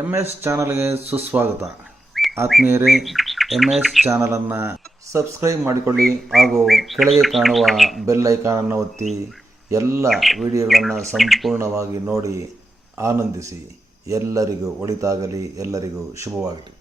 MS ಚಾನಲ್ಗೆ ಸುಸ್ವಾಗತ. ಆತ್ಮೀಯರೇ, MS ಚಾನಲನ್ನು ಸಬ್ಸ್ಕ್ರೈಬ್ ಮಾಡಿಕೊಳ್ಳಿ ಹಾಗೂ ಕೆಳಗೆ ಕಾಣುವ ಬೆಲ್ ಐಕಾನನ್ನು ಒತ್ತಿ ಎಲ್ಲ ವಿಡಿಯೋಗಳನ್ನು ಸಂಪೂರ್ಣವಾಗಿ ನೋಡಿ ಆನಂದಿಸಿ. ಎಲ್ಲರಿಗೂ ಒಳಿತಾಗಲಿ, ಎಲ್ಲರಿಗೂ ಶುಭವಾಗಲಿ.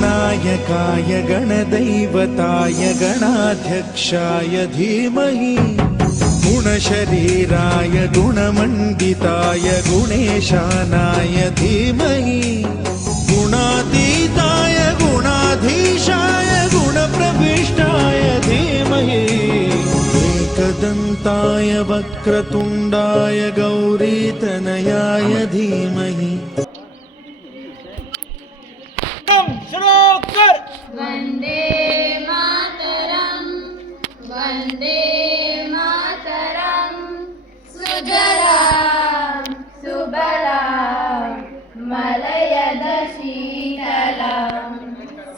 गणनायकाय गणदैवताय गणाध्यक्षाय धीमहि गुणशरीराय गुणमण्डिताय गुणेशानाय धीमहि गुणातीताय गुणाधीशाय गुणप्रविष्टाय धीमहि एकदन्ताय वक्रतुण्डाय गौरीतनयाय धीमहि। वन्दे मातरं वन्दे मातरं सुजलां सुबलां मलयज शीतलं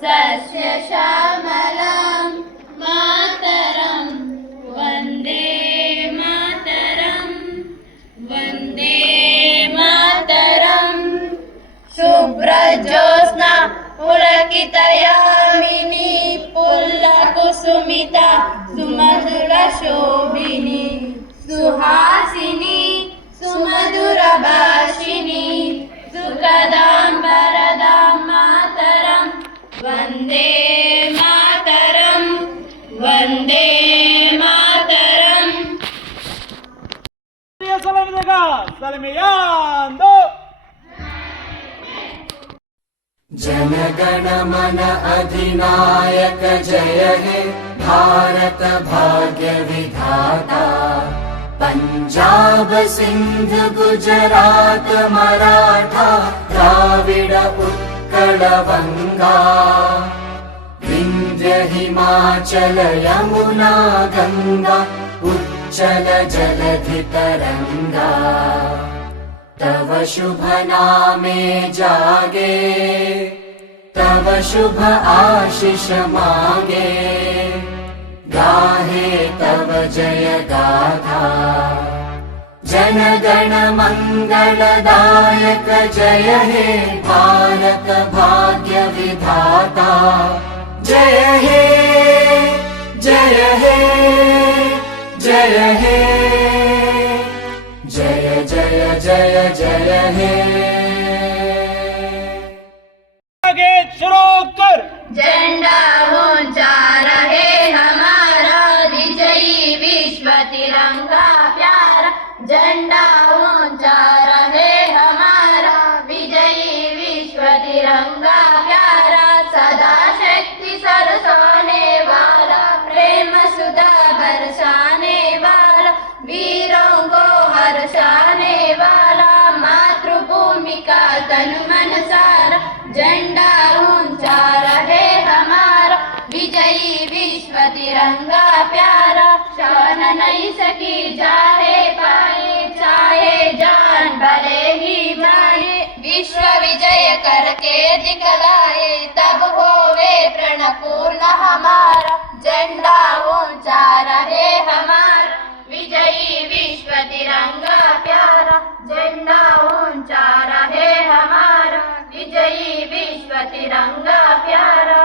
सस्यश्यामलं मातरं वन्दे मातरं वन्दे मातरं शुभ्रज्योत्स्ना पुलकितयामिनी पुल्लकुसुमिता सुमधुरशोभिनी सुहासिनी सुमधुरभाषिणी सुखदां वरदां मातरं वन्दे मातरं वन्दे मातरं। जनगण मन अधिनायक जय हे भारत भाग्य विधाता पंजाब सिंध गुजरात मराठा द्राविड उत्कल बंगा विंध्य हिमाचल यमुना गंगा उच्चल जलधि तरंगा तव शुभ नामे जागे तव शुभ आशीष मागे गाहे तव जय गाथा जनगण मंगलदायक जय हे भारत भाग्य विधाता जय हे जय हे जय हे जय जय जय जय हे। शुरू कर। झंडा ऊंचा रहे हमारा विजयी विश्व तिरंगा प्यारा झंडा ऊंचा रहे हमारा विजयी विश्व तिरंगा प्यारा सदा शक्ति सरसाने वाला प्रेम सुधा बरसाने वाला वीरों को हर्षाने वाला मातृभूमि का तन मन सारा झंडा ऊंचा रहे हमारा विजयी विश्व तिरंगा प्यारा शान नहीं सकी जाए पाए चाहे जान भले ही जाए विश्व विजय करके दिखलाए तब होवे प्रण पूर्ण हमारा झंडा ऊंचा रहे हमारा विजयी विश्व तिरंगा प्यारा झंडा ऊंचा रहे हमारा विजयी विश्व तिरंगा प्यारा।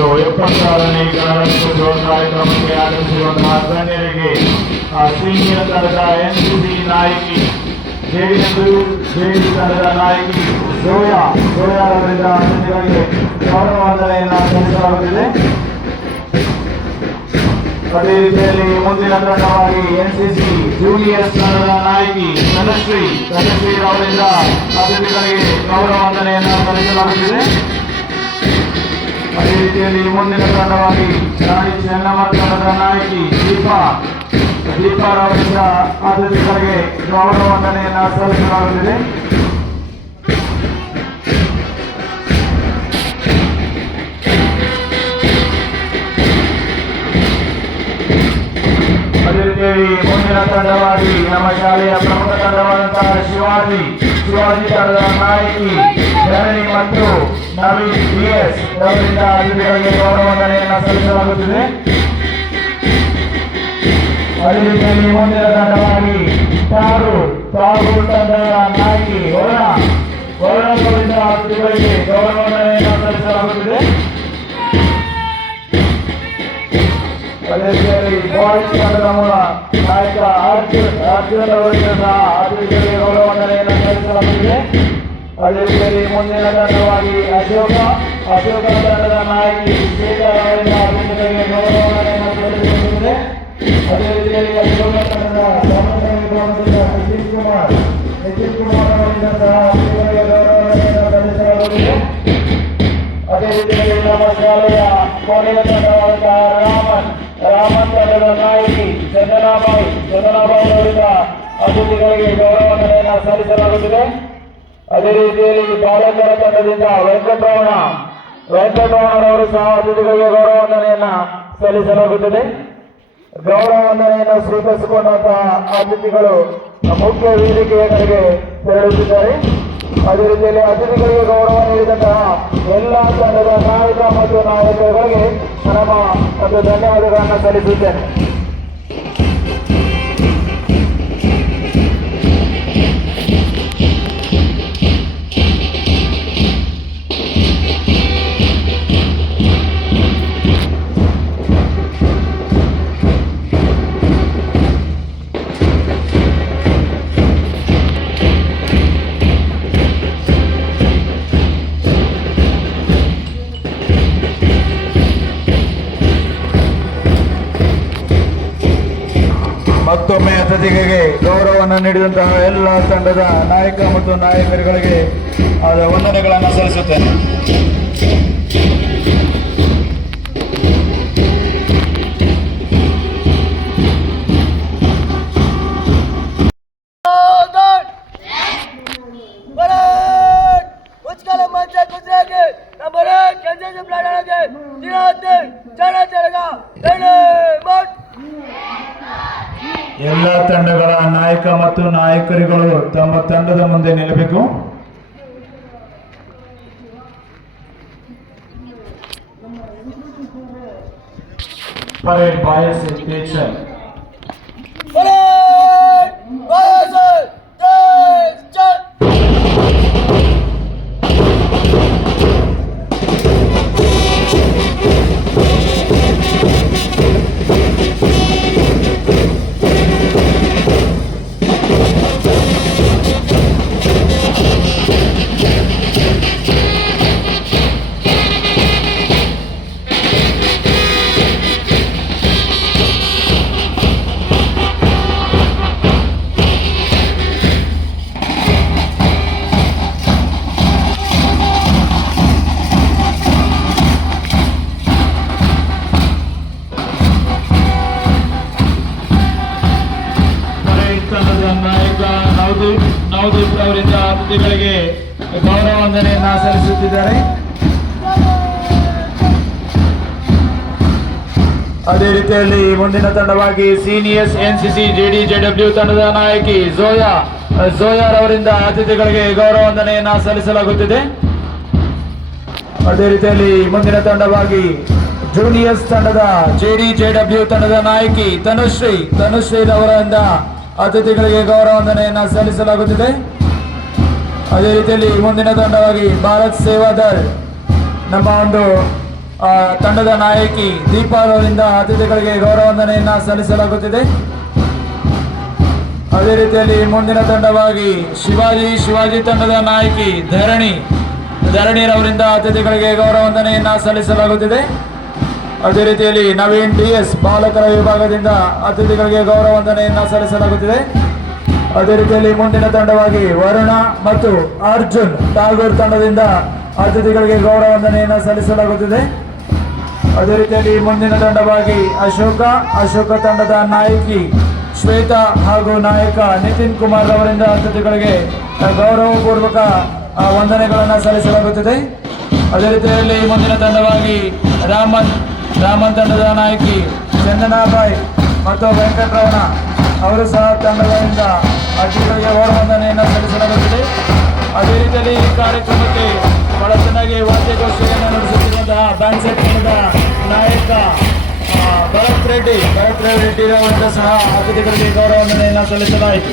ಮತ್ತು 76ನೇ ಗಣರಾಜ್ಯೋತ್ಸವ ಕಾರ್ಯಕ್ರಮಕ್ಕೆ ಆಗಮಿಸಿರುವಂತಹ ಗಣ್ಯರಿಗೆ ಸೀನಿಯರ್ ತಂಡದ ಎನ್ಸಿಸಿ ನಾಯಕಿ ಜೆಡಿ ತಂಡದ ನಾಯಕಿ ಝೋಯಾರವರಿಂದ ಅತಿಥಿಗಳಿಗೆ ಗೌರವ ವಂದನೆಯನ್ನು ಸಲ್ಲಿಸಲಾಗುತ್ತಿದೆ. ಅದೇ ರೀತಿಯಲ್ಲಿ ಮುಂದಿನ ತಂಡವಾಗಿ ಎನ್ಸಿಸಿ ಜೂನಿಯರ್ಸ್ ತಂಡದ ನಾಯಕಿ ತನುಶ್ರೀ ಅವರಿಂದ ಅತಿಥಿಗಳಿಗೆ ಗೌರವ ವಂದನೆಯನ್ನು ಸಲ್ಲಿಸಲಾಗುತ್ತಿದೆ. ಅದೇ ರೀತಿಯಲ್ಲಿ ಮುಂದಿನ ತಂಡವಾಗಿ ರಾಣಿ ಚೆನ್ನಮ್ಮ ತಂಡದ ನಾಯಕಿ ದೀಪಾರವರಿಂದ ಅತಿಥಿಗಳಿಗೆ ಗೌರವ ವಂದನೆಯನ್ನು ಸಲ್ಲಿಸಲಾಗುತ್ತಿದೆ. ಅದೇ ರೀತಿಯಲ್ಲಿ ಮುಂದಿನ ತಂಡವಾಗಿ ನಮ್ಮ ಶಾಲೆಯ ಪ್ರಮುಖ ತಂಡವಾದಂತಹ ಶಿವಾಜಿ ತಂಡದ ನಾಯಕಿ ಧರಣಿ ಮತ್ತು ನವೀನ್ PS ಅವರಿಂದ ಅತಿಥಿಗಳಿಗೆ ಗೌರವ ವಂದನೆಯನ್ನು ಸಲ್ಲಿಸಲಾಗುತ್ತಿದೆ. ಅದೇ ರೀತಿಯಲ್ಲಿ ಮುಂದಿನ ತಂಡವಾಗಿ ತಾರು ತಂಡದ ನಾಯಕಿ ವರುಣರಿಂದ ಅತಿಥಿಗಳಿಗೆ ಗೌರವ ವಂದನೆಯನ್ನು ಸಲ್ಲಿಸಲಾಗುತ್ತಿದೆ. ಅದೇ ರೀತಿಯಲ್ಲಿ ಬಾಯ್ಸ್ ತಂಡದ ಮೂಲ ನಾಯಕ ಅರ್ಜುನ್ ಅವರಿಂದ ಸಹ ಅತಿಥಿಗಳಿಗೆ ಗೌರವ ವಂದನೆಯನ್ನು ಸಲ್ಲಿಸಲಾಗುತ್ತಿದೆ. ಅದೇ ರೀತಿಯಲ್ಲಿ ಮುಂದಿನ ತಂಡವಾಗಿ ಅಶೋಕ ತಂಡದ ನಾಯಕಿ ಶೇಖರ್ ಅವರಿಂದ ಅತಿಥಿಗಳಿಗೆ ಗೌರವ ವಂದನೆಯನ್ನು ಸಲ್ಲಿಸಲಾಗುತ್ತಿದೆ. ಅದೇ ರೀತಿಯಲ್ಲಿ ಅಶೋಕ ತಂಡದ ಸಮನ್ವಯ ವಿಭಾಗದಿಂದ ನಿತಿನ್ ಕುಮಾರ್ ಅವರಿಂದ ಸಹ ಅತಿಥಿಗಳಿಗೆ ಗೌರವ ವಂದನೆಯನ್ನು ಸಲ್ಲಿಸಲಾಗುತ್ತಿದೆ. ಅದೇ ರೀತಿಯಲ್ಲಿ ನಮ್ಮ ಶಾಲೆಯ ಕೊನೆಯ ತಂಡವಾದಂತಹ ರಾಮನ್ ತಂಡದ ನಾಯಕಿ ಚಂದನಾಬಾಯಿ ಅವರಿಂದ ಅತಿಥಿಗಳಿಗೆ ಗೌರವ ವಂದನೆಯನ್ನು ಸಲ್ಲಿಸಲಾಗುತ್ತಿದೆ. ಅದೇ ರೀತಿಯಲ್ಲಿ ಬಾಲಕರ ತಂಡದಿಂದ ವೆಂಕಟರಮಣರವರು ಸಹ ಅತಿಥಿಗಳಿಗೆ ಗೌರವ ವಂದನೆಯನ್ನು ಸಲ್ಲಿಸಲಾಗುತ್ತದೆ. ಗೌರವ ವಂದನೆಯನ್ನು ಸ್ವೀಕರಿಸಿಕೊಂಡಂತಹ ಅತಿಥಿಗಳು ಮುಖ್ಯ ವೇದಿಕೆಯ ಕಡೆಗೆ ತೆರಳುತ್ತಿದ್ದಾರೆ. ಅದೇ ರೀತಿಯಲ್ಲಿ ಅತಿಥಿಗಳಿಗೆ ಗೌರವ ನೀಡಿದಂತಹ ಎಲ್ಲ ತಂಡದ ನಾಯಕ ಮತ್ತು ನಾಯಕರಿಗೆ ನಮ್ಮ ಒಂದು ಧನ್ಯವಾದಗಳನ್ನು ಸಲ್ಲಿಸುತ್ತೇನೆ. ಮತ್ತೊಮ್ಮೆ ಅತಿಥಿಗಳಿಗೆ ಗೌರವವನ್ನು ನೀಡಿದಂತಹ ಎಲ್ಲ ತಂಡದ ನಾಯಕ ಮತ್ತು ನಾಯಕರುಗಳಿಗೆ ವಂದನೆಗಳನ್ನು ಸಲ್ಲಿಸುತ್ತೇನೆ. ಎಲ್ಲ ತಂಡಗಳ ನಾಯಕ ಮತ್ತು ನಾಯಕರುಗಳು ತಮ್ಮ ತಂಡದ ಮುಂದೆ ನಿಲ್ಲಬೇಕು. ಪರೇಡ್ ಬಾಯ್ಸ್ ಸ್ಟೇಷನ್ ನವದೀಪ್ ಅವರಿಂದ ಅತಿಥಿಗಳಿಗೆ ಗೌರವ ವಂದನೆಯನ್ನು ಸಲ್ಲಿಸುತ್ತಿದ್ದಾರೆ. ಅದೇ ರೀತಿಯಲ್ಲಿ ಮುಂದಿನ ತಂಡವಾಗಿ ಸೀನಿಯರ್ಸ್ ಎನ್ಸಿಸಿ JD/JW ತಂಡದ ನಾಯಕಿ ಝೋಯಾರವರಿಂದ ಅತಿಥಿಗಳಿಗೆ ಗೌರವ ವಂದನೆಯನ್ನು ಸಲ್ಲಿಸಲಾಗುತ್ತಿದೆ. ಅದೇ ರೀತಿಯಲ್ಲಿ ಮುಂದಿನ ತಂಡವಾಗಿ ಜೂನಿಯರ್ಸ್ ತಂಡದ JD/JW ತಂಡದ ನಾಯಕಿ ತನುಶ್ರೀ ಅವರಿಂದ ಅತಿಥಿಗಳಿಗೆ ಗೌರವ ವಂದನೆಯನ್ನು ಸಲ್ಲಿಸಲಾಗುತ್ತಿದೆ. ಅದೇ ರೀತಿಯಲ್ಲಿ ಮುಂದಿನ ತಂಡವಾಗಿ ಭಾರತ್ ಸೇವಾದಳ್ ನಮ್ಮ ಒಂದು ತಂಡದ ನಾಯಕಿ ದೀಪಾ ಅವರಿಂದ ಅತಿಥಿಗಳಿಗೆ ಗೌರವ ವಂದನೆಯನ್ನು ಸಲ್ಲಿಸಲಾಗುತ್ತಿದೆ. ಅದೇ ರೀತಿಯಲ್ಲಿ ಮುಂದಿನ ತಂಡವಾಗಿ ಶಿವಾಜಿ ತಂಡದ ನಾಯಕಿ ಧರಣಿರವರಿಂದ ಅತಿಥಿಗಳಿಗೆ ಗೌರವ ವಂದನೆಯನ್ನು ಸಲ್ಲಿಸಲಾಗುತ್ತಿದೆ. ಅದೇ ರೀತಿಯಲ್ಲಿ ನವೀನ್ DS ಬಾಲಕರ ವಿಭಾಗದಿಂದ ಅತಿಥಿಗಳಿಗೆ ಗೌರವ ವಂದನೆಯನ್ನು ಸಲ್ಲಿಸಲಾಗುತ್ತಿದೆ. ಅದೇ ರೀತಿಯಲ್ಲಿ ಮುಂದಿನ ತಂಡವಾಗಿ ವರುಣ ಮತ್ತು ಅರ್ಜುನ್ ಟಾಗೂರ್ ತಂಡದಿಂದ ಅತಿಥಿಗಳಿಗೆ ಗೌರವ ವಂದನೆಯನ್ನು ಸಲ್ಲಿಸಲಾಗುತ್ತಿದೆ. ಅದೇ ರೀತಿಯಲ್ಲಿ ಮುಂದಿನ ತಂಡವಾಗಿ ಅಶೋಕ ತಂಡದ ನಾಯಕಿ ಶ್ವೇತಾ ಹಾಗೂ ನಾಯಕ ನಿತಿನ್ ಕುಮಾರ್ ಅವರಿಂದ ಅತಿಥಿಗಳಿಗೆ ಗೌರವಪೂರ್ವಕ ವಂದನೆಗಳನ್ನು ಸಲ್ಲಿಸಲಾಗುತ್ತದೆ. ಅದೇ ರೀತಿಯಲ್ಲಿ ಮುಂದಿನ ತಂಡವಾಗಿ ರಾಮನ್ ತಂಡದ ನಾಯಕಿ ಚಂದನಾಬಾಯಿ ಮತ್ತು ವೆಂಕಟರಮಣ ಅವರು ಸಹ ತಂಡದಿಂದ ಅತಿಥಿಗಳಿಗೆ ಗೌರವ ವಂದನೆಯನ್ನು ಸಲ್ಲಿಸಲಾಗುತ್ತದೆ. ಅದೇ ರೀತಿಯಲ್ಲಿ ಈ ಕಾರ್ಯಕ್ರಮಕ್ಕೆ ಬಹಳ ಚೆನ್ನಾಗಿ ವಾದ್ಯಗೋಷ್ಠಿಯನ್ನು ನಡೆಸುತ್ತಿರುವಂತಹ ಬ್ಯಾಂಡ್ ಸೆಟ್ ತಂಡದ ನಾಯಕ ಭರತ್ ರೆಡ್ಡಿ ಅವರಿಂದ ಸಹ ಅತಿಥಿಗಳಿಗೆ ಗೌರವ ವಂದನೆಯನ್ನು ಸಲ್ಲಿಸಲಾಯಿತು.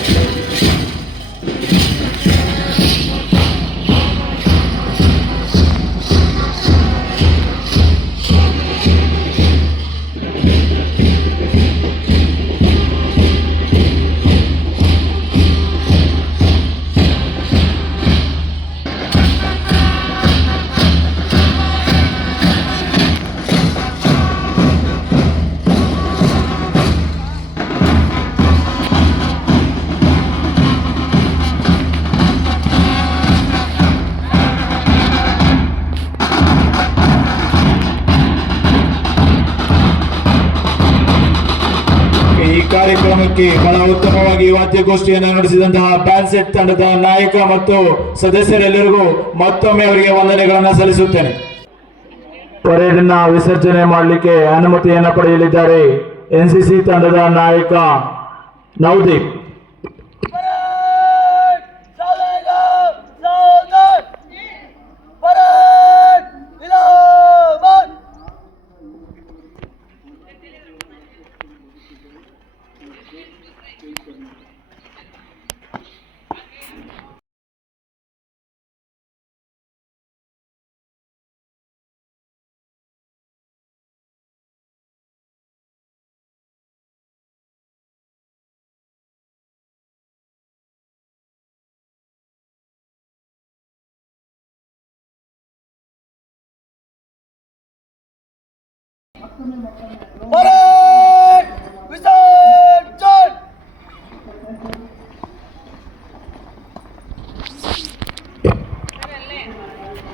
ಕಾರ್ಯಕ್ರಮಕ್ಕೆ ಬಹಳ ಉತ್ತಮವಾಗಿ ವಾದ್ಯಗೋಷ್ಠಿಯನ್ನು ನಡೆಸಿದಂತಹ ಬ್ಯಾಂಡ್ ಸೆಟ್ ತಂಡದ ನಾಯಕ ಮತ್ತು ಸದಸ್ಯರೆಲ್ಲರಿಗೂ ಮತ್ತೊಮ್ಮೆ ಅವರಿಗೆ ವಂದನೆಗಳನ್ನು ಸಲ್ಲಿಸುತ್ತೇನೆ. ಪರೇಡ್ ಅನ್ನು ವಿಸರ್ಜನೆ ಮಾಡಲಿಕ್ಕೆ ಅನುಮತಿಯನ್ನು ಪಡೆಯಲಿದ್ದಾರೆ NCC ತಂಡದ ನಾಯಕ ನವದೀಪ್.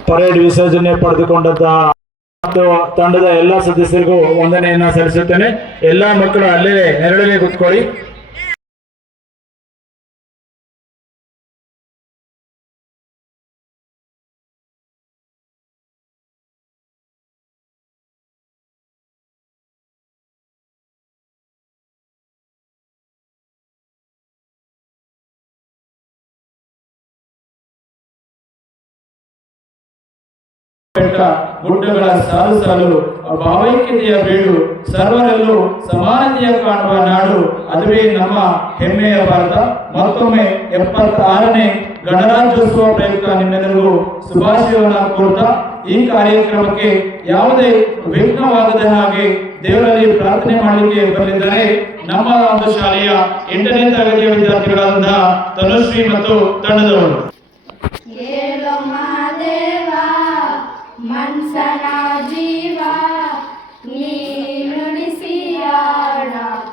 ಪರೇಡ್ ವಿಸರ್ಜನೆ ಪಡೆದುಕೊಂಡಂತಹ ತಂಡದ ಎಲ್ಲ ಸದಸ್ಯರಿಗೂ ವಂದನೆಯನ್ನು ಸಲ್ಲಿಸುತ್ತೇನೆ. ಎಲ್ಲ ಮಕ್ಕಳು ಅಲ್ಲೇ ನೆರಳಲ್ಲಿ ಕೂತ್ಕೊಳ್ಳಿ. ಗುಡ್ಡಗಳ ಸಾಲು ಭಾವೈಕ್ಯತೆಯ ಬೀಡು, ಸರ್ವರಲ್ಲೂ ಸಮಾನತೆಯ ಕಾಣುವ ನಾಡು, ಅದುವೇ ನಮ್ಮ ಹೆಮ್ಮೆಯ ಭಾರತ. ಮತ್ತೊಮ್ಮೆ 76ನೇ ಗಣರಾಜ್ಯೋತ್ಸವ ಪ್ರಯುಕ್ತ ನಿಮ್ಮೆಲ್ಲರಿಗೂ ಶುಭಾಶಯವನ್ನು ಕೋರುತ್ತಾ ಈ ಕಾರ್ಯಕ್ರಮಕ್ಕೆ ಯಾವುದೇ ವಿಘ್ನವಾಗದ ಹಾಗೆ ದೇವರಲ್ಲಿ ಪ್ರಾರ್ಥನೆ ಮಾಡಲಿಕ್ಕೆ ಬಂದಿದ್ದಾರೆ ನಮ್ಮ ಒಂದು ಶಾಲೆಯ 8ನೇ ತರಗತಿಯ ವಿದ್ಯಾರ್ಥಿಗಳಾದಂತಹ ತನುಶ್ರೀ ಮತ್ತು ತಂಡದವರು. ಮನ್ಸನ ಜೀವ ನೀನುಡಿಸಿಯಾಡ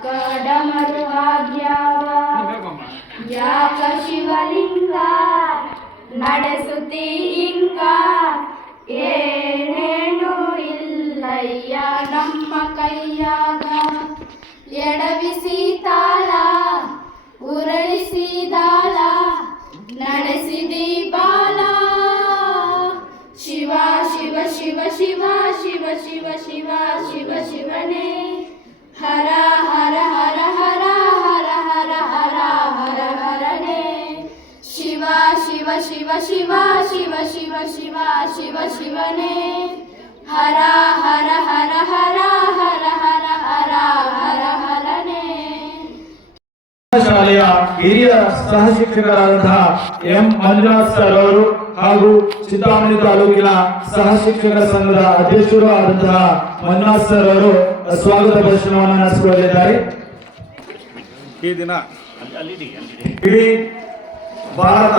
ಕಡಮರು ಆಗ್ಯಾವ ಯಾಕ ಶಿವಲಿಂಗ ನಡೆಸುತ್ತಿ ಹಿಂಗ ಏನೇನು ಇಲ್ಲಯ್ಯ ನಮ್ಮ ಕೈಯಾಗ ಎಡವಿಸಿ ತಾಳ ಉರಳಿಸಿ ದಾಳ ನಡೆಸಿದಿ ಬಾಲ ಶಿವ ಶಿವ ಶಿವ ಶಿವ ಶಿವ ಶಿವ ಶಿವ ಶಿವ ಶಿವನೇ ಹರ ಹರ ಹರ ಹರ ಹರ ಹರ ಹರ ಹರ ಹರನೇ ಶಿವ ಶಿವ ಶಿವ ಶಿವ ಶಿವ ಶಿವ ಶಿವ ಶಿವ ಶಿವನೇ ಹರ ಹರ ಹರ ಹರ ಹರ ಹರ ಹರ ಹರ ಹರನೇ. ಶಾಲೆಯ ಹಿರಿಯ ಸಹ ಶಿಕ್ಷಕರಾದಂತಹ M. ಮಂಜುನಾಥ್ ಸರ್ ಅವರು ಹಾಗೂ ಚಿಂತಾಮಣಿ ತಾಲೂಕಿನ ಸಹ ಶಿಕ್ಷಕರ ಸಂಘದ ಅಧ್ಯಕ್ಷರು ಆದಂತಹ ಮಂಜುನಾಥ್ ಸರ್ ಅವರು ಸ್ವಾಗತ ಭಾಷಣವನ್ನು ನಡೆಸಿಕೊಳ್ಳಲಿದ್ದಾರೆ. ಈ ದಿನ ಇಡೀ ಭಾರತ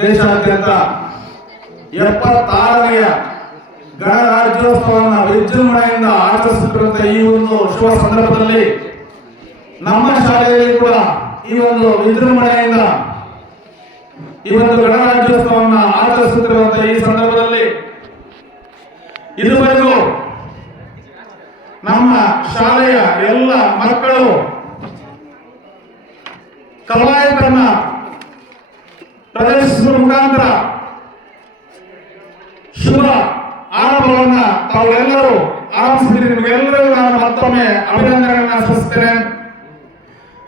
ದೇಶಾದ್ಯಂತ 76ನೆಯ ಗಣರಾಜ್ಯೋತ್ಸವವನ್ನು ವಿಜೃಂಭಣೆಯಿಂದ ಆಚರಿಸುತ್ತಿರುವಂತ ಈ ಒಂದು ಶುಭ ಸಂದರ್ಭದಲ್ಲಿ ನಮ್ಮ ಶಾಲೆಯಲ್ಲಿ ಕೂಡ ಈ ಒಂದು ವಿಜೃಂಭಣೆಯಿಂದ ಈ ಒಂದು ಗಣರಾಜ್ಯೋತ್ಸವವನ್ನು ಆಚರಿಸುತ್ತಿರುವಂತಹ ಈ ಸಂದರ್ಭದಲ್ಲಿ ಇದುವರೆಗೂ ನಮ್ಮ ಶಾಲೆಯ ಎಲ್ಲ ಮಕ್ಕಳು ಕವಾಯತನ್ನ ಪ್ರದರ್ಶಿಸುವ ಮುಖಾಂತರ ಶುಭ ಆರಂಭವನ್ನ ತಾವೆಲ್ಲರೂ ಆರಂಭಿಸಿದ್ದೀರಿ. ನಿಮಗೆಲ್ಲರಿಗೂ ನಾನು ಮತ್ತೊಮ್ಮೆ ಅಭಿನಂದನೆಗಳನ್ನು ಸಲ್ಲಿಸುತ್ತೇನೆ.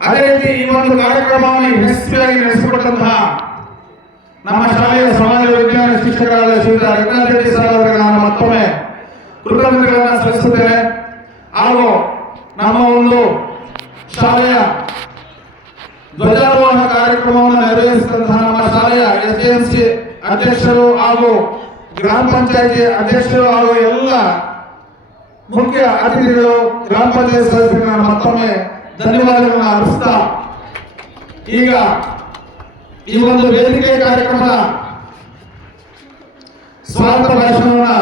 ಅದೇ ರೀತಿ ಈ ಒಂದು ಕಾರ್ಯಕ್ರಮವನ್ನು ಯಶಸ್ವಿಯಾಗಿ ನಡೆಸಿಕೊಟ್ಟಂತಹ ನಮ್ಮ ಶಾಲೆಯ ಸಮಾಜ ವಿಜ್ಞಾನ ಶಿಕ್ಷಕರಾದ ಶ್ರೀಯುತ ರಂಗನಾಥ್ ರೆಡ್ಡಿ ಸರ್ ಅವರಿಗೆ ನಾನು ಮತ್ತೊಮ್ಮೆ ಕೃತಜ್ಞತೆಗಳನ್ನು ಸಲ್ಲಿಸುತ್ತೇನೆ. ಹಾಗೂ ನಮ್ಮ ಒಂದು ಶಾಲೆಯ ಧ್ವಜಾರೋಹಣ ಕಾರ್ಯಕ್ರಮವನ್ನು ನೆರವೇರಿಸಿದಂತಹ ನಮ್ಮ ಶಾಲೆಯ SDMC ಅಧ್ಯಕ್ಷರು ಹಾಗೂ ಗ್ರಾಮ ಪಂಚಾಯತಿ ಅಧ್ಯಕ್ಷರು ಹಾಗೂ ಎಲ್ಲ ಮುಖ್ಯ ಅತಿಥಿಗಳು, ಗ್ರಾಮ ಪಂಚಾಯತ್ ಸದಸ್ಯರಿಗೆ ನಾನು ಮತ್ತೊಮ್ಮೆ ಧನ್ಯವಾದಗಳನ್ನು ಅರ್ಪಿಸ್ತಾ ಈಗ ಈ ಒಂದು ವೇದಿಕೆ ಕಾರ್ಯಕ್ರಮದ ಸ್ವಾಗತ ಭಾಷಣವನ್ನು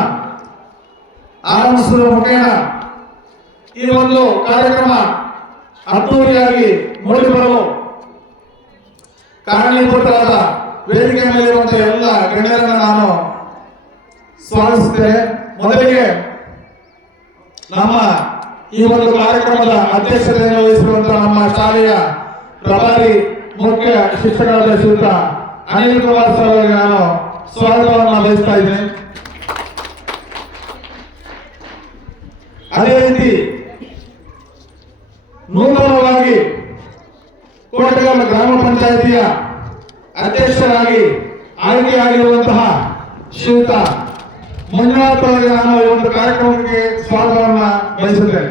ಆರಂಭಿಸುವ ಮುಖೇನ ಈ ಒಂದು ಕಾರ್ಯಕ್ರಮ ಅದ್ದೂರಿಯಾಗಿ ಮೂಡಿಬರಲು ಕಾರಣೀಭೂತರಾದ ವೇದಿಕೆ ಮೇಲಿರುವಂತಹ ಎಲ್ಲ ಗಣ್ಯರನ್ನು ನಾನು ಸ್ವಾಗತಿಸುತ್ತೇನೆ. ಮೊದಲಿಗೆ ನಮ್ಮ ಈ ಒಂದು ಕಾರ್ಯಕ್ರಮದ ಅಧ್ಯಕ್ಷತೆಯನ್ನು ವಹಿಸಿರುವಂತಹ ನಮ್ಮ ಶಾಲೆಯ ಪ್ರಭಾರಿ ಮುಖ್ಯ ಶಿಕ್ಷಕರಾದ ಶ್ರೀಯುತ ಅನಿಲ್ ಕುಮಾರ್ ಸರ್ ಅವರಿಗೆ ನಾನು ಸ್ವಾಗತವನ್ನು ಬಯಸ್ತಾ ಇದ್ದೇನೆ. ಅದೇ ರೀತಿ ನೂತನವಾಗಿ ಕೋಟೆಗಾಲ ಗ್ರಾಮ ಪಂಚಾಯಿತಿಯ ಅಧ್ಯಕ್ಷರಾಗಿ ಆಯ್ಕೆಯಾಗಿರುವಂತಹ ಶ್ರೀಯುತ ಮಂಜುನಾಥ್ ಅವರಿಗೆ ನಾನು ಈ ಒಂದು ಕಾರ್ಯಕ್ರಮಕ್ಕೆ ಸ್ವಾಗತವನ್ನು ಬಯಸುತ್ತೇನೆ.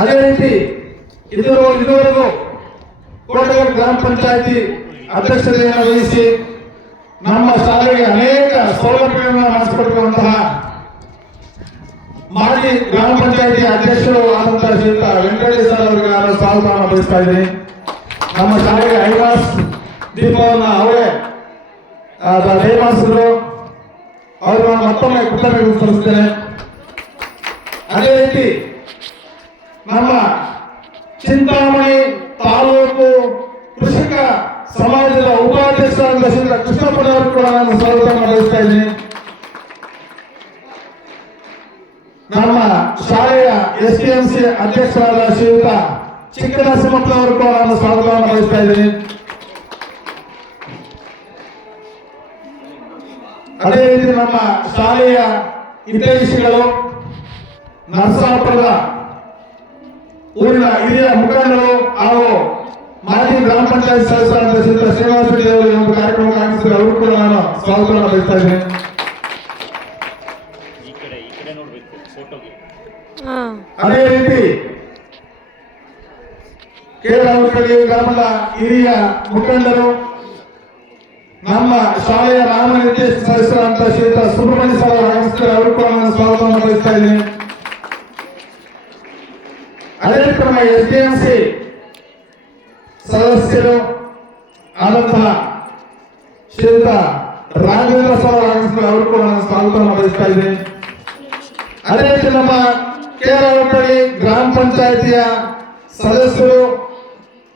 ಅದೇ ರೀತಿ ಇದುವರೆಗೂ ಕೋಟೆಗಾಲ ಗ್ರಾಮ ಪಂಚಾಯಿತಿ ಅಧ್ಯಕ್ಷತೆಯನ್ನು ವಹಿಸಿ ನಮ್ಮ ಶಾಲೆಗೆ ಅನೇಕ ಸೌಲಭ್ಯಗಳನ್ನು ಮಾಡಿಸಿಕೊಟ್ಟಿರುವಂತಹ ಮಾಜಿ ಗ್ರಾಮ ಪಂಚಾಯಿತಿ ಅಧ್ಯಕ್ಷರು ಆದಂತಹ ಶ್ರೀಯುತ ವೆಂಕಟೇಶ್ ಸರ್ ಅವರಿಗೆ ನಾನು ಸ್ವಾಗತವನ್ನು ಬಯಸ್ತಾ ಇದ್ದೀನಿ. ನಮ್ಮ ಶಾಲೆಗೆ ಐವಾಸ್ ದೀಪವನ್ನು ಅವರೇ ದಯಮಾಡಿಸಿದ್ರು, ಅವರು ನಾನು ಮತ್ತೊಮ್ಮೆ ಕೃತಜ್ಞತೆ ಸಲ್ಲಿಸುತ್ತೇನೆ. ಅದೇ ರೀತಿ ನಮ್ಮ ಚಿಂತಾಮಣಿ ತಾಲೂಕು ಕೃಷಿಕ ಸಮಾಜದ ಉಪಾಧ್ಯಕ್ಷರಾದ ಶ್ರೀಯುತ ಕೃಷ್ಣಪ್ಪನವರು ಕೂಡ ನಾನು ಸ್ವಾಗತವನ್ನು ಬಯಸ್ತಾ ಇದ್ದೀನಿ. ನಮ್ಮ ಶಾಲೆಯ SDMC ಅಧ್ಯಕ್ಷರಾದ ಶ್ರೀಯುತ ಚಿಕ್ಕನರಸಿಂಹಪ್ಪನವರು ಕೂಡ ನಾನು ಸ್ವಾಗತವನ್ನು ಬಯಸ್ತಾ ಇದ್ದೀನಿ. ಅದೇ ರೀತಿ ನಮ್ಮ ಶಾಲೆಯ ಹಿತೈಷಿಗಳು, ನರಸಾಪುರದ ಊರಿನ ಹಿರಿಯ ಮುಖಂಡರು ಹಾಗೂ ಮಾಜಿ ಗ್ರಾಮ ಪಂಚಾಯತ್ ಸದಸ್ಯರಾದ ಶ್ರೀಯುತ ಶ್ರೀನಿವಾಸ ರೆಡ್ಡಿ ಅವರು ಈ ಒಂದು ಕಾರ್ಯಕ್ರಮಕ್ಕೆ ಆಗಮಿಸಿದರೆ ಅವರು ಕೂಡ ನಾನು ಸ್ವಾಗತವನ್ನು ಬಯಸ್ತಾ ಇದ್ದೀನಿ. ಅದೇ ರೀತಿ ಕೇರಳ ಗ್ರಾಮದ ಹಿರಿಯ ಮುಖಂಡರು, ನಮ್ಮ ಶಾಲೆಯ ನಾಮನಿರ್ದೇಶಕ ಸದಸ್ಯರಾದಂತಹ ಶ್ರೀಯುತ ಸುಬ್ರಹ್ಮಣ್ಯ ಸರ್ ಅವರು ಆಗಮಿಸಿದರೆ ಅವರು ಕೂಡ ನಾನು ಸ್ವಾಗತವನ್ನು ಬಯಸ್ತಾ ಇದ್ದೀನಿ. ಅದೇ ರೀತಿ ನಮ್ಮ SDMC ಸದಸ್ಯರು ಆದಂತಹ ಶ್ರೀಯುತ ರಾಘವೇಂದ್ರ ಸರ್ ಅವರು ಆಗಮಿಸಿದರೆ ಅವರು ಕೂಡ ನಾನು ಸ್ವಾಗತವನ್ನು ಬಯಸ್ತಾ ಇದ್ದೀನಿ. ಅದೇ ರೀತಿ ನಮ್ಮ ಕೇರಳಹಳ್ಳಿ ಗ್ರಾಮ ಪಂಚಾಯಿತಿಯ ಸದಸ್ಯರು,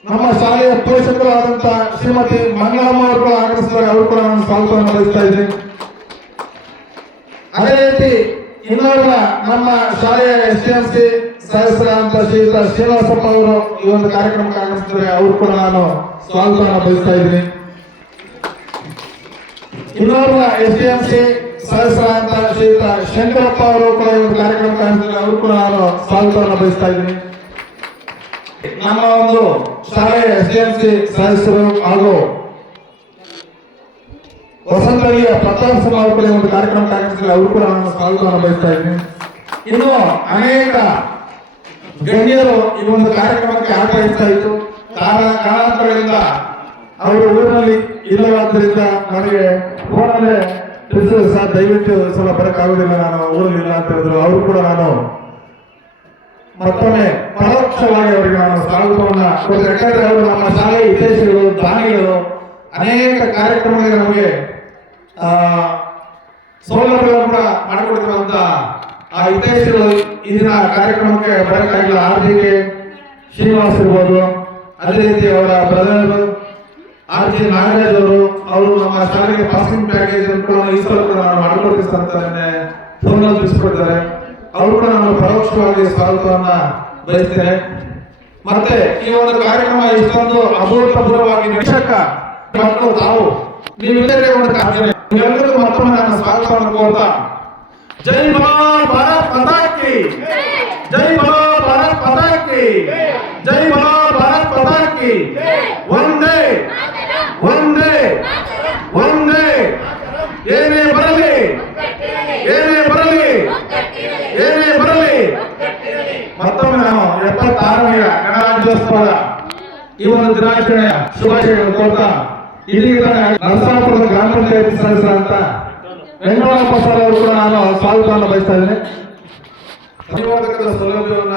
ನಮ್ಮ ಶಾಲೆಯ ಪೋಷಕರು ಆದಂತಹ ಶ್ರೀಮತಿ ಮಂಗಳಮ್ಮ ಅವರು ಕೂಡ ಆಗಮಿಸಿದ್ದಾರೆ, ಅವರು ಕೂಡ ನಾನು ಸ್ವಾಗತವನ್ನು ಬಯಸ್ತಾ ಇದ್ದೀನಿ. ಅದೇ ರೀತಿ ಇನ್ನೋರ್ವ ನಮ್ಮ ಶಾಲೆಯ SDMC ಸದಸ್ಯರಾದಂತಹ ಶ್ರೀಯುತ ಶ್ರೀನಿವಾಸಪ್ಪ ಅವರು ಈ ಒಂದು ಕಾರ್ಯಕ್ರಮಕ್ಕೆ ಆಗಮಿಸಿದ್ದಾರೆ, ಅವರು ಕೂಡ ನಾನು ಸ್ವಾಗತವನ್ನು ಬಯಸ್ತಾ ಇದ್ದೀನಿ. ಇನ್ನೋರ್ವ SDMC ಸದಸ್ಯರಾದಂತಹ ಶ್ರೀಯುತ ಶಂಕರಪ್ಪ ಅವರು ಕೂಡ ಈ ಒಂದು ಕಾರ್ಯಕ್ರಮಕ್ಕೆ ಆಗಮಿಸಿದ್ದಾರೆ, ಅವರು ಕೂಡ ನಾನು ಸ್ವಾಗತವನ್ನು ಬಯಸ್ತಾ ಇದ್ದೀನಿ. ನಮ್ಮ ಒಂದು ಶಾಲೆಯ SDMC ಸದಸ್ಯರು ಹಾಗೂ ವಸಂತಳಿಯ ಪ್ರತಾಪ್ ಸಿಂಹ ಅವರು ಕೂಡ ಒಂದು ಕಾರ್ಯಕ್ರಮಕ್ಕೆ ಆಗಮಿಸಿದರೆ ಅವರು ಕೂಡ ನಾನು ಸ್ವಾಗತವನ್ನು ಬಯಸ್ತಾ ಇದ್ದೀನಿ. ಇನ್ನು ಅನೇಕ ಗಣ್ಯರು ಈ ಒಂದು ಕಾರ್ಯಕ್ರಮಕ್ಕೆ ಆಗಮಿಸ್ತಾ ಇತ್ತು. ಕಾರಣಾಂತರಗಳಿಂದ ಅವರು ಊರಿನಲ್ಲಿ ಇಲ್ಲವಾದ್ದರಿಂದ ನನಗೆ ಫೋನಲ್ಲೇ ತಿಳಿಸಿದ್ರು, ಸರ್ ದಯವಿಟ್ಟು ಸ್ವಲ್ಪ ಬರೋಕ್ಕಾಗೋದಿಲ್ಲ, ನಾನು ಊರಲ್ಲಿ ಇಲ್ಲ ಅಂತ ಹೇಳಿದ್ರು. ಅವರು ಕೂಡ ನಾನು ಮತ್ತೊಮ್ಮೆ ಪರೋಕ್ಷವಾಗಿ ಅವರಿಗೆ ನಾನು ಸ್ವಾಗತವನ್ನ ಕೊಡ್ತೇನೆ. ಯಾಕಂದ್ರೆ ಅವರು ನಮ್ಮ ಶಾಲೆ ಹಿತೈಷಿಗಳು, ದಾನಿಗಳು, ಅನೇಕ ಕಾರ್ಯಕ್ರಮಗಳಿಗೆ ನಮಗೆ ಸೌಲಭ್ಯಗಳು ಕೂಡ ಮಾಡಿಕೊಡ್ತಿರುವಂತ ಆ ಹಿತೈಷಿಗಳು ಈ ದಿನ ಕಾರ್ಯಕ್ರಮಕ್ಕೆ ಬರೋಕ್ಕಾಗಿಲ್ಲ. ಆರ್.ಜಿ.ಕೆ. ಶ್ರೀನಿವಾಸ್ ಇರ್ಬೋದು, ಅದೇ ರೀತಿ ಅವರ ಬ್ರದರ್ ಆರ್.ಜಿ. ನಾಗರಾಜ್ ಅವರು ನಮ್ಮ ಶಾಲೆಗೆ ಪಾಸಿಂಗ್ ಪ್ಯಾಕೇಜ್ ಕೂಡ ಈ ಸಲ ಕೂಡ ನಾವು ಮಾಡಿಕೊಡ್ತೀವಿ ಅಂತ ಫೋನಲ್ಲಿ ತಿಳಿಸ್ಕೊಡ್ತಾರೆ. ಅವರು ಕೂಡ ನಾನು ಪರೋಕ್ಷವಾಗಿ ಸ್ವಾಗತವನ್ನ ಬಯಸ್ತೇನೆ. ಮತ್ತೆ ಈ ಒಂದು ಕಾರ್ಯಕ್ರಮ ಇಷ್ಟೊಂದು ಅಭೂತಪೂರ್ವವಾಗಿ ನಿರೀಕ್ಷಕ ಮಕ್ಕಳು ತಾವು ನೀವೆಲ್ಲರಿಗೂ ಒಂದು ನೀವೆಲ್ಲರಿಗೂ ಮತ್ತೊಮ್ಮೆ ನಾನು ಸ್ವಾಗತವನ್ನು ಕೋರ್ತಾ, ಜೈ ಭಾರತ್ ಮಾತಾ ಕಿ, ಜೈ ಭಾರತ್ ಮಾತಾ ಕಿ, ಜೈ ಭಾರತ್ ಮಾತಾ ಕಿ, ಒಂದೇ ಒಂದೇ ಒಂದೇ. ಏನೇ ಬರಲಿ ಏನೇ ಬರಲಿ ಏನೇ ಬರಲಿ. ಮತ್ತೊಮ್ಮೆ ನಾನು 76ನೇ ಗಣರಾಜ್ಯೋತ್ಸವದ ಈ ಒಂದು ದಿನಾಚರಣೆಯ ಶುಭಾಶಯಗಳನ್ನು ಕೋರ್ತಾ, ಇದೀಗ ನರಸಾಪುರದ ಗ್ರಾಮ ಪಂಚಾಯತ್ ಸದಸ್ಯರಂತ ವೆಂಕಟಪ್ಪ ಸರ್ ಅವರು ಕೂಡ ನಾನು ಸ್ವಾಗತವನ್ನು ಬಯಸ್ತಾ ಇದ್ದೇನೆ. ಸಂಯೋಜಕರ ಸೌಲಭ್ಯವನ್ನ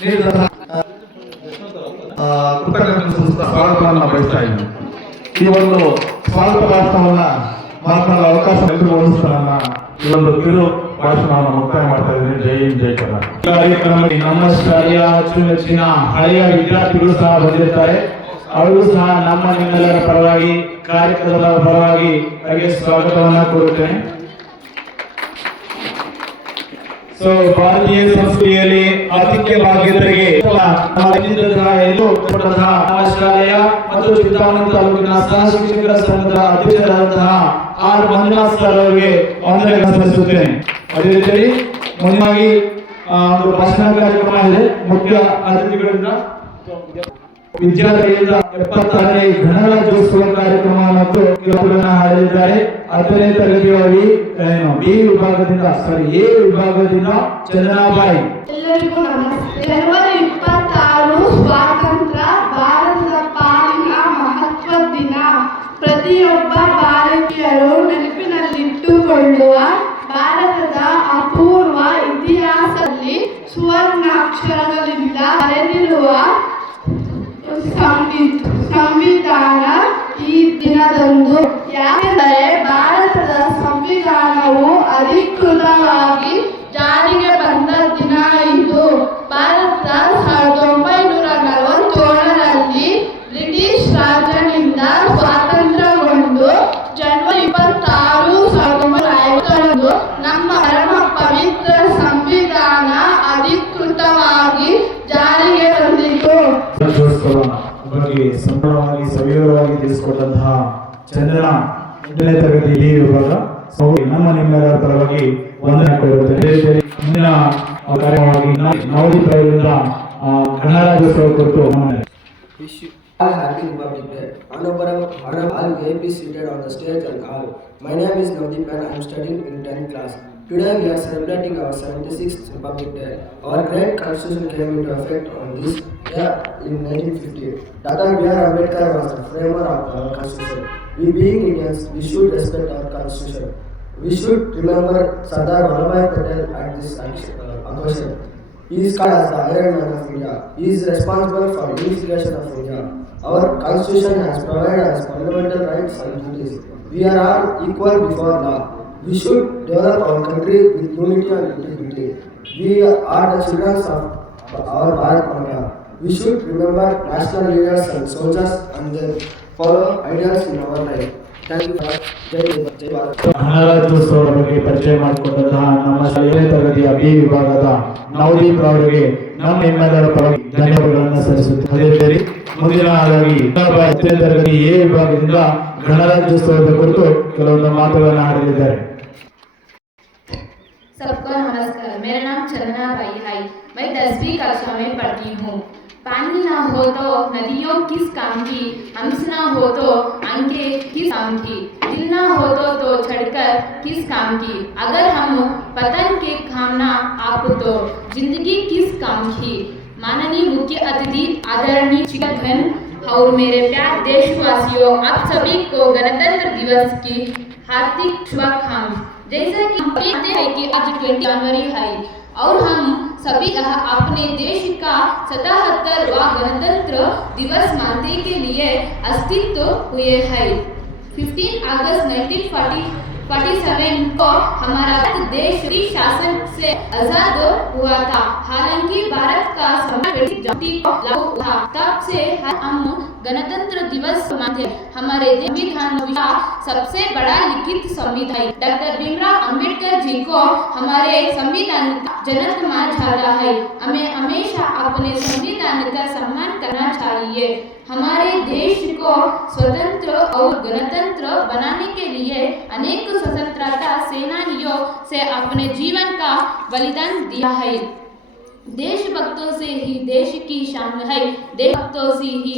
ನೀಡಿದ ಸ್ವಾಗತವನ್ನು ಬಯಸ್ತಾ ಇದ್ದೀನಿ. ಈ ಒಂದು ಸ್ವಾಗತ ಭಾಷಣವನ್ನ ಮಾತನಾಡಲು ಅವಕಾಶ ಒದಗಿಸ್ತಾನ ಈ ಒಂದು ಕಿರು ಭಾಷಣವನ್ನು ಮುಕ್ತಾಯ ಮಾಡ್ತಾ ಇದ್ದೀನಿ. ಜೈ ಹಿಂದ್, ಜೈ ಕರ್ನಾಟಕ. ಕಾರ್ಯಕ್ರಮಕ್ಕೆ ನಮ್ಮ ಶಾಲೆಯ ಅಚ್ಚುಮೆಚ್ಚಿನ ಹಳೆಯ ವಿದ್ಯಾರ್ಥಿಗಳು ಸಹ ಬಂದಿರ್ತಾರೆ. ಅವರು ಸಹ ನಮ್ಮ ನಿಮ್ಮೆಲ್ಲರ ಪರವಾಗಿ, ಕಾರ್ಯಕ್ರಮದ ಪರವಾಗಿ ಹಾಗೆ ಸ್ವಾಗತವನ್ನು ಕೋರುತ್ತೇನೆ. ಸೊ ಭಾರತೀಯ ಸಂಸ್ಕೃತಿಯಲ್ಲಿ ಆತಿಥ್ಯ ಭಾಗ್ಯತೆಗೆ ಶಾಲೆಯ ಮತ್ತು ಚಿಂತಾಮಣಿ ತಾಲೂಕಿನ ಸಹ ಶಿಕ್ಷಕರ ಸಂಘದ ಅಧ್ಯಕ್ಷರಾದಂತಹ ಆರ್ ಮಂಜುನಾಥ್ ಸರ್ ಅವರಿಗೆ ವಂದನೆಗಳನ್ನು ಸಲ್ಲಿಸುತ್ತೇನೆ. ಅದೇ ರೀತಿಯಲ್ಲಿ ಮುಂದಾಗಿ ಒಂದು ಭಾಷಣ ಕಾರ್ಯಕ್ರಮ ಇದೆ. ಮುಖ್ಯ ಅತಿಥಿಗಳಿಂದ ವಿದ್ಯಾರ್ಥಿಗಳಿಂದ 76ನೇ ಗಣರಾಜ್ಯೋತ್ಸವ ಕಾರ್ಯಕ್ರಮ ಮತ್ತು ಕೆಲವರನ್ನ ಹಾಡಲಿದ್ದಾರೆ. 10ನೇ ತರಗತಿಯ ಎ ವಿಭಾಗದಿಂದ ಚಂದನಾಬಾಯಿ. ಎಲ್ಲರಿಗೂ ನಮಸ್ತೆ. ಜನವರಿ 26 ಸ್ವಾತಂತ್ರ್ಯ ಭಾರತದ ಪಾಲಿನ ಮಹತ್ವದ ದಿನ. ಪ್ರತಿಯೊಬ್ಬ ಭಾರತೀಯರು ನೆನಪಿನಲ್ಲಿಟ್ಟುಕೊಳ್ಳುವ ಭಾರತದ ಅಪೂರ್ವ ಇತಿಹಾಸದಲ್ಲಿ ಸುವರ್ಣಾಕ್ಷರಗಳಿಂದ ಬರೆದಿರುವ ಸಂವಿಧಾನ ಈ ದಿನದಂದು. ಯಾಕೆಂದರೆ ಭಾರತದ ಸಂವಿಧಾನವು ಅಧಿಕೃತವಾಗಿ ಜಾರಿಗೆ ಬಂದ ದಿನ ಇದು. ಭಾರತ 1947ರಲ್ಲಿ ಬ್ರಿಟಿಷ್ ರಾಜನಿಂದ ಸ್ವಾತಂತ್ರ್ಯಗೊಂಡು ಜನವರಿ 26, 1950ರಂದು ನಮ್ಮ ಪರಮ ಪವಿತ್ರ ಸಂವಿಧಾನ ಅಧಿಕೃತವಾಗಿ ಜಾರಿಗೆ ಬಂದಿತು. ಬಗ್ಗೆ ಸಂಪೂರ್ಣವಾಗಿ ಸವಿವರವಾಗಿ ತಿಳಿಸಿಕೊಟ್ಟಂತಹ ಚಂದನ 8ನೇ ತರಗತಿ ಎ ವಿಭಾಗ ನಮ್ಮ ನಿಮ್ಮೆಲ್ಲರ ಪರವಾಗಿ ವಂದನೆ ಕೋರುತ್ತೇನೆ. ಮುಂದಿನ ಕಾರ್ಯಕ್ರಮವಾಗಿ ನವದೀಪ್ ಅವರಿಂದ ಗಣರಾಜ್ಯೋತ್ಸವ ಕುರಿತು Happy Republic Day. Honorable all VIP seated on the stage and all. My name is Navdeep and I am studying in 10th class. Today we are celebrating our 76th Republic Day. Our great constitution came into effect on this day in 1950. Dr. B.R. Ambedkar was the framer of our constitution. We being Indians, we should respect our constitution. We should remember Sardar Vallabhbhai Patel at this occasion. He is called as the Iron Man of India. He is responsible for the unification of India. Our constitution has provided us fundamental rights and duties. We are all equal before law. We should develop our country with unity and integrity. We are the children of our Bharat Mata. We should remember national leaders and soldiers and their follow ideals in our life. Thank you for Jai Bharat. ಗಣರಾಜ್ಯೋತ್ಸವದ ಬಗ್ಗೆ ಪರಿಚಯ ಮಾಡಿಕೊಂಡಂತಹ ನಮ್ಮ 7ನೇ ತರಗತಿಯ B ವಿಭಾಗದ ನವದೀಪ್ ಅವರಿಗೆ ನಮ್ಮ ನಿಮ್ಮೆಲ್ಲರ ಪರವಾಗಿ ಧನ್ಯವಾದಗಳನ್ನು ಸಲ್ಲಿಸುತ್ತೇವೆ. ಮುಂದಿನದಾಗಿ 10ನೇ ತರಗತಿ ಎ ವಿಭಾಗದಿಂದ ಗಣರಾಜ್ಯೋತ್ಸವದ ಕುರಿತು ಕೆಲವೊಂದು ಮಾತುಗಳನ್ನು ಆಡಲಿದ್ದಾರೆ. सबको नमस्कार. मेरा नाम चंदना बाई है. मैं 10वीं कक्षा में पढ़ती हूँ. पानी ना हो तो नदियों किस काम की, हंस ना हो तो अंके किस काम की, दिल ना हो तो छड़कर किस काम की, अगर हम पतन के खामना आप तो जिंदगी किस काम की. माननीय मुख्य अतिथि आदरणीय शिक्षकगण, और मेरे प्यारे देशवासियों, आप सभी को गणतंत्र दिवस की हार्दिक शुभकामनाएं। जैसा कि हम जानते हैं कि आज 20 जनवरी है और हम सभी अपने देश का 77वां गणतंत्र दिवस मानने के लिए अस्तित्व हुए हैं। 15 अगस्त 1947 को हमारा देश ब्रिटिश शासन से आजाद हुआ था। हालांकि भारत का संविधान लागू हुआ, तब से हम गणतंत्र दिवस मानते हैं। हमारे संविधान का सबसे बड़ा लिखित संविधान डॉक्टर भीमराव अंबेडकर जी को हमारे संविधान का जनक माना जाता है। हमें हमेशा अपने संविधान का सम्मान करना चाहिए। हमारे देश को स्वतंत्र और गणतंत्र बनाने के लिए अनेक स्वतंत्रता सेनानियों से अपने जीवन का बलिदान दिया है। देशभक्तों से ही देश की शान है, देशभक्तों से ही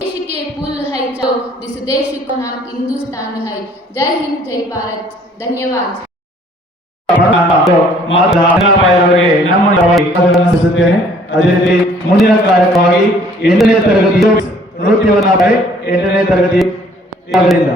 देश के पुल है, जो जिस देश का नाम हिंदुस्तान है। जय हिंद, जय भारत, धन्यवाद। ಅದೇ ರೀತಿ ಮುಂದಿನ ಕಾರ್ಯಕ್ರಮವಾಗಿ 8ನೇ ತರಗತಿ ನೃತ್ಯವನ್ನ 8ನೇ ತರಗತಿ ಆದ್ದರಿಂದ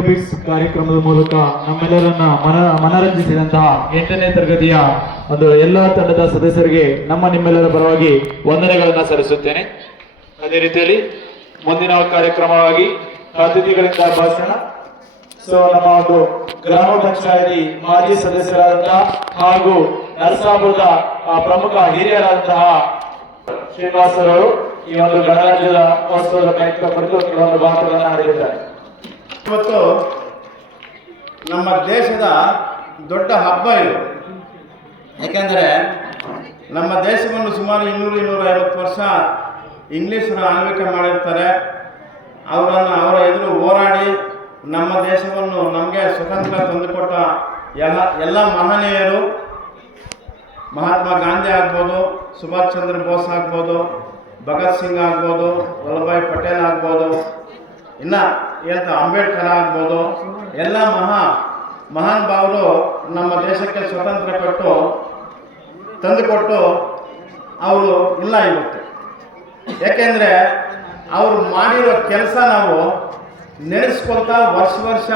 ಏರೋಬಿಕ್ಸ್ ಕಾರ್ಯಕ್ರಮದ ಮೂಲಕ ನಮ್ಮೆಲ್ಲರನ್ನ ಮನರಂಜಿಸಿದಂತಹ 8ನೇ ತರಗತಿಯ ಒಂದು ಎಲ್ಲಾ ತಂಡದ ಸದಸ್ಯರಿಗೆ ನಿಮ್ಮೆಲ್ಲರ ಪರವಾಗಿ ವಂದನೆಗಳನ್ನ ಸಲ್ಲಿಸುತ್ತೇನೆ. ಅದೇ ರೀತಿಯಲ್ಲಿ ಮುಂದಿನ ಕಾರ್ಯಕ್ರಮವಾಗಿ ಅತಿಥಿಗಳಿಂದ ಭಾಷಣ. ನಮ್ಮ ಒಂದು ಗ್ರಾಮ ಪಂಚಾಯಿತಿ ಮಾಜಿ ಸದಸ್ಯರಾದಂತಹ ಹಾಗೂ ನರಸಾಪುರದ ಪ್ರಮುಖ ಹಿರಿಯರಾದಂತಹ ಶ್ರೀನಿವಾಸರವರು ಈ ಒಂದು ಗಣರಾಜ್ಯದ ಮಹೋತ್ಸವದ ಕಾರ್ಯಕ್ರಮ ಕುರಿತು ಕೆಲವೊಂದು ಮಾತುಗಳನ್ನು ಆಡಲಿದ್ದಾರೆ. ಇವತ್ತು ನಮ್ಮ ದೇಶದ ದೊಡ್ಡ ಹಬ್ಬ ಇದು. ಯಾಕೆಂದರೆ ನಮ್ಮ ದೇಶವನ್ನು ಸುಮಾರು 200-250 ವರ್ಷ ಇಂಗ್ಲೀಷರ ಆಳ್ವಿಕೆ ಮಾಡಿರ್ತಾರೆ. ಅವರ ಎದುರು ಹೋರಾಡಿ ನಮ್ಮ ದೇಶವನ್ನು ನಮಗೆ ಸ್ವತಂತ್ರ ತಂದುಕೊಟ್ಟ ಎಲ್ಲ ಮಹನೀಯರು, ಮಹಾತ್ಮ ಗಾಂಧಿ ಆಗ್ಬೋದು, ಸುಭಾಷ್ ಚಂದ್ರ ಬೋಸ್ ಆಗ್ಬೋದು, ಭಗತ್ ಸಿಂಗ್ ಆಗ್ಬೋದು, ವಲ್ಲಭಾಯ್ ಪಟೇಲ್ ಆಗ್ಬೋದು, ಇನ್ನು ಅಂಬೇಡ್ಕರ್ ಆಗ್ಬೋದು, ಎಲ್ಲ ಮಹಾನ್ ಭಾವರು ನಮ್ಮ ದೇಶಕ್ಕೆ ಸ್ವತಂತ್ರ ತಂದುಕೊಟ್ಟು ಅವರು ಇಲ್ಲ ಇವತ್ತು. ಯಾಕೆಂದರೆ ಅವರು ಮಾಡಿರೋ ಕೆಲಸ ನಾವು ನೆನೆಸ್ಕೊಳ್ತಾ ವರ್ಷ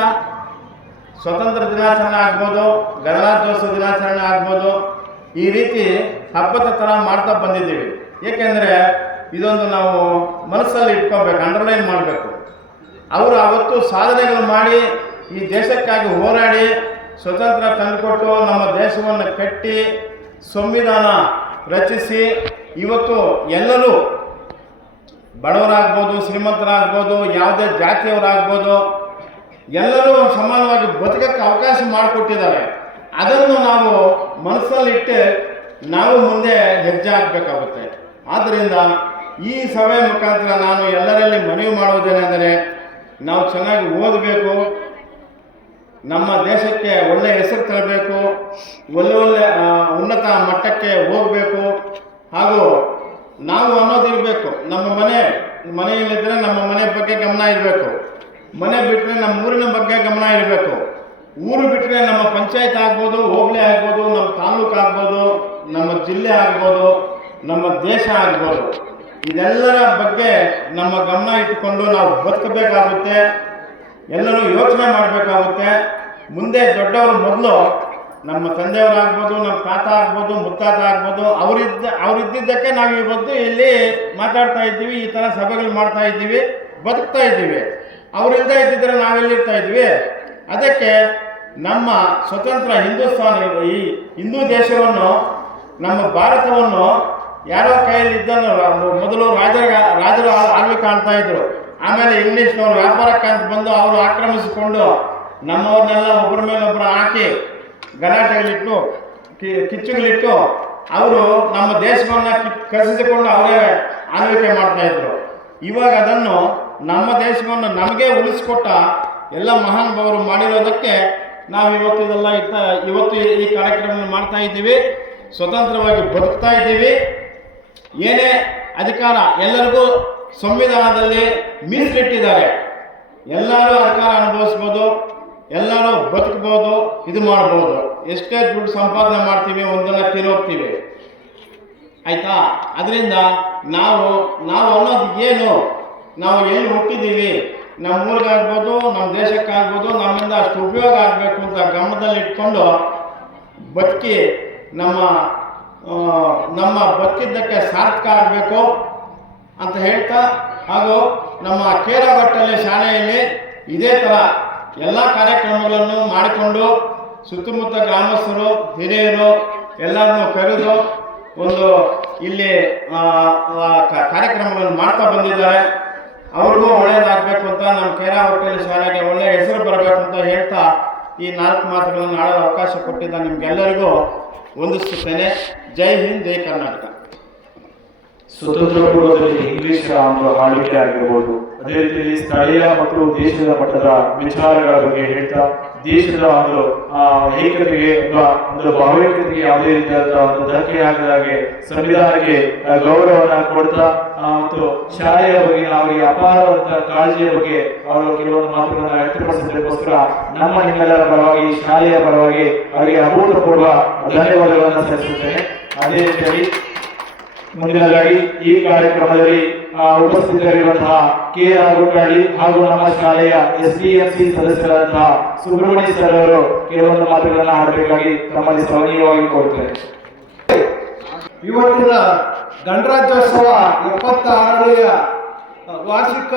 ಸ್ವತಂತ್ರ ದಿನಾಚರಣೆ ಆಗ್ಬೋದು, ಗಣರಾಜ್ಯೋತ್ಸವ ದಿನಾಚರಣೆ ಆಗ್ಬೋದು, ಈ ರೀತಿ ಹಬ್ಬದ ಥರ ಮಾಡ್ತಾ ಬಂದಿದ್ದೀವಿ. ಏಕೆಂದರೆ ಇದೊಂದು ನಾವು ಮನಸ್ಸಲ್ಲಿ ಇಟ್ಕೋಬೇಕು, ಅಂಡರ್ಲೈನ್ ಮಾಡಬೇಕು. ಅವರು ಅವತ್ತು ಸಾಧನೆಗಳು ಮಾಡಿ ಈ ದೇಶಕ್ಕಾಗಿ ಹೋರಾಡಿ ಸ್ವತಂತ್ರ ತಂದುಕೊಟ್ಟು ನಮ್ಮ ದೇಶವನ್ನು ಕಟ್ಟಿ ಸಂವಿಧಾನ ರಚಿಸಿ ಇವತ್ತು ಎಲ್ಲರೂ ಬಡವರಾಗ್ಬೋದು, ಶ್ರೀಮಂತರಾಗ್ಬೋದು, ಯಾವುದೇ ಜಾತಿಯವರಾಗ್ಬೋದು, ಎಲ್ಲರೂ ಸಮಾನವಾಗಿ ಬದುಕಕ್ಕೆ ಅವಕಾಶ ಮಾಡಿಕೊಟ್ಟಿದ್ದಾರೆ. ಅದನ್ನು ನಾವು ಮನಸ್ಸಲ್ಲಿಟ್ಟು ನಾವು ಮುಂದೆ ಹೆಜ್ಜೆ ಹಾಕಬೇಕಾಗುತ್ತೆ. ಆದ್ದರಿಂದ ಈ ಸಭೆ ಮುಖಾಂತರ ನಾನು ಎಲ್ಲರಲ್ಲಿ ಮನವಿ ಮಾಡುವುದೇನೆಂದರೆ, ನಾವು ಚೆನ್ನಾಗಿ ಓದಬೇಕು, ನಮ್ಮ ದೇಶಕ್ಕೆ ಒಳ್ಳೆಯ ಹೆಸರು ತರಬೇಕು, ಒಳ್ಳೆ ಉನ್ನತ ಮಟ್ಟಕ್ಕೆ ಹೋಗಬೇಕು. ಹಾಗೂ ನಾವು ಅನ್ನೋದಿರಬೇಕು, ನಮ್ಮ ಮನೆಯಲ್ಲಿದ್ದರೆ ನಮ್ಮ ಮನೆ ಬಗ್ಗೆ ಗಮನ ಇರಬೇಕು, ಮನೆ ಬಿಟ್ಟರೆ ನಮ್ಮ ಊರಿನ ಬಗ್ಗೆ ಗಮನ ಇರಬೇಕು, ಊರು ಬಿಟ್ಟರೆ ನಮ್ಮ ಪಂಚಾಯತ್ ಆಗ್ಬೋದು, ಹೋಬಳಿ ಆಗ್ಬೋದು, ನಮ್ಮ ತಾಲೂಕು ಆಗ್ಬೋದು, ನಮ್ಮ ಜಿಲ್ಲೆ ಆಗ್ಬೋದು, ನಮ್ಮ ದೇಶ ಆಗ್ಬೋದು. ಇದೆಲ್ಲರ ಬಗ್ಗೆ ನಮ್ಮ ಗಮನ ಇಟ್ಟುಕೊಂಡು ನಾವು ಬದುಕಬೇಕಾಗುತ್ತೆ. ಎಲ್ಲರೂ ಯೋಚನೆ ಮಾಡಬೇಕಾಗುತ್ತೆ. ಮುಂದೆ ದೊಡ್ಡವರು ಮೊದಲು ನಮ್ಮ ತಂದೆಯವರಾಗ್ಬೋದು, ನಮ್ಮ ತಾತ ಆಗ್ಬೋದು, ಮುತ್ತಾತ ಆಗ್ಬೋದು, ಅವರಿದ್ದಿದ್ದಕ್ಕೆ ನಾವು ಇವತ್ತು ಇಲ್ಲಿ ಮಾತಾಡ್ತಾ ಇದ್ದೀವಿ, ಈ ಥರ ಸಭೆಗಳು ಮಾಡ್ತಾ ಇದ್ದೀವಿ, ಬದುಕ್ತಾ ಇದ್ದೀವಿ. ಅವರಿಂದ ಇದ್ದಿದ್ರೆ ನಾವೆಲ್ಲಿರ್ತಾ ಇದ್ವಿ? ಅದಕ್ಕೆ ನಮ್ಮ ಸ್ವತಂತ್ರ ಹಿಂದೂಸ್ತಾನ, ಈ ಹಿಂದೂ ದೇಶವನ್ನು, ನಮ್ಮ ಭಾರತವನ್ನು ಯಾರೋ ಕೈಯಲ್ಲಿ ಇದ್ದನ್ನು ಮೊದಲು ರಾಜರು ಆಳ್ವಿಕೆ ಆಳ್ತಾ ಇದ್ರು. ಆಮೇಲೆ ಇಂಗ್ಲೀಷ್ನವರು ವ್ಯಾಪಾರಕ್ಕಂತ ಬಂದು ಅವರು ಆಕ್ರಮಿಸಿಕೊಂಡು ನಮ್ಮವ್ರನ್ನೆಲ್ಲ ಒಬ್ಬರ ಮೇಲೆ ಒಬ್ಬರು ಹಾಕಿ ಗಲಾಟೆಗಳಿಟ್ಟು ಕಿಚ್ಚುಗಳಿಟ್ಟು ಅವರು ನಮ್ಮ ದೇಶವನ್ನು ಕಸಿದುಕೊಂಡು ಅವರೇ ಆಳ್ವಿಕೆ ಮಾಡ್ತಾಯಿದ್ರು. ಇವಾಗ ಅದನ್ನು ನಮ್ಮ ದೇಶವನ್ನು ನಮಗೆ ಉಳಿಸ್ಕೊಟ್ಟ ಎಲ್ಲ ಮಹಾನುಭಾವರು ಮಾಡಿರೋದಕ್ಕೆ ನಾವು ಇವತ್ತು ಈ ಕಾರ್ಯಕ್ರಮ ಮಾಡ್ತಾ ಇದ್ದೀವಿ. ಸ್ವತಂತ್ರವಾಗಿ ಬದುಕ್ತಾ ಇದ್ದೀವಿ. ಏನೇ ಅಧಿಕಾರ ಎಲ್ಲರಿಗೂ ಸಂವಿಧಾನದಲ್ಲಿ ಮೀಸಲಿಟ್ಟಿದ್ದಾರೆ. ಎಲ್ಲರೂ ಅಧಿಕಾರ ಅನುಭವಿಸ್ಬೋದು, ಎಲ್ಲರೂ ಬದುಕ್ಬೋದು, ಇದು ಮಾಡ್ಬೋದು. ಎಷ್ಟೇ ದುಡ್ಡು ಸಂಪಾದನೆ ಮಾಡ್ತೀವಿ, ಒಂದನ್ನು ತಿನ್ನೋಗ್ತೀವಿ, ಆಯಿತಾ? ಅದರಿಂದ ನಾವು ಅನ್ನೋದು ಏನು, ನಾವು ಎಲ್ಲಿ ಹುಟ್ಟಿದ್ದೀವಿ, ನಮ್ಮ ಊರಿಗಾಗ್ಬೋದು, ನಮ್ಮ ದೇಶಕ್ಕಾಗ್ಬೋದು, ನಮ್ಮಿಂದ ಅಷ್ಟು ಉಪಯೋಗ ಆಗಬೇಕು ಅಂತ ಗಮನದಲ್ಲಿ ಇಟ್ಕೊಂಡು ಬದುಕಿ ನಮ್ಮ ಬದುಕಿದ್ದಕ್ಕೆ ಸಾರ್ಥಕ ಆಗಬೇಕು ಅಂತ ಹೇಳ್ತಾ, ಹಾಗೂ ನಮ್ಮ ಕೇರಘಟ್ಟಲ್ಲಿ ಶಾಲೆಯಲ್ಲಿ ಇದೇ ಥರ ಎಲ್ಲ ಕಾರ್ಯಕ್ರಮಗಳನ್ನು ಮಾಡಿಕೊಂಡು ಸುತ್ತಮುತ್ತ ಗ್ರಾಮಸ್ಥರು, ಹಿರಿಯರು ಎಲ್ಲರನ್ನೂ ಕರೆದು ಒಂದು ಇಲ್ಲಿ ಕಾರ್ಯಕ್ರಮಗಳನ್ನು ಮಾಡ್ತಾ ಬಂದಿದ್ದಾರೆ. ಅವ್ರಿಗೂ ಒಳ್ಳೆಯದಾಗಬೇಕು ಅಂತ ನಮ್ಮ ಕೇರಘಟ್ಟಲ್ಲಿ ಶಾಲೆಗೆ ಒಳ್ಳೆಯ ಹೆಸರು ಬರಬೇಕು ಅಂತ ಹೇಳ್ತಾ ಈ 4 ಮಾತುಗಳನ್ನು ಆಡಲು ಅವಕಾಶ ಕೊಟ್ಟಿದ್ದ ನಿಮಗೆಲ್ಲರಿಗೂ ವಂದಿಸುತ್ತೇನೆ. ಜೈ ಹಿಂದ್, ಜೈ ಕರ್ನಾಟಕ. ಸ್ವತಂತ್ರ ಪೂರ್ವದಲ್ಲಿ ಇಂಗ್ಲಿಷ್ ಒಂದು ಆಳ್ವಿಕೆ ಆಗಿರ್ಬೋದು, ಅದೇ ರೀತಿಯಲ್ಲಿ ಸ್ಥಳೀಯ ಮತ್ತು ದೇಶದ ಮಟ್ಟದ ವಿಚಾರಗಳ ಬಗ್ಗೆ ಹೇಳ್ತಾ ದೇಶದ ಒಂದು ಏಕತೆಗೆ ಅಥವಾ ಒಂದು ಭಾವೈಕ್ಯತೆಗೆ ಯಾವುದೇ ರೀತಿಯಾದ ಒಂದು ಧಕ್ಕೆ ಆಗದಾಗೆ ಸಂವಿಧಾನಕ್ಕೆ ಗೌರವವನ್ನು ಕೊಡ್ತಾ ಮತ್ತು ಶಾಲೆಯ ಬಗ್ಗೆ ಅವರಿಗೆ ಅಪಾರವಾದ ಕಾಳಜಿಯ ಬಗ್ಗೆ ಅವರು ಕೆಲವೊಂದು ಮಾತುಗಳನ್ನು ವ್ಯಕ್ತಪಡಿಸೋದಕ್ಕೋಸ್ಕರ ನಿಮ್ಮೆಲ್ಲರ ಪರವಾಗಿ, ಶಾಲೆಯ ಪರವಾಗಿ ಅವರಿಗೆ ಅಭೂತಪೂರ್ವ ಧನ್ಯವಾದಗಳನ್ನು ಸಲ್ಲಿಸುತ್ತೇನೆ. ಅದೇ ರೀತಿಯಲ್ಲಿ ಮುಂದಿನದಾಗಿ ಈ ಕಾರ್ಯಕ್ರಮದಲ್ಲಿ ಉಪಸ್ಥಿತರಿರುವಂತಹ ಕೆ ರಾಘುಟ್ಟಾಳಿ ಹಾಗೂ ನಮ್ಮ ಶಾಲೆಯ SDMC ಸದಸ್ಯರಾದಂತಹ ಸುಬ್ರಹ್ಮಣ್ಯ ಸರ್ ಅವರು ಕೆಲವೊಂದು ಮಾತುಗಳನ್ನು ಆಡಬೇಕಾಗಿ ತಮ್ಮಲ್ಲಿ ಸವನೀಯವಾಗಿ ಕೋರುತ್ತೇನೆ. ಇವತ್ತಿನ ಗಣರಾಜ್ಯೋತ್ಸವ 76ನೇಯ ವಾರ್ಷಿಕ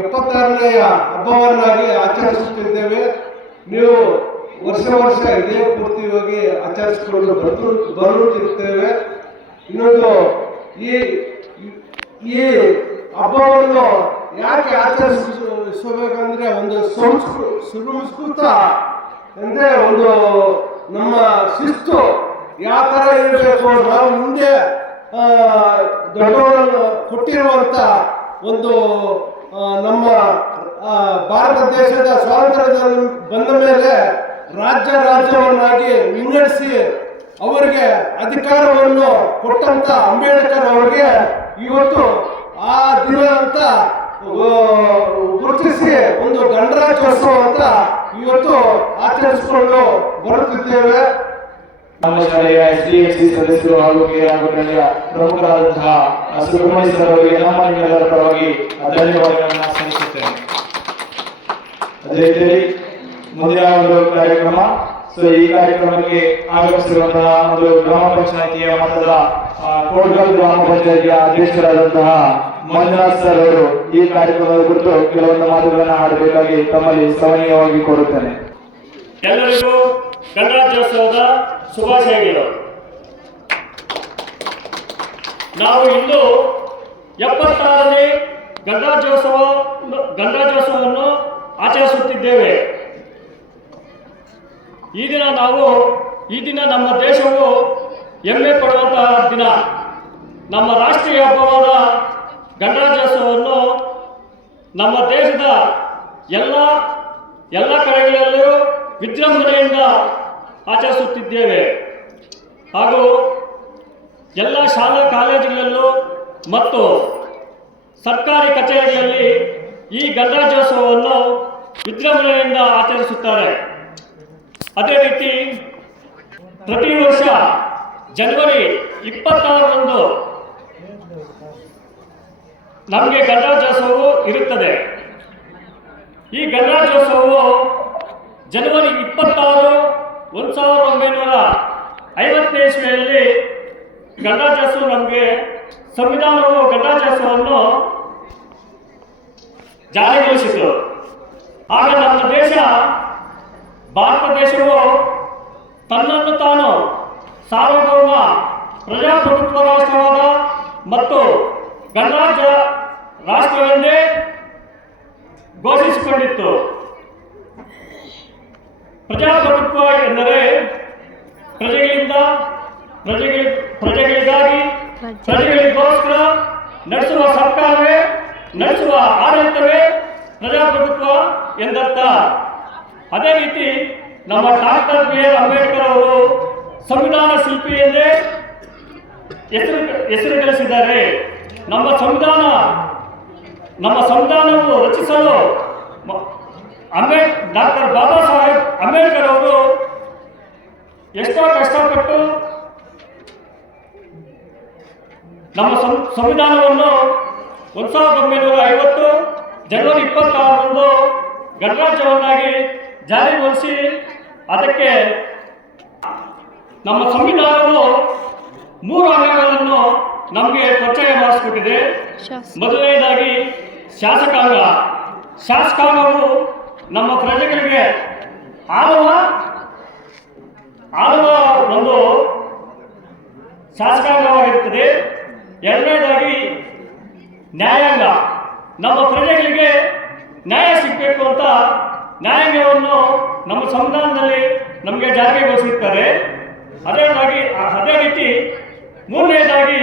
76ನೇಯ ಹಬ್ಬವನ್ನಾಗಿ ಆಚರಿಸುತ್ತಿದ್ದೇವೆ. ನೀವು ವರ್ಷ ಇದೇ ಪೂರ್ತಿಯಾಗಿ ಆಚರಿಸಿಕೊಂಡು ಬರುತ್ತಿದ್ದೇವೆ. ಇನ್ನೊಂದು ಈ ಹಬ್ಬವನ್ನು ಯಾಕೆ ಆಚರಿಸಬೇಕಂದ್ರೆ ಒಂದು ಸಂಸ್ಕೃತ ಅಂದ್ರೆ ಒಂದು ನಮ್ಮ ಶಿಸ್ತು ಯಾವ ಥರ ಇರಬೇಕು, ನಾವು ಮುಂದೆ ದೊಡ್ಡವರನ್ನು ಕೊಟ್ಟಿರುವಂಥ ಒಂದು ನಮ್ಮ ಭಾರತ ದೇಶದ ಸ್ವಾತಂತ್ರ್ಯದಲ್ಲಿ ಬಂದ ಮೇಲೆ ರಾಜ್ಯವನ್ನಾಗಿ ವಿಂಗಡಿಸಿ ಅವರಿಗೆ ಅಧಿಕಾರವನ್ನು ಕೊಟ್ಟಂತ ಅಂಬೇಡ್ಕರ್ ಅವರಿಗೆ ಇವತ್ತು ಆ ದಿನ ಅಂತ ಗುರುತಿಸಿ ಒಂದು ಗಣರಾಜ್ಯೋತ್ಸವ ಅಂತ ಇವತ್ತು ಆಚರಿಸಿಕೊಂಡು ಬರುತ್ತಿದ್ದೇವೆ. ನಮ್ಮ ಶಾಲೆಯ SDMC ಸದಸ್ಯರು ಹಾಗೂ ಕೆ ರಾಘುಟ್ಟಾಳಿಯ ಪ್ರಮುಖರಾದಂತಹ ಸುಬ್ರಹ್ಮಣ್ಯ ಸರ್ ಅವರಿಗೆ ನಮ್ಮ ನಿಮ್ಮೆಲ್ಲರ ಪರವಾಗಿ ಧನ್ಯವಾದಗಳನ್ನು ಸಲ್ಲಿಸುತ್ತೇನೆ. ಅದೇ ರೀತಿಯಲ್ಲಿ ಮುಂದಿನ ಒಂದು ಕಾರ್ಯಕ್ರಮ. ಈ ಕಾರ್ಯಕ್ರಮಕ್ಕೆ ಆಗಮಿಸಿರುವಂತಹ ಒಂದು ಗ್ರಾಮ ಪಂಚಾಯಿತಿಯ ಮಟ್ಟದ ಕೋಟ್ಗಲ್ ಗ್ರಾಮ ಪಂಚಾಯಿತಿಯ ಅಧ್ಯಕ್ಷರಾದಂತಹ ಮಂಜುನಾಥ್ ಸರ್ ಅವರು ಈ ಕಾರ್ಯಕ್ರಮದ ಕುರಿತು ಕೆಲವೊಂದು ಮಾತುಗಳನ್ನು ಆಡಬೇಕಾಗಿ ತಮ್ಮಲ್ಲಿ ಸವನೀಯವಾಗಿ ಕೋರುತ್ತೇನೆ. ಎಲ್ಲರಿಗೂ ಗಣರಾಜ್ಯೋತ್ಸವದ ಶುಭಾಶಯಗಳು. ನಾವು ಇಂದು 76ನೇ ಗಣರಾಜ್ಯೋತ್ಸವವನ್ನು ಆಚರಿಸುತ್ತಿದ್ದೇವೆ. ಈ ದಿನ ನಮ್ಮ ದೇಶವು ಹೆಮ್ಮೆ ಪಡುವಂತಹ ದಿನ. ನಮ್ಮ ರಾಷ್ಟ್ರೀಯ ಹಬ್ಬವಾದ ಗಣರಾಜ್ಯೋತ್ಸವವನ್ನು ನಮ್ಮ ದೇಶದ ಎಲ್ಲ ಕಡೆಗಳಲ್ಲೂ ವಿಜೃಂಭಣೆಯಿಂದ ಆಚರಿಸುತ್ತಿದ್ದೇವೆ. ಹಾಗೂ ಎಲ್ಲ ಶಾಲಾ ಕಾಲೇಜುಗಳಲ್ಲೂ ಮತ್ತು ಸರ್ಕಾರಿ ಕಚೇರಿಗಳಲ್ಲಿ ಈ ಗಣರಾಜ್ಯೋತ್ಸವವನ್ನು ವಿಜೃಂಭಣೆಯಿಂದ ಆಚರಿಸುತ್ತಾರೆ. ಅದೇ ರೀತಿ ಪ್ರತಿ ವರ್ಷ ಜನವರಿ 26ರಂದು ನಮಗೆ ಗಣರಾಜ್ಯೋತ್ಸವವು ಇರುತ್ತದೆ. ಈ ಗಣರಾಜ್ಯೋತ್ಸವವು ಜನವರಿ 26, 1950ನೇ ಇಸ್ವಿಯಲ್ಲಿ ಗಣರಾಜ್ಯೋತ್ಸವ ನಮಗೆ ಸಂವಿಧಾನವು ಗಣರಾಜ್ಯೋತ್ಸವವನ್ನು ಜಾರಿಗೊಳಿಸಿತು. ಆಗ ನಮ್ಮ ದೇಶ ಭಾರತ ದೇಶವು ತನ್ನನ್ನು ತಾನು ಸಾರ್ವಭೌಮ ಪ್ರಜಾಪ್ರಭುತ್ವ ರಾಷ್ಟ್ರವಾದ ಮತ್ತು ಗಣರಾಜ್ಯ ರಾಷ್ಟ್ರವೆಂದೇ ಘೋಷಿಸಿಕೊಂಡಿತ್ತು. ಪ್ರಜಾಪ್ರಭುತ್ವ ಎಂದರೆ ಪ್ರಜೆಗಳಿಗಾಗಿ ಪ್ರಜೆಗಳಿಗೋಸ್ಕರ ನಡೆಸುವ ಸರ್ಕಾರವೇ ನಡೆಸುವ ಆಡಳಿತವೇ ಪ್ರಜಾಪ್ರಭುತ್ವ ಎಂದರ್ಥ. ಅದೇ ರೀತಿ ನಮ್ಮ ಡಾಕ್ಟರ್ B.R. ಅಂಬೇಡ್ಕರ್ ಅವರು ಸಂವಿಧಾನ ಶಿಲ್ಪಿ ಎಂದೇ ಹೆಸರು ಗಳಿಸಿದ್ದಾರೆ. ನಮ್ಮ ಸಂವಿಧಾನವು ರಚಿಸಲು ಡಾಕ್ಟರ್ ಬಾಬಾ ಸಾಹೇಬ್ ಅಂಬೇಡ್ಕರ್ ಅವರು ಎಷ್ಟೋ ಕಷ್ಟಪಟ್ಟು ನಮ್ಮ ಸಂವಿಧಾನವನ್ನು 1950 ಜನವರಿ 26ರಂದು ಗಣರಾಜ್ಯವನ್ನಾಗಿ ಜಾರಿಗೊಳಿಸಿ ಅದಕ್ಕೆ ನಮ್ಮ ಸಂವಿಧಾನವು 3 ಅಂಗಗಳನ್ನು ನಮಗೆ ಪರಿಚಯ ಮಾಡಿಸಿಕೊಟ್ಟಿದೆ. ಮೊದಲನೇದಾಗಿ ಶಾಸಕಾಂಗವು ನಮ್ಮ ಪ್ರಜೆಗಳಿಗೆ ಆಳುವ ಒಂದು ಶಾಸಕಾಂಗವಾಗಿರುತ್ತದೆ. ಎರಡನೇದಾಗಿ ನ್ಯಾಯಾಂಗ, ನಮ್ಮ ಪ್ರಜೆಗಳಿಗೆ ನ್ಯಾಯ ಸಿಗಬೇಕು ಅಂತ ನ್ಯಾಯಾಂಗವನ್ನು ನಮ್ಮ ಸಂವಿಧಾನದಲ್ಲಿ ನಮಗೆ ಜಾರಿಗೊಳಿಸಿರ್ತಾರೆ. ಅದೇ ರೀತಿ ಮೂರನೇದಾಗಿ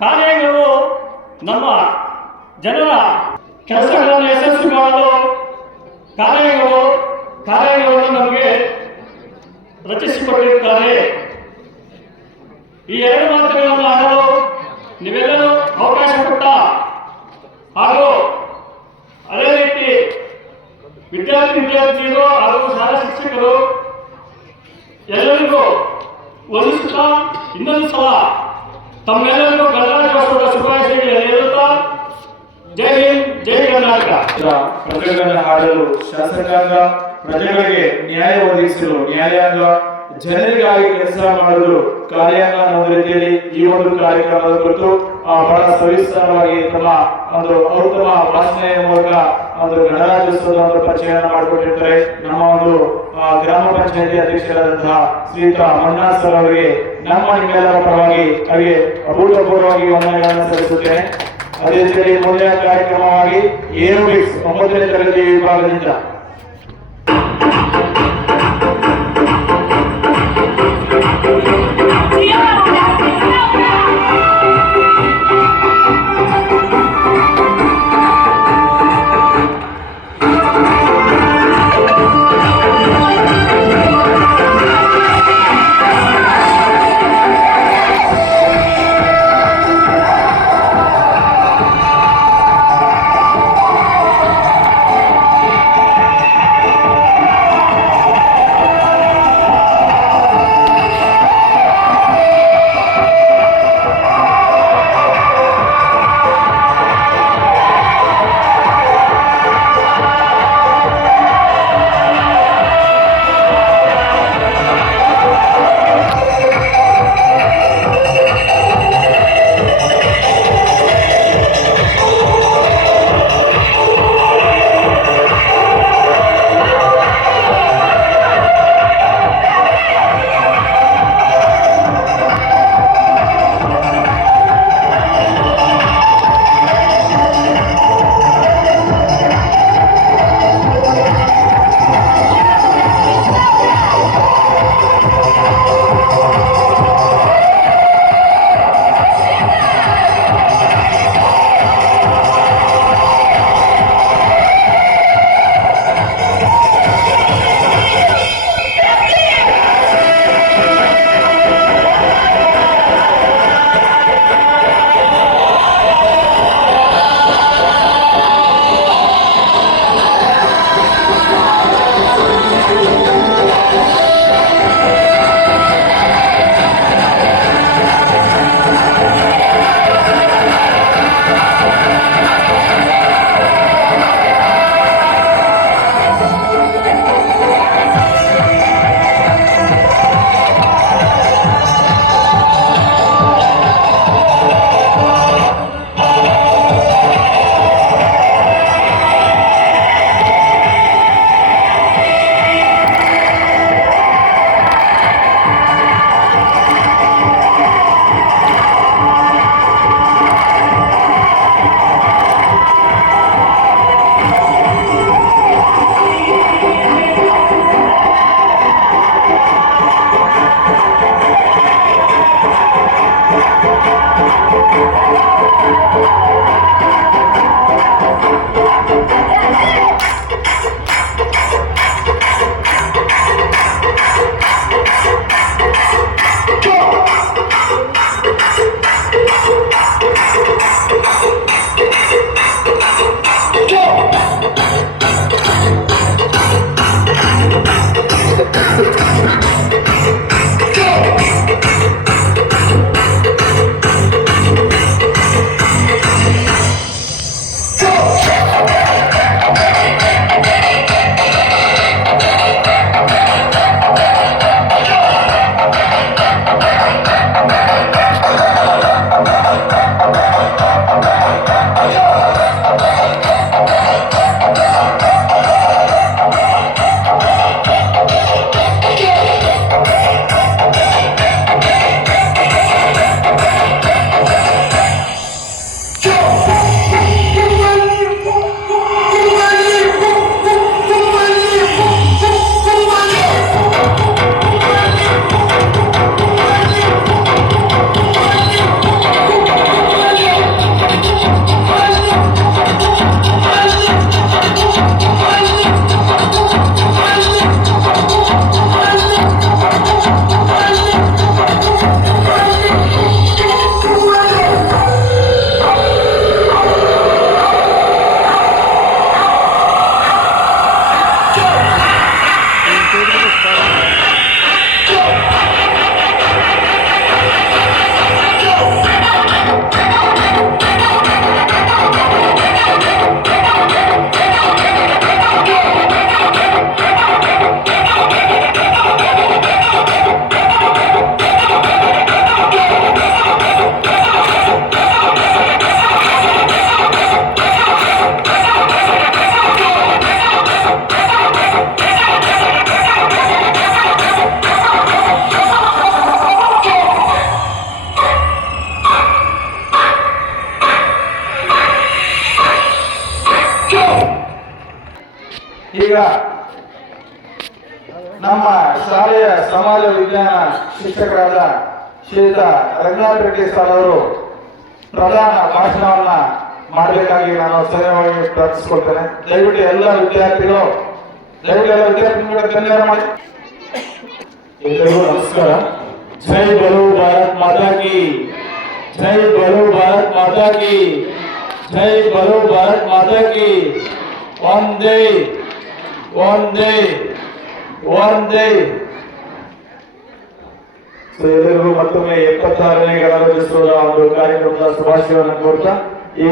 ಕಾರ್ಯಾಂಗವು ನಮ್ಮ ಜನರ ಕೆಲಸಗಳನ್ನು ಯಶಸ್ವಿ ಮಾಡಲು ಕಾರ್ಯಾಂಗವನ್ನು ನಮಗೆ ರಚಿಸಿಕೊಟ್ಟಿರುತ್ತಾರೆ. ಈ ಎರಡು ಮಾತುಗಳನ್ನು ಆಡಲು ನೀವೆಲ್ಲರೂ ಅವಕಾಶ ಕೊಟ್ಟ ಹಾಗೂ ಅದೇ ರೀತಿ ವಿದ್ಯಾರ್ಥಿನಿಯರು ಹಾಗೂ ಶಾಲಾ ಶಿಕ್ಷಕರು ಎಲ್ಲರಿಗೂ ವಂದಿಸುತ್ತಾ ಇನ್ನೊಂದು ಸಲ ತಮ್ಮೆಲ್ಲರಿಗೂ ಗಣರಾಜ್ಯೋತ್ಸವದ ಶುಭಾಶಯಗಳು ಹೇಳುತ್ತಾ ಜೈ ಹಿಂದ್, ಜೈ ಕರ್ನಾಟಕ. ಪ್ರಜೆಗಳನ್ನು ಹಾಡಲು ಶಾಸಕಾಂಗ, ಪ್ರಜೆಗಳಿಗೆ ನ್ಯಾಯ ಒದಗಿಸಲು ನ್ಯಾಯಾಂಗ, ಜನರಿಗಾಗಿ ಕೆಲಸ ಮಾಡಲು ಕಾರ್ಯಾಂಗ ಅನ್ನೋ ರೀತಿಯಲ್ಲಿ ಈ ಒಂದು ಕಾರ್ಯಕ್ರಮದ ಕುರಿತು ಬಹಳ ಸವಿಸ್ತಾರವಾಗಿ ತಮ್ಮ ಒಂದು ಉತ್ತಮ ಭಾಷಣೆಯ ಮೂಲಕ ಒಂದು ಗಣರಾಜ್ಯೋತ್ಸವದ ಒಂದು ಪರಿಚಯವನ್ನು ಮಾಡಿಕೊಟ್ಟಿರ್ತಾರೆ. ನಮ್ಮ ಒಂದು ಗ್ರಾಮ ಪಂಚಾಯತಿ ಅಧ್ಯಕ್ಷರಾದಂತಹ ಶ್ರೀಯುತ ಮಣ್ಣಾರ್ ಸರ್ ಅವರಿಗೆ ನಮ್ಮ ನಿಮ್ಮೆಲ್ಲರ ಪರವಾಗಿ ಅವರಿಗೆ ಅಭೂತಪೂರ್ವವಾಗಿ ವಂದನೆಗಳನ್ನು ಸಲ್ಲಿಸುತ್ತೇನೆ. ಅದೇ ರೀತಿಯಲ್ಲಿ ಮುಂದಿನ ಕಾರ್ಯಕ್ರಮವಾಗಿ ಏರೋಬಿಕ್ಸ್ 9ನೇ ತರಗತಿ ವಿಭಾಗದಿಂದ ಈಗ ನಮ್ಮ ಶಾಲೆಯ ಸಮಾಜ ವಿಜ್ಞಾನ ಶಿಕ್ಷಕರಾದ ಶ್ರೀಯುತ ರಂಗನಾಥ್ ರೆಡ್ಡಿ ಸರ್ ಅವರು ಪ್ರಧಾನ ಭಾಷಣವನ್ನ ಮಾಡಬೇಕಾಗಿ ನಾನು ಸವಿನಯವಾಗಿ ಪ್ರಾರ್ಥಿಸಿಕೊಳ್ತೇನೆ. ದಯವಿಟ್ಟು ಎಲ್ಲ ವಿದ್ಯಾರ್ಥಿಗಳು ಧನ್ಯವಾದ ಮಾಡಿ. ಎಲ್ಲರಿಗೂ ನಮಸ್ಕಾರ. ಜೈ ಬಲು ಭಾರತ್ ಮಾತಾ ಕಿ, ಜೈ ಬಲು ಭಾರತ್ ಮಾತಾ ಕಿ, ಜೈ ಬಲು ಭಾರತ್ ಮಾತಾ ಕಿ. ವಂದೇ ವಂದೇ ವಂದೇ. ಎಲ್ಲರಿಗೂ ಮತ್ತೊಮ್ಮೆ 76ನೇ ಗಣರಾಜ್ಯೋತ್ಸವದ ಒಂದು ಕಾರ್ಯಕ್ರಮದ ಶುಭಾಶಯವನ್ನು ಕೋರ್ತಾ ಈ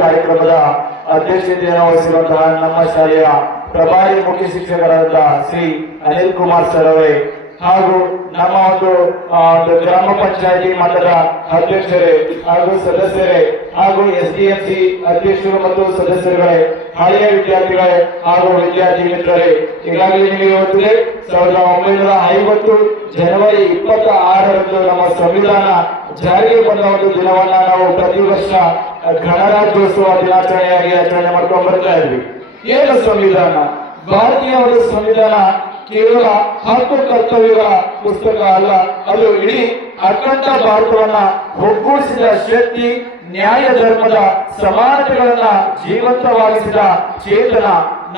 ಕಾರ್ಯಕ್ರಮದ ಅಧ್ಯಕ್ಷತೆಯನ್ನು ವಹಿಸಿರುವಂತಹ ನಮ್ಮ ಶಾಲೆಯ ಪ್ರಭಾರಿ ಮುಖ್ಯ ಶಿಕ್ಷಕರಾದ ಶ್ರೀ ಅನಿಲ್ ಕುಮಾರ್ ಸರ್ ಅವರೇ ಹಾಗೂ ನಮ್ಮ ಒಂದು ಗ್ರಾಮ ಪಂಚಾಯತಿ ಮಟ್ಟದ ಅಧ್ಯಕ್ಷರೇ ಹಾಗೂ ಸದಸ್ಯರೇ ಹಾಗೂ SDMC ಅಧ್ಯಕ್ಷರು ಮತ್ತು ಸದಸ್ಯರುಗಳೇ, ಹಳೆಯ ವಿದ್ಯಾರ್ಥಿಗಳೇ ಹಾಗೂ ವಿದ್ಯಾರ್ಥಿ ಮಿತ್ರರೇ, ಈಗಾಗಲೇ ನಿಮಗೆ ಗೊತ್ತಿದೆ 1950 ಜನವರಿ 26ರಂದು ನಮ್ಮ ಸಂವಿಧಾನ ಜಾರಿಗೆ ಬಂದ ಒಂದು ದಿನವನ್ನ ನಾವು ಪ್ರತಿ ವರ್ಷ ಗಣರಾಜ್ಯೋತ್ಸವ ದಿನಾಚರಣೆಯಾಗಿ ಆಚರಣೆ ಮಾಡ್ಕೊಂಡು ಬರ್ತಾ ಇದ್ವಿ. ಏನು ಸಂವಿಧಾನ? ಭಾರತೀಯ ಒಂದು ಸಂವಿಧಾನ ಕೇವಲ ಹಕ್ಕು ಕರ್ತವ್ಯಗಳ ಪುಸ್ತಕ ಅಲ್ಲ, ಅದು ಇಡೀ ಅಖಂಡ ಭಾರತವನ್ನ ಒಗ್ಗೂಡಿಸಿದ ಶಕ್ತಿ, ನ್ಯಾಯ, ಧರ್ಮದ ಸಮಾನತೆಗಳನ್ನ ಜೀವಂತವಾಗಿಸಿದ ಚೇತನ.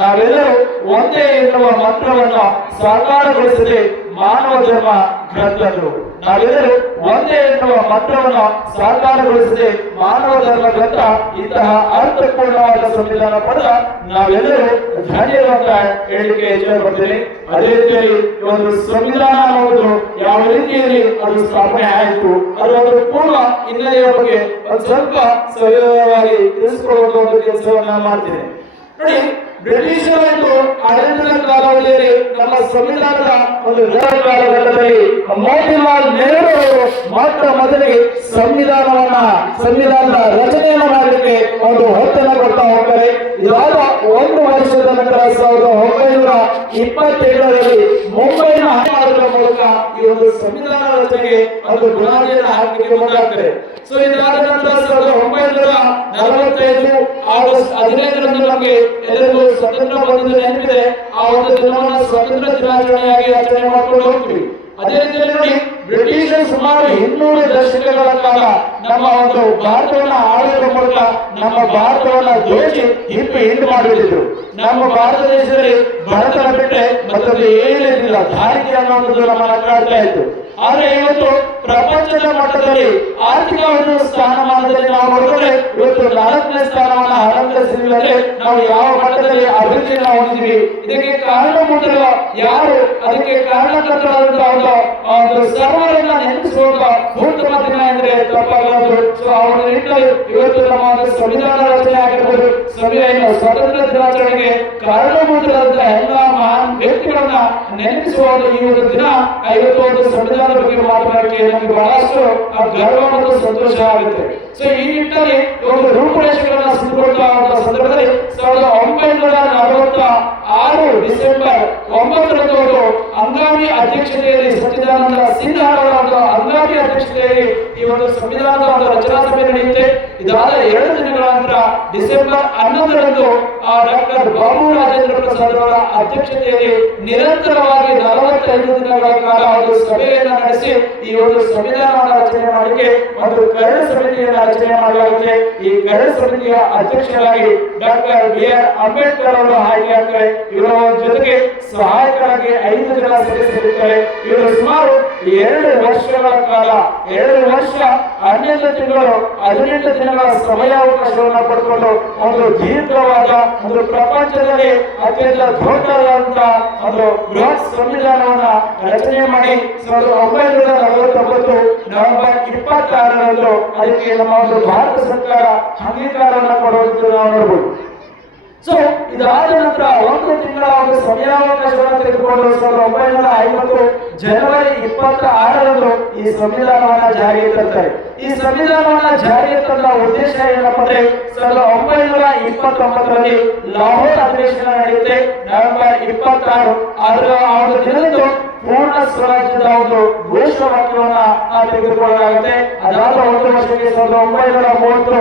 ನಾವೆಲ್ಲರೂ ಒಂದೇ ಎನ್ನುವ ಮಂತ್ರವನ್ನು ಸಾಕಾರಗೊಳಿಸದೆ ಮಾನವ ಧರ್ಮ ಗ್ರಂಥದ್ದು. ನಾವೆಲ್ಲರೂ ಒಂದೇ ಎನ್ನುವ ಮಂತ್ರವನ್ನು ಸಾಕಾರಗೊಳಿಸದೆ ಮಾನವ ಧರ್ಮ ಗ್ರಂಥ ಇಂತಹ ಅರ್ಥಪೂರ್ಣವಾದ ಸಂವಿಧಾನ ಪಡೆದ ನಾವೆಲ್ಲರೂ ಧನ್ಯರು ಅಂತ ಹೇಳಲಿಕ್ಕೆ ಇಷ್ಟಪಡ್ತೇನೆ. ಅದೇ ರೀತಿಯಲ್ಲಿ ಒಂದು ಸಂವಿಧಾನ ಅನ್ನೋದು ಯಾವ ರೀತಿಯಲ್ಲಿ ಅದು ಸ್ಥಾಪನೆ ಆಯಿತು, ಅದು ಒಂದು ಪೂರ್ವ ಹಿನ್ನೆಲೆಯ ಬಗ್ಗೆ ಒಂದು ಸ್ವಲ್ಪ ಸವಿವರವಾಗಿ ತಿಳಿಸಿಕೊಳ್ಳುವಂತ ಒಂದು ಕೆಲಸವನ್ನ ಮಾಡ್ತೇನೆ. ನೋಡಿ, ಬ್ರಿಟಿಷರು ಆಡಳಿತದ ಕಾಲಾವಧಿಯಲ್ಲಿ ನಮ್ಮ ಸಂವಿಧಾನದ ಒಂದು ಕಾಲಘಟ್ಟದಲ್ಲಿ ಮೋತಿಲಾಲ್ ನೆಹರು ಅವರು ಮಾತ್ರ ಮೊದಲಿಗೆ ಸಂವಿಧಾನದ ರಚನೆಯನ್ನು ಮಾಡಲಿಕ್ಕೆ ಒಂದು ಹೊತ್ತನ್ನು ಕೊಡ್ತಾ ಹೋಗ್ತಾರೆ. ಇದಾದ ಒಂದು ವರ್ಷದ ನಂತರ 1927ರಲ್ಲಿ ಮುಂಬೈನ ಮಾಡೋದ್ರ ಮೂಲಕ ಈ ಒಂದು ಸಂವಿಧಾನ ರಚನೆಗೆ ಒಂದು ಬುನಾದಿಯನ್ನು ಹಾಕಲಿಕ್ಕೆ ಮುಂದಾಗ್ತಾರೆ. ಸೊ ಇದಾದ ನಂತರ 1945 ಆಗಸ್ಟ್ 15ರಂದು ನಮಗೆ ಎಲ್ಲರಿಗೂ ಸ್ವತಂತ್ರ ಬಂದಿದ್ದು ನೆನಪಿದೆ. ಆ ಒಂದು ದಿನವನ್ನು ಸ್ವತಂತ್ರ ದಿನಾಚರಣೆಯಾಗಿ ಆಚರಣೆ ಮಾಡ್ಕೊಂಡು ಹೋಗ್ತೀವಿ. ಅದೇ ರೀತಿಯಲ್ಲಿ ನೋಡಿ, ಬ್ರಿಟಿಷರು ಸುಮಾರು 200 ದಶಕಗಳ ಕಾಲ ನಮ್ಮ ಒಂದು ಭಾರತವನ್ನ ಆಳುವುದರ ಮೂಲಕ ನಮ್ಮ ಭಾರತವನ್ನ ದೋಚಿ ಹಿಂಡು ಮಾಡಿಬಿಟ್ಟಿದ್ರು. ನಮ್ಮ ಭಾರತ ದೇಶದಲ್ಲಿ ಬಡತನ ಬಿಟ್ಟರೆ ಮತ್ತೊಂದು ಏನಿಲ್ಲ, ದಾರಿಕೆ ಅನ್ನುವಂಥದ್ದು ನಮ್ಮನ್ನ ಕಾಡ್ತಾ ಇತ್ತು. ಆದ್ರೆ ಇವತ್ತು ಪ್ರಪಂಚದ ಮಟ್ಟದಲ್ಲಿ ಆರ್ಥಿಕ ಒಂದು ಸ್ಥಾನಮಾನದಲ್ಲಿ ನಾವು ನೋಡಿದ್ರೆ ಇವತ್ತು 4ನೇ ಸ್ಥಾನವನ್ನು ಅಲಂಕರಿಸಿದ್ರೆ ನಾವು ಯಾವ ಮಟ್ಟದಲ್ಲಿ ಅಭಿವೃದ್ಧಿಯನ್ನು ಹೊಂದಿದ್ವಿ. ಇದಕ್ಕೆ ಕಾರಣಭೂತರು ಯಾರು? ಅದಕ್ಕೆ ಕಾರಣಕರ್ತರಾದಂತಹ ಒಂದು ಸರ್ವರನ್ನ ನೆನಪಿಸುವಂತ ಉತ್ತಮ ದಿನ ಅಂದ್ರೆ ತಪ್ಪಾಗಲಾರದು. ಸೊ ಅವರ ನಿಟ್ಟಿನಲ್ಲಿ ಇವತ್ತು ನಮ್ಮ ಒಂದು ಸಂವಿಧಾನ ರಚನೆ ಆಗಿರ್ಬೋದು, ಸ್ವಾತಂತ್ರ್ಯ ದಿನಾಚರಣೆಗೆ ಕಾರಣಭೂತರಾದಂತಹ ಎಲ್ಲ ಮಹಾನ್ ವ್ಯಕ್ತಿಗಳನ್ನ ನೆನಪಿಸುವ ಈ ಒಂದು ದಿನ ಇವತ್ತು ಒಂದು ಸಂವಿಧಾನ ಬಗ್ಗೆ ಮಾತನಾಡಲಿಕ್ಕೆ ನಮಗೆ ಬಹಳಷ್ಟು ಗರ್ವ ಮತ್ತು ಸಂತೋಷ ಆಗುತ್ತೆ. ಸೊ ಈ ನಿಟ್ಟಿನಲ್ಲಿ ಒಂದು ರೂಪುರೇಷೆಗಳನ್ನ ಸಿದ್ಧಗೊಳ್ಳುವ ಸಂದರ್ಭದಲ್ಲಿ 1946 ಡಿಸೆಂಬರ್ 9ರಂದು ಹಂಗಾಮಿ ಅಧ್ಯಕ್ಷತೆಯಲ್ಲಿ ಸಚ್ಚಿದಾನಂದ ಸಿನ್ಹಾ ಅವರ ಹಂಗಾಮಿ ಅಧ್ಯಕ್ಷತೆಯಲ್ಲಿ ಈ ಒಂದು ಸಂವಿಧಾನದ ಒಂದು ರಚನಾ ಸಭೆ ನಡೆಯುತ್ತೆ. ಇದಾದ 2 ದಿನಗಳ ನಂತರ ಡಿಸೆಂಬರ್ 11ರಂದು ಡಾಕ್ಟರ್ ಬಾಬು ರಾಜೇಂದ್ರ ಪ್ರಸಾದ್ ಅವರ ಅಧ್ಯಕ್ಷತೆಯಲ್ಲಿ ನಿರಂತರವಾಗಿ 45 ದಿನಗಳ ಕಾಲ ಒಂದು ಸಭೆಯನ್ನು ನಡೆಸಿ ಈ ಒಂದು ಸಂವಿಧಾನವನ್ನು ರಚನೆ ಮಾಡಲಿಕ್ಕೆ ಒಂದು ಕರಡು ಸಮಿತಿಯನ್ನು ರಚನೆ ಮಾಡಲಾಗಿದೆ. ಈ ಕರಡು ಸಮಿತಿಯ ಅಧ್ಯಕ್ಷರಾಗಿ ಡಾಕ್ಟರ್ BR ಅಂಬೇಡ್ಕರ್ ಅವರು ಆಯ್ಕೆಯಾಗ್ತಾರೆ. ಇವರ ಜೊತೆಗೆ ಸಹಾಯಕರಾಗಿ 5 ಜನ ಸದಸ್ಯರಿದ್ದಾರೆ. ಇವರು ಸುಮಾರು 2 ವರ್ಷಗಳ ಕಾಲ 2 ವರ್ಷ 11 ತಿಂಗಳು 18 ದಿನಗಳ ಸಮಯಾವಕಾಶವನ್ನು ಪಡೆದುಕೊಂಡು ಒಂದು ದೀರ್ಘವಾದ ಒಂದು ಪ್ರಪಂಚದಲ್ಲಿ ಅತ್ಯಂತ ದೊಡ್ಡದಾದಂತಹ ಒಂದು ಬೃಹತ್ ಸಂವಿಧಾನವನ್ನ ರಚನೆ ಮಾಡಿ 1949 ನವೆಂಬರ್ 26ರಂದು ಅದಕ್ಕೆ ನಮ್ಮ ಒಂದು ಭಾರತ ಸರ್ಕಾರ ಅಂಗೀಕಾರವನ್ನು ಕೊಡುವಂತ ನಾವು ನೋಡಬಹುದು. ಸೊ ಇದಾದ ನಂತರ 1 ತಿಂಗಳ ಒಂದು ಸಮಯಾವಕಾಶವನ್ನು ತೆಗೆದುಕೊಂಡು 1950 ಜನವರಿ 26ರಂದು ಈ ಸಂವಿಧಾನವನ್ನ ಜಾರಿಗೆ ತರ್ತಾರೆ. ಈ ಸಂವಿಧಾನವನ್ನ ಜಾರಿಗೆ ತಂದ ಉದ್ದೇಶ ಏನಪ್ಪ ಅಂದ್ರೆ 1929ರಲ್ಲಿ ಲಾಹೋರ್ ಅಧಿವೇಶನ ನಡೆಯುತ್ತೆ. ನವೆಂಬರ್ 26 ಅದರ ಆ ಒಂದು ದಿನದಂದು ಪೂರ್ಣ ಸ್ವರಾಜ್ಯದ ಒಂದು ಘೋಷವಾಕ್ಯವನ್ನ ತೆಗೆದುಕೊಳ್ಳಲಾಗುತ್ತೆ. ಅದಾದ ಒಂದು ವರ್ಷಕ್ಕೆ 1930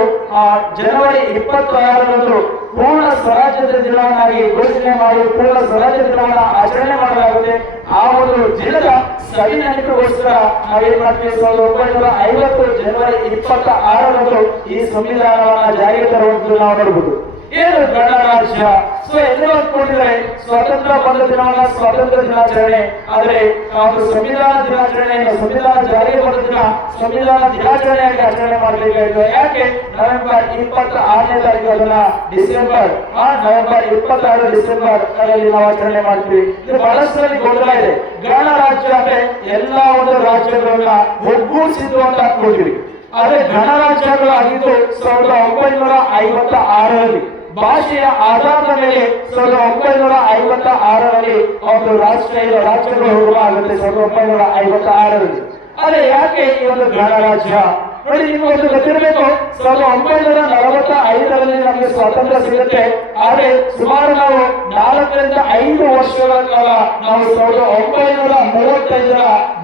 ಜನವರಿ 26ರಂದು ಪೂರ್ಣ ಸ್ವರಾಜ್ಯದ ದಿನವನ್ನಾಗಿ ಘೋಷಣೆ ಮಾಡಿ ಪೂರ್ಣ ಸ್ವರಾಜ್ಯ ದಿನವನ್ನ ಆಚರಣೆ ಮಾಡಲಾಗುತ್ತೆ. ಆ ಒಂದು ದಿನದ ಸವಿನೆನಪಿಗೋಸ್ಕರ ನಾವೇನ್ ಮಾಡ್ತೀವಿ, 1950 ಜನವರಿ 26ರಂದು ಈ ಸಂವಿಧಾನವನ್ನ ಜಾರಿಗೆ ತರುವಂತ ನಾವು ನೋಡಬಹುದು. ಏನು ಗಣರಾಜ್ಯ? ಸೊ ಎಲ್ಲರೂ ಅಂದ್ಕೊಂಡಿದ್ದಾರೆ ಸ್ವಾತಂತ್ರ್ಯ ಬಂದ ದಿನವನ್ನ ಸ್ವಾತಂತ್ರ್ಯ ದಿನಾಚರಣೆ, ಆದ್ರೆ ನಾವು ಸಂವಿಧಾನ ದಿನಾಚರಣೆಯನ್ನು ಸಂವಿಧಾನ ಜಾರಿಗೆ ಬಂದ ದಿನ ಸಂವಿಧಾನ ದಿನಾಚರಣೆಯಾಗಿ ಆಚರಣೆ ಮಾಡಬೇಕಾಗಿದೆ. ಯಾಕೆ? ನವೆಂಬರ್ 26ನೇ ತಾರೀಕು ಅದನ್ನ ನವೆಂಬರ್ 26 ಡಿಸೆಂಬರ್ ಅದರಲ್ಲಿ ನಾವು ಆಚರಣೆ ಮಾಡ್ತೀವಿ. ಇದು ಬಹಳಷ್ಟರಲ್ಲಿ ಗೊಂದಲ ಇದೆ. ಗಣರಾಜ್ಯ ಅಂದ್ರೆ ಎಲ್ಲಾ ಒಂದು ರಾಜ್ಯಗಳನ್ನ ಒಗ್ಗೂಡಿಸಿದ್ದು ಅಂತ ಅನ್ಕೊಂಡಿವಿ. ಆದ್ರೆ ಗಣರಾಜ್ಯಗಳು ಆಗಿದ್ದು 1956ರಲ್ಲಿ ಭಾಷೆಯ ಆಧಾರದ ಮೇಲೆ 1956ರಲ್ಲಿ ಒಂದು ರಾಜ್ಯಗಳು ಹುಡುಗ ಆಗುತ್ತೆ 1956ರಲ್ಲಿ. ಆದ್ರೆ ಯಾಕೆ ಈ ಒಂದು ಗಣರಾಜ್ಯ? ನೋಡಿ, ನಿಮ್ಗೆ ಗೊತ್ತಿರಬೇಕು, 1945ರಲ್ಲಿ ನಮಗೆ ಸ್ವಾತಂತ್ರ್ಯ ಸಿಗುತ್ತೆ. ಆದ್ರೆ ಸುಮಾರು ನಾವು 4 ರಿಂದ 5 ವರ್ಷಗಳ ಕಾಲ ನಾವು 1935ರ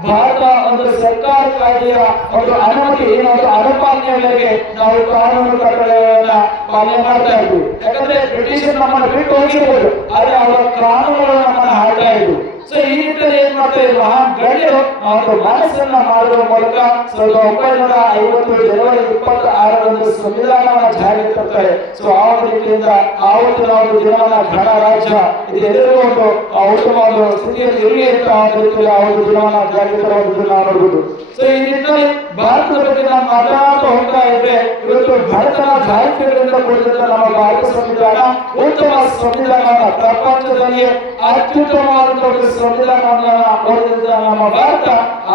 ಭಾರತ ಒಂದು ಸರ್ಕಾರ ಕಾಯ್ದೆಯ ಒಂದು ಅನುಮತಿ ಒಂದು ಅನುಪಾಲನೆಯ ಮೇರೆಗೆ ನಾವು ಕಾನೂನು ಕಟ್ಟಳೆಗಳನ್ನ ಪಾಲನೆ ಮಾಡ್ತಾ ಇದ್ವಿ. ಯಾಕಂದ್ರೆ ಬ್ರಿಟಿಷರು ನಮ್ಮನ್ನು ಬಿಟ್ಟು ಹೋಗಿರ್ಬೋದು, ಆದ್ರೆ ಅವರ ಕಾನೂನುಗಳು ನಮ್ಮನ್ನ ಹಾಡ್ತಾ ಇದ್ವು. ಸೊ ಈ ನಿಟ್ಟಿನಲ್ಲಿ ಏನ್ ಮಾಡ್ತಾರೆ, ಮಹಾನ್ ಗಣ್ಯರು ಒಂದು ಮನಸ್ಸನ್ನ ಮಾಡುವ ಮೂಲಕ 1950 ಜನವರಿ 26ರಂದು ಸಂವಿಧಾನವನ್ನ ಜಾರಿಗೆ ತರ್ತಾರೆ. ಸೊ ಆ ಒಂದು ರೀತಿಯಿಂದ ಆವತ್ತಿನ ಒಂದು ದಿನವನ್ನ ಗಣರಾಜ್ಯ ಇದೆಲ್ಲರೂ ಒಂದು ಉತ್ತಮ ಒಂದು ಸ್ಥಿತಿಯಲ್ಲಿ ಇರಲಿ ಅಂತ ಒಂದು ರೀತಿಯಲ್ಲಿ ಆ ಒಂದು ದಿನವನ್ನ ಜಾರಿಗೆ ತರುವಂತದ್ದು ನಾವು ನೋಡಬಹುದು. ಸೊ ಈ ನಿಟ್ಟಿನಲ್ಲಿ ಭಾರತದ ಬಗ್ಗೆ ನಾವು ಮಾತನಾಡ್ತಾ ಹೋಗ್ತಾ ಇದ್ರೆ ಇವತ್ತು ಭಾರತದ ಜಾರಿಗಳಿಂದ ಕೂಡಿದಂತ ನಮ್ಮ ಭಾರತ ಸಂವಿಧಾನ ಉತ್ತಮ ಸಂವಿಧಾನವನ್ನ ಪ್ರಪಂಚದಲ್ಲಿ ಅತ್ಯುತ್ತಮವಾದಂತಹ ಒಂದು ಸಂವಿಧಾನವನ್ನ ಹೊಂದಿದ ನಮ್ಮ ಭಾರತ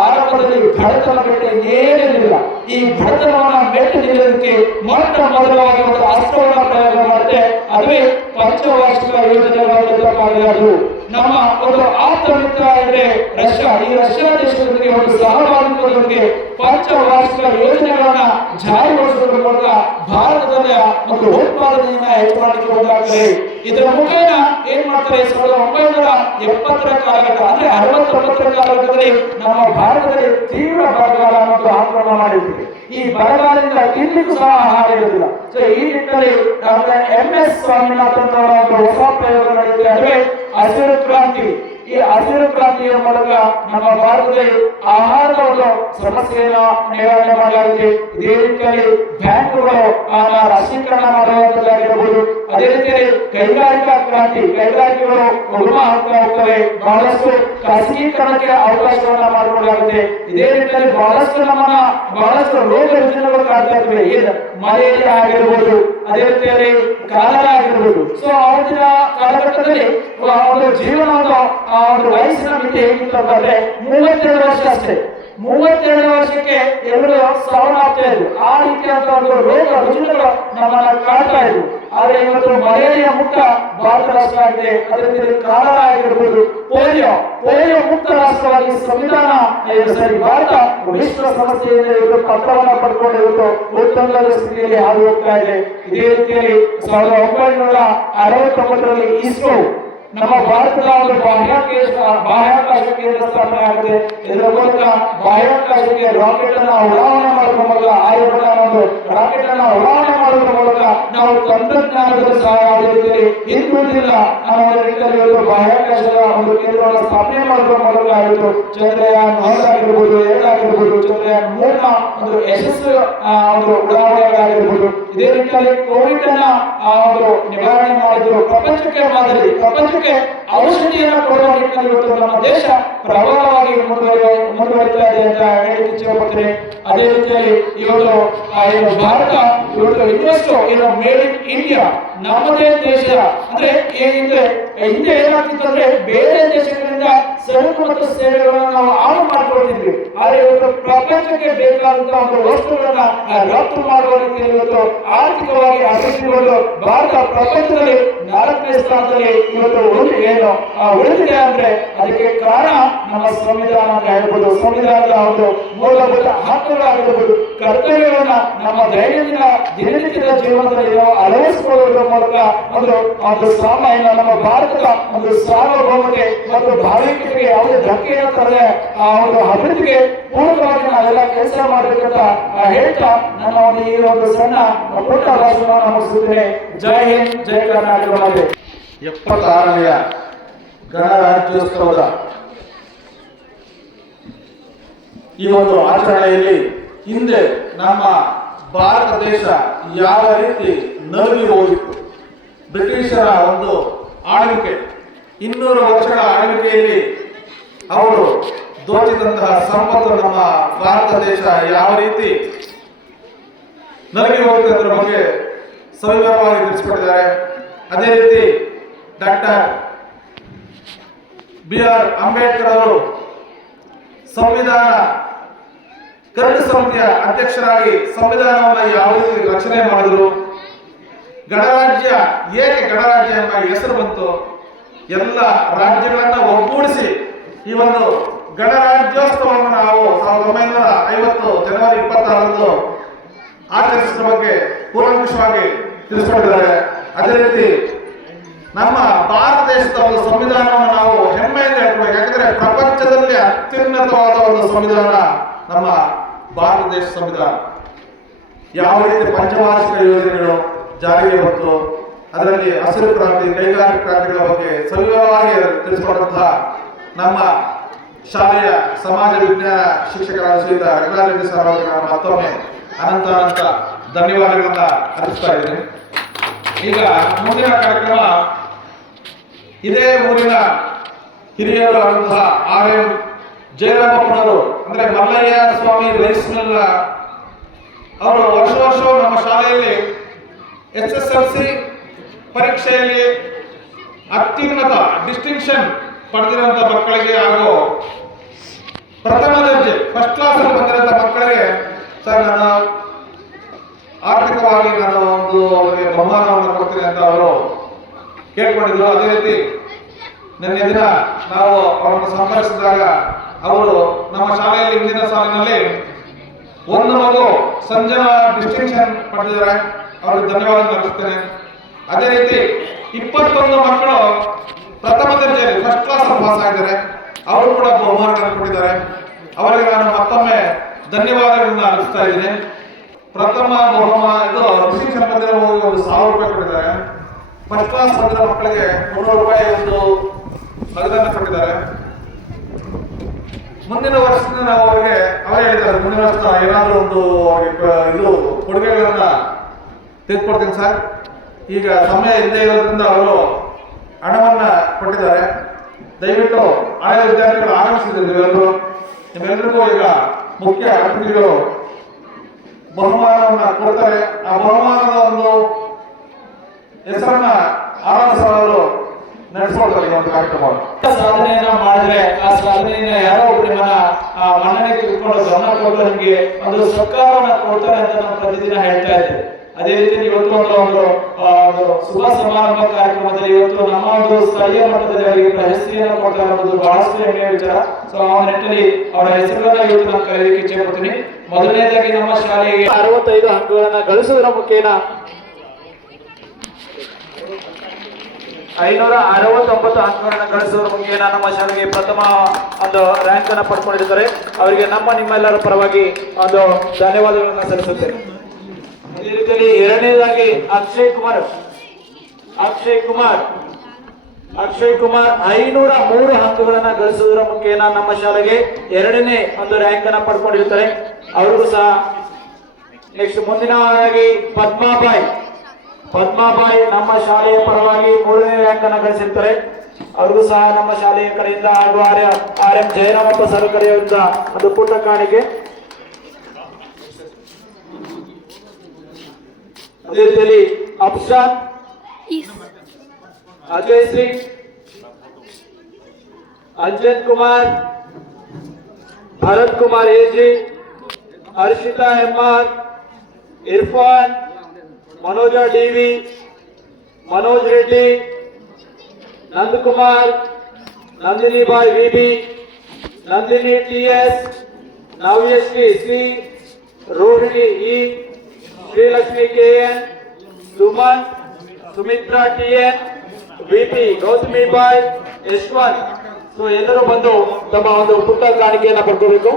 ಆರಂಭದಲ್ಲಿ ಬಡತನ ಬೆಟ್ಟ ಏನಿರಲಿಲ್ಲ. ಈ ಬಡತನವನ್ನ ಮೆಟ್ಟು ನಿಲ್ಲೋದಕ್ಕೆ ಮೊಟ್ಟ ಮೊದಲವಾಗಿ ಒಂದು ಅಸ್ತ್ರವನ್ನ ಪ್ರಯೋಗ ಮಾಡುತ್ತೆ. ಅದುವೇ ಪಂಚವಾರ್ಷಿಕ ಯೋಜನೆಗಳು. ನಮ್ಮ ಒಂದು ಆಪ್ತ ಮಿತ್ರ ಇದೆ ರಷ್ಯಾ. ಈ ರಷ್ಯಾ ದೇಶದೊಂದಿಗೆ ಒಂದು ಸಹಭಾಗಿತ್ವದೊಂದಿಗೆ ಪಂಚವಾರ್ಷಿಕ ಯೋಜನೆಗಳನ್ನ ಜಾರಿಗೊಳಿಸುವುದರ ಮೂಲಕ ಭಾರತದ ಒಂದು ಉತ್ಪಾದನೆಯನ್ನ ಹೆಚ್ಚು ಮಾಡಲಿಕ್ಕೆ ಮುಂದಾಗ್ತದೆ. ಇದರ ಮುಖೇನ ಏನ್ ಮಾಡ್ತಾರೆ, 1970ರ ಕಾಲಘಟ್ಟ ಅಂದ್ರೆ 69ರ ಕಾಲಘಟ್ಟದಲ್ಲಿ ನಮ್ಮ ಭಾರತದಲ್ಲಿ ತೀವ್ರ ಬರಗಾಲ ಮತ್ತು ಆಕ್ರಮಣ ಮಾಡಿದ್ದೀವಿ. ಈ ಬರಗಾಲದಿಂದ ತಿನ್ನಲಿಕ್ಕೂ ಸಹ ಆಹಾರ ಇರುವುದಿಲ್ಲ. ಸೊ ಈ ನಿಟ್ಟಿನಲ್ಲಿ MS ಸ್ವಾಮಿನಾಥನ್ ಅವರ ಒಂದು ಹೊಸ ಪ್ರಯೋಗ ನಡೆಯುತ್ತೆ, ಹಸಿರು ಕ್ರಾಂತಿ. ಈ ಹಸಿರು ಕ್ರಾಂತಿಯ ಮೂಲಕ ನಮ್ಮ ಭಾರತದಲ್ಲಿ ಆಹಾರದ ಒಂದು ಸಮಸ್ಯೆಯನ್ನ ನಿವಾರಣೆ ಮಾಡಲಾಗಿದೆ. ಇದೇ ರೀತಿಯಲ್ಲಿ ಬ್ಯಾಂಕುಗಳು ರಾಷ್ಟ್ರೀಕರಣ ಮಾಡುವಂತದ್ದಾಗಿರಬಹುದು. ಅದೇ ರೀತಿಯಲ್ಲಿ ಕೈಗಾರಿಕಾ ಕ್ರಾಂತಿ, ಕೈಗಾರಿಕೆಗಳು ಉಗಮ ಆಗ್ತಾ ಹೋಗ್ತವೆ. ಬಹಳಷ್ಟು ಖಾಸಗೀಕರಣಕ್ಕೆ ಅವಕಾಶವನ್ನ ಮಾಡಿಕೊಡಲಾಗಿದೆ. ಇದೇ ರೀತಿಯಲ್ಲಿ ಬಹಳಷ್ಟು ರೋಗ ರುಜಿನಗಳು ಕಾಡ್ತಾ ಇರ್ತವೆ. ಮಲೇರಿಯಾ ಆಗಿರ್ಬೋದು, ಅದೇ ರೀತಿಯಲ್ಲಿ ಕಾಲರಾ ಆಗಿರ್ಬೋದು. ಸೊ ಅವತ್ತಿನ ಕಾಲಘಟ್ಟದಲ್ಲಿ ಒಂದು ಜೀವನದ ಒಂದು ವಯಸ್ಸಿನ ಮಿತಿ ಹೇಗಿತ್ತು ಅಂತಂದ್ರೆ 32 ವರ್ಷ ಅಷ್ಟೇ. 32 ವರ್ಷಕ್ಕೆ ಎಲ್ಲರೂ ಸಾವನ್ನಾಗ್ತಾ ಇದ್ರು. ಆ ರೀತಿಯಾದ ಒಂದು ರೋಗ ರುಜಿನಗಳು ನಮ್ಮನ್ನ ಕಾಡ್ತಾ ಇದ್ವು. ಆದ್ರೆ ಇವತ್ತು ಮಲೇರಿಯಾ ಮುಕ್ತ ಭಾರತ ರಾಷ್ಟ್ರ ಆಗಿದೆ. ಅದೇ ರೀತಿ ಕಾಲರಾ ಆಗಿರ್ಬೋದು, ಪೋಲಿಯೋ ಮುಕ್ತ ರಾಷ್ಟ್ರವಾಗಿ ಸಂವಿಧಾನ ಭಾರತ ವಿಶ್ವ ಸಂಸ್ಥೆಯಿಂದ ಇವತ್ತು ಪತ್ರವನ್ನ ಪಡ್ಕೊಂಡು ಇವತ್ತು ಉತ್ತಮವಾದ ಸ್ಥಿತಿಯಲ್ಲಿ ಹಾದು ಹೋಗ್ತಾ ಇದೆ. ಇದೇ ರೀತಿಯಲ್ಲಿ 1969ರಲ್ಲಿ ಇಸ್ರೋ ನಮ್ಮ ಭಾರತದ ಒಂದು ಬಾಹ್ಯಾಕಾಶ ಕೇಂದ್ರ ಸ್ಥಾಪನೆ ಆಗಿದೆ. ಇದರ ಮೂಲಕ ಬಾಹ್ಯಾಕಾಶಕ್ಕೆ ರಾಕೆಟ್ ಅನ್ನ ಉಡಾವಣೆ ಮಾಡುವ ಮೂಲಕ ಆರ್ಯಭಟ ಒಂದು ರಾಕೆಟ್ ಅನ್ನ ಉಡಾವಣೆ ಮಾಡುವ ಮೂಲಕ ನಾವು ತಂತ್ರಜ್ಞಾನದ ಸಹ ಯಾವುದೇ ರೀತಿಯಲ್ಲಿ ಹಿಂದುಳಿದಿಲ್ಲ ಅನ್ನೋ ರೀತಿಯಲ್ಲಿ ಇವತ್ತು ಬಾಹ್ಯಾಕಾಶದ ಒಂದು ಕೇಂದ್ರವನ್ನು ಸ್ಥಾಪನೆ ಮಾಡುವ ಮೂಲಕ ಇವತ್ತು ಚಂದ್ರಯಾನ್ 1 ಆಗಿರ್ಬೋದು, 2 ಆಗಿರ್ಬೋದು, ಚಂದ್ರಯಾನ್ 3ನ ಒಂದು ಯಶಸ್ವಿ ಒಂದು ಉಡಾವಣೆಗಳಾಗಿರ್ಬೋದು. ಇದೇ ರೀತಿಯಲ್ಲಿ ಕೋವಿಡ್ ಅನ್ನ ಒಂದು ನಿವಾರಣೆ ಮಾಡಿದ್ರು. ಪ್ರಪಂಚಕ್ಕೆ ಮಾದರಿ, ಪ್ರಪಂಚಕ್ಕೆ ಔಷಧಿಯನ್ನು ಕೊಡುವ ನಿಟ್ಟಿನಲ್ಲಿ ಇವತ್ತು ನಮ್ಮ ದೇಶ ಪ್ರಬಲವಾಗಿ ಮುಂದುವರಿತಾ ಇದೆ ಅಂತ ಹೇಳಲಿಕ್ಕೆ ಇಚ್ಛೆಪಡ್ತೀನಿ. ಅದೇ ರೀತಿಯಲ್ಲಿ ಇವತ್ತು ಭಾರತ ಇವತ್ತು ಇನ್ನಷ್ಟು ಮೇಡ್ ಇನ್ ಇಂಡಿಯಾ, ನಮ್ಮದೇ ದೇಶ ಅಂದ್ರೆ ಏನಿದೆ. ಹಿಂದೆ ಏನಾಗ್ತಿತ್ತು ಅಂದ್ರೆ ಬೇರೆ ದೇಶಗಳಿಂದ ಸರಕು ಮತ್ತು ಸೇವೆಗಳನ್ನು ನಾವು ಆಮದು ಮಾಡಿಕೊಳ್ತಿದ್ವಿ. ಆದ್ರೆ ಇವತ್ತು ಪ್ರಪಂಚಕ್ಕೆ ಬೇಕಾದಂತಹ ಒಂದು ವಸ್ತುಗಳನ್ನ ರಫ್ತು ಮಾಡುವ ರೀತಿಯಲ್ಲಿ ಇವತ್ತು ಆರ್ಥಿಕವಾಗಿ ಅಭಿವೃದ್ಧಿಗೊಂಡು ಭಾರತ ಪ್ರಪಂಚದಲ್ಲಿ 4ನೇ ಸ್ಥಾನದಲ್ಲಿ ಇವತ್ತು ಏನು ಉಳಿದಿದೆ ಅಂದ್ರೆ ಅದಕ್ಕೆ ಕಾರಣ ನಮ್ಮ ಸಂವಿಧಾನ ಅಂತ ಹೇಳ್ಬೋದು. ಸಂವಿಧಾನದ ಒಂದು ಮೂಲಭೂತ ಹಕ್ಕುಗಳಾಗಿರ್ಬೋದು, ಕರ್ತವ್ಯವನ್ನ ನಮ್ಮ ದೈನಂದಿನ ದಿನನಿತ್ಯದ ಜೀವನದಲ್ಲಿ ನಾವು ಅಳವಡಿಸಿಕೊಳ್ಳುವುದರ ಮೂಲಕ ಒಂದು ಸಾಮಾನ್ಯ ನಮ್ಮ ಭಾರತದ ಒಂದು ಸಾರ್ವಭೌಮತೆ ಮತ್ತು ಭಾವೈಕ್ಯತೆಗೆ ಯಾವುದೇ ಧಕ್ಕೆಯನ್ನು ತರದೆ ಆ ಒಂದು ಅಭಿವೃದ್ಧಿಗೆ ಪೂರಕವಾಗಿ ನಾವೆಲ್ಲ ಕೆಲಸ ಮಾಡಬೇಕಂತ ಹೇಳ್ತಾ ನನ್ನ ಒಂದು ಈ ಒಂದು ಸಣ್ಣ ಪುಟ್ಟ ಭಾಷಣ ಮುಗಿಸುತ್ತೇನೆ. ಜೈ ಹಿಂದ್, ಜೈ ಕರ್ನಾಟಕ ಮಾತೆ. 76ನೆಯ ಗಣರಾಜ್ಯೋತ್ಸವದ ಈ ಒಂದು ಆಚರಣೆಯಲ್ಲಿ ಹಿಂದೆ ನಮ್ಮ ಭಾರತ ದೇಶ ಯಾವ ರೀತಿ ನಲುಗಿ ಹೋಗಿತ್ತು, ಬ್ರಿಟಿಷರ ಒಂದು ಆಳ್ವಿಕೆ, 200 ವರ್ಷಗಳ ಆಳ್ವಿಕೆಯಲ್ಲಿ ಅವರು ದೋಚಿದಂತಹ ಸಂಪತ್ತು ನಮ್ಮ ಭಾರತ ದೇಶ ಯಾವ ರೀತಿ ನಲುಗಿ ಹೋಗುತ್ತೆ ಅದರ ಬಗ್ಗೆ ಸವಿವರವಾಗಿ ತಿಳಿಸಿಕೊಟ್ಟಿದ್ದಾರೆ. ಅದೇ ರೀತಿ ಡಾಕ್ಟರ್ BR ಅಂಬೇಡ್ಕರ್ ಅವರು ಸಂವಿಧಾನ ಕರಡು ಸಮಿತಿಯ ಅಧ್ಯಕ್ಷರಾಗಿ ಸಂವಿಧಾನವನ್ನು ಯಾವ ರೀತಿ ರಚನೆ ಮಾಡಿದ್ರು, ಗಣರಾಜ್ಯ ಏಕೆ ಗಣರಾಜ್ಯ ಎಂಬ ಹೆಸರು ಬಂತು, ಎಲ್ಲ ರಾಜ್ಯಗಳನ್ನ ಒಗ್ಗೂಡಿಸಿ ಈ ಒಂದು ಗಣರಾಜ್ಯೋತ್ಸವವನ್ನು ನಾವು 1950 ಜನವರಿ 26ರಂದು ಆಚರಿಸಿದ ಬಗ್ಗೆ ಕೂಲಂಕಷವಾಗಿ ತಿಳಿಸಿಕೊಂಡಿದ್ದಾರೆ. ಅದೇ ರೀತಿ ನಮ್ಮ ಭಾರತ ದೇಶದ ಒಂದು ಸಂವಿಧಾನವನ್ನು ನಾವು ಹೆಮ್ಮೆಯಿಂದ ಹೇಳ್ಕೊಬೇಕು. ಯಾಕಂದ್ರೆ ಪ್ರಪಂಚದಲ್ಲಿ ಅತ್ಯುನ್ನತವಾದ ಒಂದು ಸಂವಿಧಾನ ನಮ್ಮ ಭಾರತ ದೇಶ ಸಂವಿಧಾನ. ಯಾವ ರೀತಿ ಪಂಚವಾರ್ಷಿಕ ಯೋಜನೆಗಳು ಜಾರಿಗೆ ಬಂತು, ಅದರಲ್ಲಿ ಹಸಿರು ಕ್ರಾಂತಿ, ಕೈಗಾರಿಕಾ ಕ್ರಾಂತಿಗಳ ಬಗ್ಗೆ ಸವಿವರವಾಗಿ ತಿಳಿಸಿಕೊಟ್ಟಂತಹ ನಮ್ಮ ಶಾಲೆಯ ಸಮಾಜ ವಿಜ್ಞಾನ ಶಿಕ್ಷಕರಾದ ಶ್ರೀಯುತ ರೆಡ್ಡಿ ಸರ್ ಅವರಿಗೆ ನಾನು ಮತ್ತೊಮ್ಮೆ ಅನಂತ ಧನ್ಯವಾದಗಳನ್ನ ಅರ್ಪಿಸ್ತಾ ಇದ್ದೇನೆ. ಈಗ ಮುಂದಿನ ಕಾರ್ಯಕ್ರಮ ಇದೇ ಊರಿನ ಹಿರಿಯರು ಆದಂತಹ RM ಜಯರಾಮಪ್ಪನವರು, ಅಂದ್ರೆ ಮಲ್ಲಯ್ಯ ಸ್ವಾಮಿ ರೈಸ್ ಮಿಲ್ ಅವರು ವರ್ಷವೂ ನಮ್ಮ ಶಾಲೆಯಲ್ಲಿ SSLC ಪರೀಕ್ಷೆಯಲ್ಲಿ ಅತ್ಯುನ್ನತ ಡಿಸ್ಟಿಂಕ್ಷನ್ ಪಡೆದಿರುವಂತಹ ಮಕ್ಕಳಿಗೆ ಹಾಗೂ ಪ್ರಥಮ ದರ್ಜೆ ಫಸ್ಟ್ ಕ್ಲಾಸ್ ಅಲ್ಲಿ ಬಂದಿರುವಂತಹ ಮಕ್ಕಳಿಗೆ ಸರ್ ನಾನು ಆರ್ಥಿಕವಾಗಿ ನಾನು ಒಂದು ಅವರಿಗೆ ಬಹುಮಾನವನ್ನು ಕೊಡ್ತೀನಿ ಅಂತ ಅವರು ಕೇಳ್ಕೊಂಡಿದ್ರು. ಅದೇ ರೀತಿ ನಿನ್ನೆ ದಿನ ನಾವು ಅವರನ್ನು ಸಂಪರ್ಕಿಸಿದಾಗ ಅವರು ನಮ್ಮ ಶಾಲೆಯಲ್ಲಿ ಹಿಂದಿನ ಸಾಲಿನಲ್ಲಿ ಒಂದು ಮಗು ಸಂಜನಾ ಡಿಸ್ಟಿಂಕ್ಷನ್ ಪಡೆದಿದ್ದಾರೆ, ಅವರಿಗೆ ಧನ್ಯವಾದ ಅರ್ಪಿಸ್ತೇನೆ. ಅದೇ ರೀತಿ 21 ಮಕ್ಕಳು ಪ್ರಥಮ ದರ್ಜೆಯಲ್ಲಿ ಫಸ್ಟ್ ಕ್ಲಾಸ್ ಪಾಸ್ ಆಗಿದ್ದಾರೆ, ಅವರು ಕೂಡ ಬಹುಮಾನಗಳನ್ನು ಕೊಟ್ಟಿದ್ದಾರೆ. ಅವರಿಗೆ ನಾನು ಮತ್ತೊಮ್ಮೆ ಧನ್ಯವಾದಗಳನ್ನ ಅರ್ಪಿಸ್ತಾ ಇದ್ದೀನಿ. ಪ್ರಥಮ ಬಹುಮಾನ ಇದು ಡಿಸ್ಟಿಂಕ್ಷನ್ ಬಂದಿರೋ ಒಂದು 1000 ರೂಪಾಯಿ ಕೊಟ್ಟಿದ್ದಾರೆ. ಫಸ್ಟ್ ಕ್ಲಾಸ್ ಬಂದಿರೋ ಮಕ್ಕಳಿಗೆ 300 ರೂಪಾಯಿ ಒಂದು ನಗದನ್ನು ಕೊಟ್ಟಿದ್ದಾರೆ. ಮುಂದಿನ ವರ್ಷದಿಂದ ನಾವು ಅವರಿಗೆ ಅವರೇ ಹೇಳಿದ್ದಾರೆ, ಮುಂದಿನ ವರ್ಷ ಏನಾದರೂ ಒಂದು ಇದು ಕೊಡುಗೆಗಳನ್ನ ತೆಗೆದುಕೊಡ್ತೀನಿ ಸರ್. ಈಗ ಸಮಯ ಇಲ್ಲದೆ ಇರೋದ್ರಿಂದ ಅವರು ಹಣವನ್ನ ಕೊಟ್ಟಿದ್ದಾರೆ. ದಯವಿಟ್ಟು ಆಯಾ ವಿದ್ಯಾರ್ಥಿಗಳು ಆಗಮಿಸಿದ್ರು. ನಿಮ್ಮೆಲ್ಲರಿಗೂ ಈಗ ಮುಖ್ಯ ಅತಿಥಿಗಳು ಬಹುಮಾನವನ್ನ ಕೊಡ್ತಾರೆ. ಆ ಬಹುಮಾನದ ಒಂದು ಹೆಸರನ್ನ ಆನಂದ್ ಅವರು ನಡೆಸ್ಕೊಳ್ತಾರೆ ಈ ಒಂದು ಕಾರ್ಯಕ್ರಮವನ್ನು. ಸಾಧನೆಯನ್ನ ಮಾಡಿದ್ರೆ ಆ ಸಾಧನೆಯನ್ನ ಯಾರೋ ಒಬ್ಬರನ್ನ ಮನ್ನಣೆ ತೆಗೆದುಕೊಂಡು ಗಮನ ಕೊಟ್ಟು ನಿಮಗೆ ಒಂದು ಸರ್ಕಾರವನ್ನ ಕೊಡ್ತಾರೆ ಅಂತ ನಾವು ಪ್ರತಿದಿನ ಹೇಳ್ತಾ ಇದ್ದೇವೆ. ಅದೇ ರೀತಿ ಇವತ್ತು ಒಂದು ಶುಭ ಸಮಾರಂಭ ಕಾರ್ಯಕ್ರಮದಲ್ಲಿ ಇವತ್ತು ನಮ್ಮ ಒಂದು ಸ್ಥಳೀಯ ಮಟ್ಟದಲ್ಲಿ ಅವರಿಗೆ ಪ್ರಶಸ್ತಿಯನ್ನು ಕೊಡ್ತಾ ಇರೋದು ಬಹಳಷ್ಟು ಹೆಮ್ಮೆಯ ವಿಚಾರ. ಸೊ ಆ ನಿಟ್ಟಿನಲ್ಲಿ ಅವರ ಹೆಸರನ್ನ ಇವತ್ತು ನಾನು ಕರೆಯಲಿಕ್ಕೆ ಇಚ್ಛೆ ಪಡ್ತೀನಿ. ಮೊದಲನೇದಾಗಿ ನಮ್ಮ ಶಾಲೆಗೆ 65 ಅಂಕಗಳನ್ನ ಗಳಿಸುವುದರ ಮುಖೇನ 569 ಅಂಕಗಳನ್ನ ಗಳಿಸುವುದರ ಮುಖೇನ ನಮ್ಮ ಶಾಲೆಗೆ ಪ್ರಥಮ ಒಂದು ರ್ಯಾಂಕ್ ಅನ್ನ ಪಡ್ಕೊಂಡಿರ್ತಾರೆ. ಅವರಿಗೆ ನಿಮ್ಮೆಲ್ಲರ ಪರವಾಗಿ ಒಂದು ಧನ್ಯವಾದಗಳನ್ನ ಸಲ್ಲಿಸುತ್ತೇನೆ. ಅದೇ ರೀತಿಯಲ್ಲಿ ಎರಡನೇದಾಗಿ ಅಕ್ಷಯ್ ಕುಮಾರ್ 503 ಅಂಕಗಳನ್ನ ಗಳಿಸುವುದರ ಮುಖೇನ ನಮ್ಮ ಶಾಲೆಗೆ 2ನೇ ಒಂದು ರ್ಯಾಂಕ್ ಅನ್ನ ಪಡ್ಕೊಂಡಿರ್ತಾರೆ. ಅವರಿಗೂ ಸಹ ನೆಕ್ಸ್ಟ್ ಮುಂದಿನದಾಗಿ ಪದ್ಮಾಬಾಯಿ ನಮ್ಮ ಶಾಲೆಯ ಪರವಾಗಿ 3ನೇ ರ್ಯಾಂಕ್ ಅನ್ನ ಗಳಿಸಿರ್ತಾರೆ. ಅವ್ರಿಗೂ ಸಹ ನಮ್ಮ ಶಾಲೆಯ ಕಡೆಯಿಂದ ಹಾಗೂ RM ಜಯರಾಮಪ್ಪ ಸರ್ ಕಡೆಯಿಂದ ಒಂದು ಪುಟ್ಟ ಕಾಣಿಕೆ. ಅದೇ ರೀತಿಯಲ್ಲಿ Afshan, Ajay Singh, Anjan Kumar, Bharat Kumar A G, Harshitha MR, Irfan, Manoja DV, Manoj Reddy, Nandakumar, Nandini Bai V B, Nandini T S, Navyashree C, Rohini E, Srilakshmi K N, Suman, Sumitra T N, V P Gautami Bai, Yashwant. So ಎಲ್ಲರೂ ಬಂದು ತಮ್ಮ ಒಂದು ಪುಟ್ಟ ಕಾಣಿಕೆಯನ್ನ ಪಡ್ಕೋಬೇಕು.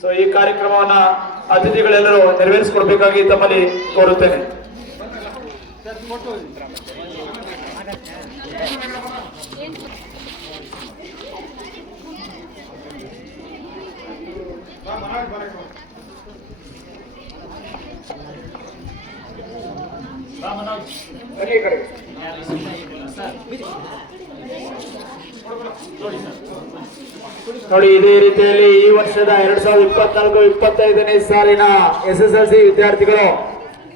ಸೊ ಈ ಕಾರ್ಯಕ್ರಮವನ್ನ ಅತಿಥಿಗಳೆಲ್ಲರೂ ನೆರವೇರಿಸಿಕೊಡ್ಬೇಕಾಗಿ ತಮ್ಮಲ್ಲಿ ಕೋರುತ್ತೇನೆ. ಬನ್ನಿ ಈ ಕಡೆ. ನೋಡಿ, ಇದೇ ರೀತಿಯಲ್ಲಿ ಈ ವರ್ಷದ 2024-25ನೇ ಸಾಲಿನ SSLC ವಿದ್ಯಾರ್ಥಿಗಳು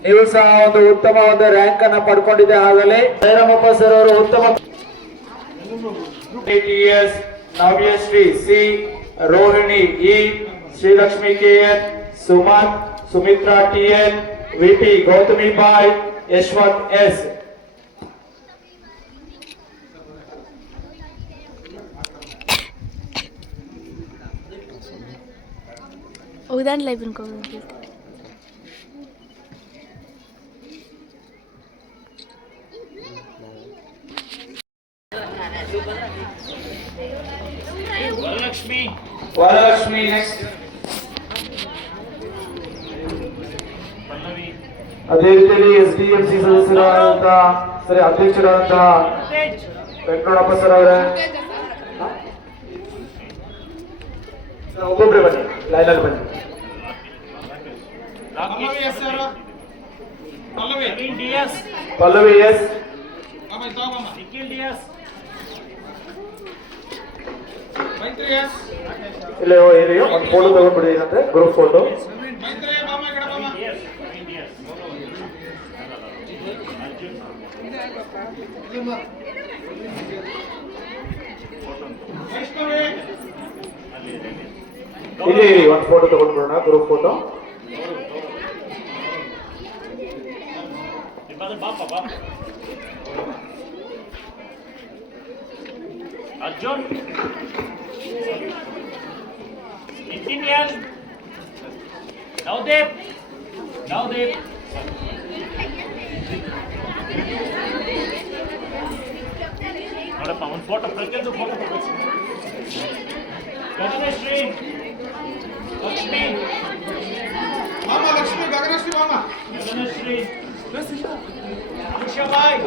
ನೀವು ಸಹ ಒಂದು ಉತ್ತಮ ಒಂದು ರ್ಯಾಂಕ್ ಅನ್ನ ಪಡ್ಕೊಂಡಿದ್ದೆ. ಆಗಲೇ ಭೈರಮಪ್ಪ ಸರ್ ಅವರು Uttama TS, Navyashree C, Rohini E, Srilakshmi K N, Suman, Sumitra T N, V P Gautami Bai, Yashwant S. ఒకదాని లైవ్ ఇంకొకటి ವರಲಕ್ಷ್ಮಿ ನೆಕ್ಸ್ಟ್. ಅದೇ ರೀತಿಯಲ್ಲಿ SDMC ಸದಸ್ಯರಾದಂತಹ ಅಧ್ಯಕ್ಷರಾದಂತಹ ವೆಂಕಟಪ್ಪ ಸರ್ ಅವರೇ ಒಬ್ಬೊಬ್ಬರೇ ಬನ್ನಿ, ಲೈನಲ್ಲಿ ಬನ್ನಿ. ಪಲ್ಲವಿ ಎಸ್, ಇಲ್ಲೇ ಏರಿ ಒಂದು ಫೋಟೋ ತಗೊಂಡ್ಬಿಡಿ. ಏನಂದ್ರೆ ಗ್ರೂಪ್ ಫೋಟೋ. ಇಲ್ಲಿ ಒಂದು ಫೋಟೋ ತಗೊಂಡ್ಬಿಡೋಣ, group photo. Arjun, engineer Navdeep, ನೋಡಪ್ಪ ಒಂದು ಫೋಟೋ, ಪ್ರತಿಯೊಂದು ಫೋಟೋ ಗಗನಶ್ರೀ, ಲಕ್ಷ್ಮಿ, ಗಗನಶ್ರೀ, ವಿಶ್ವಭಾಯ್.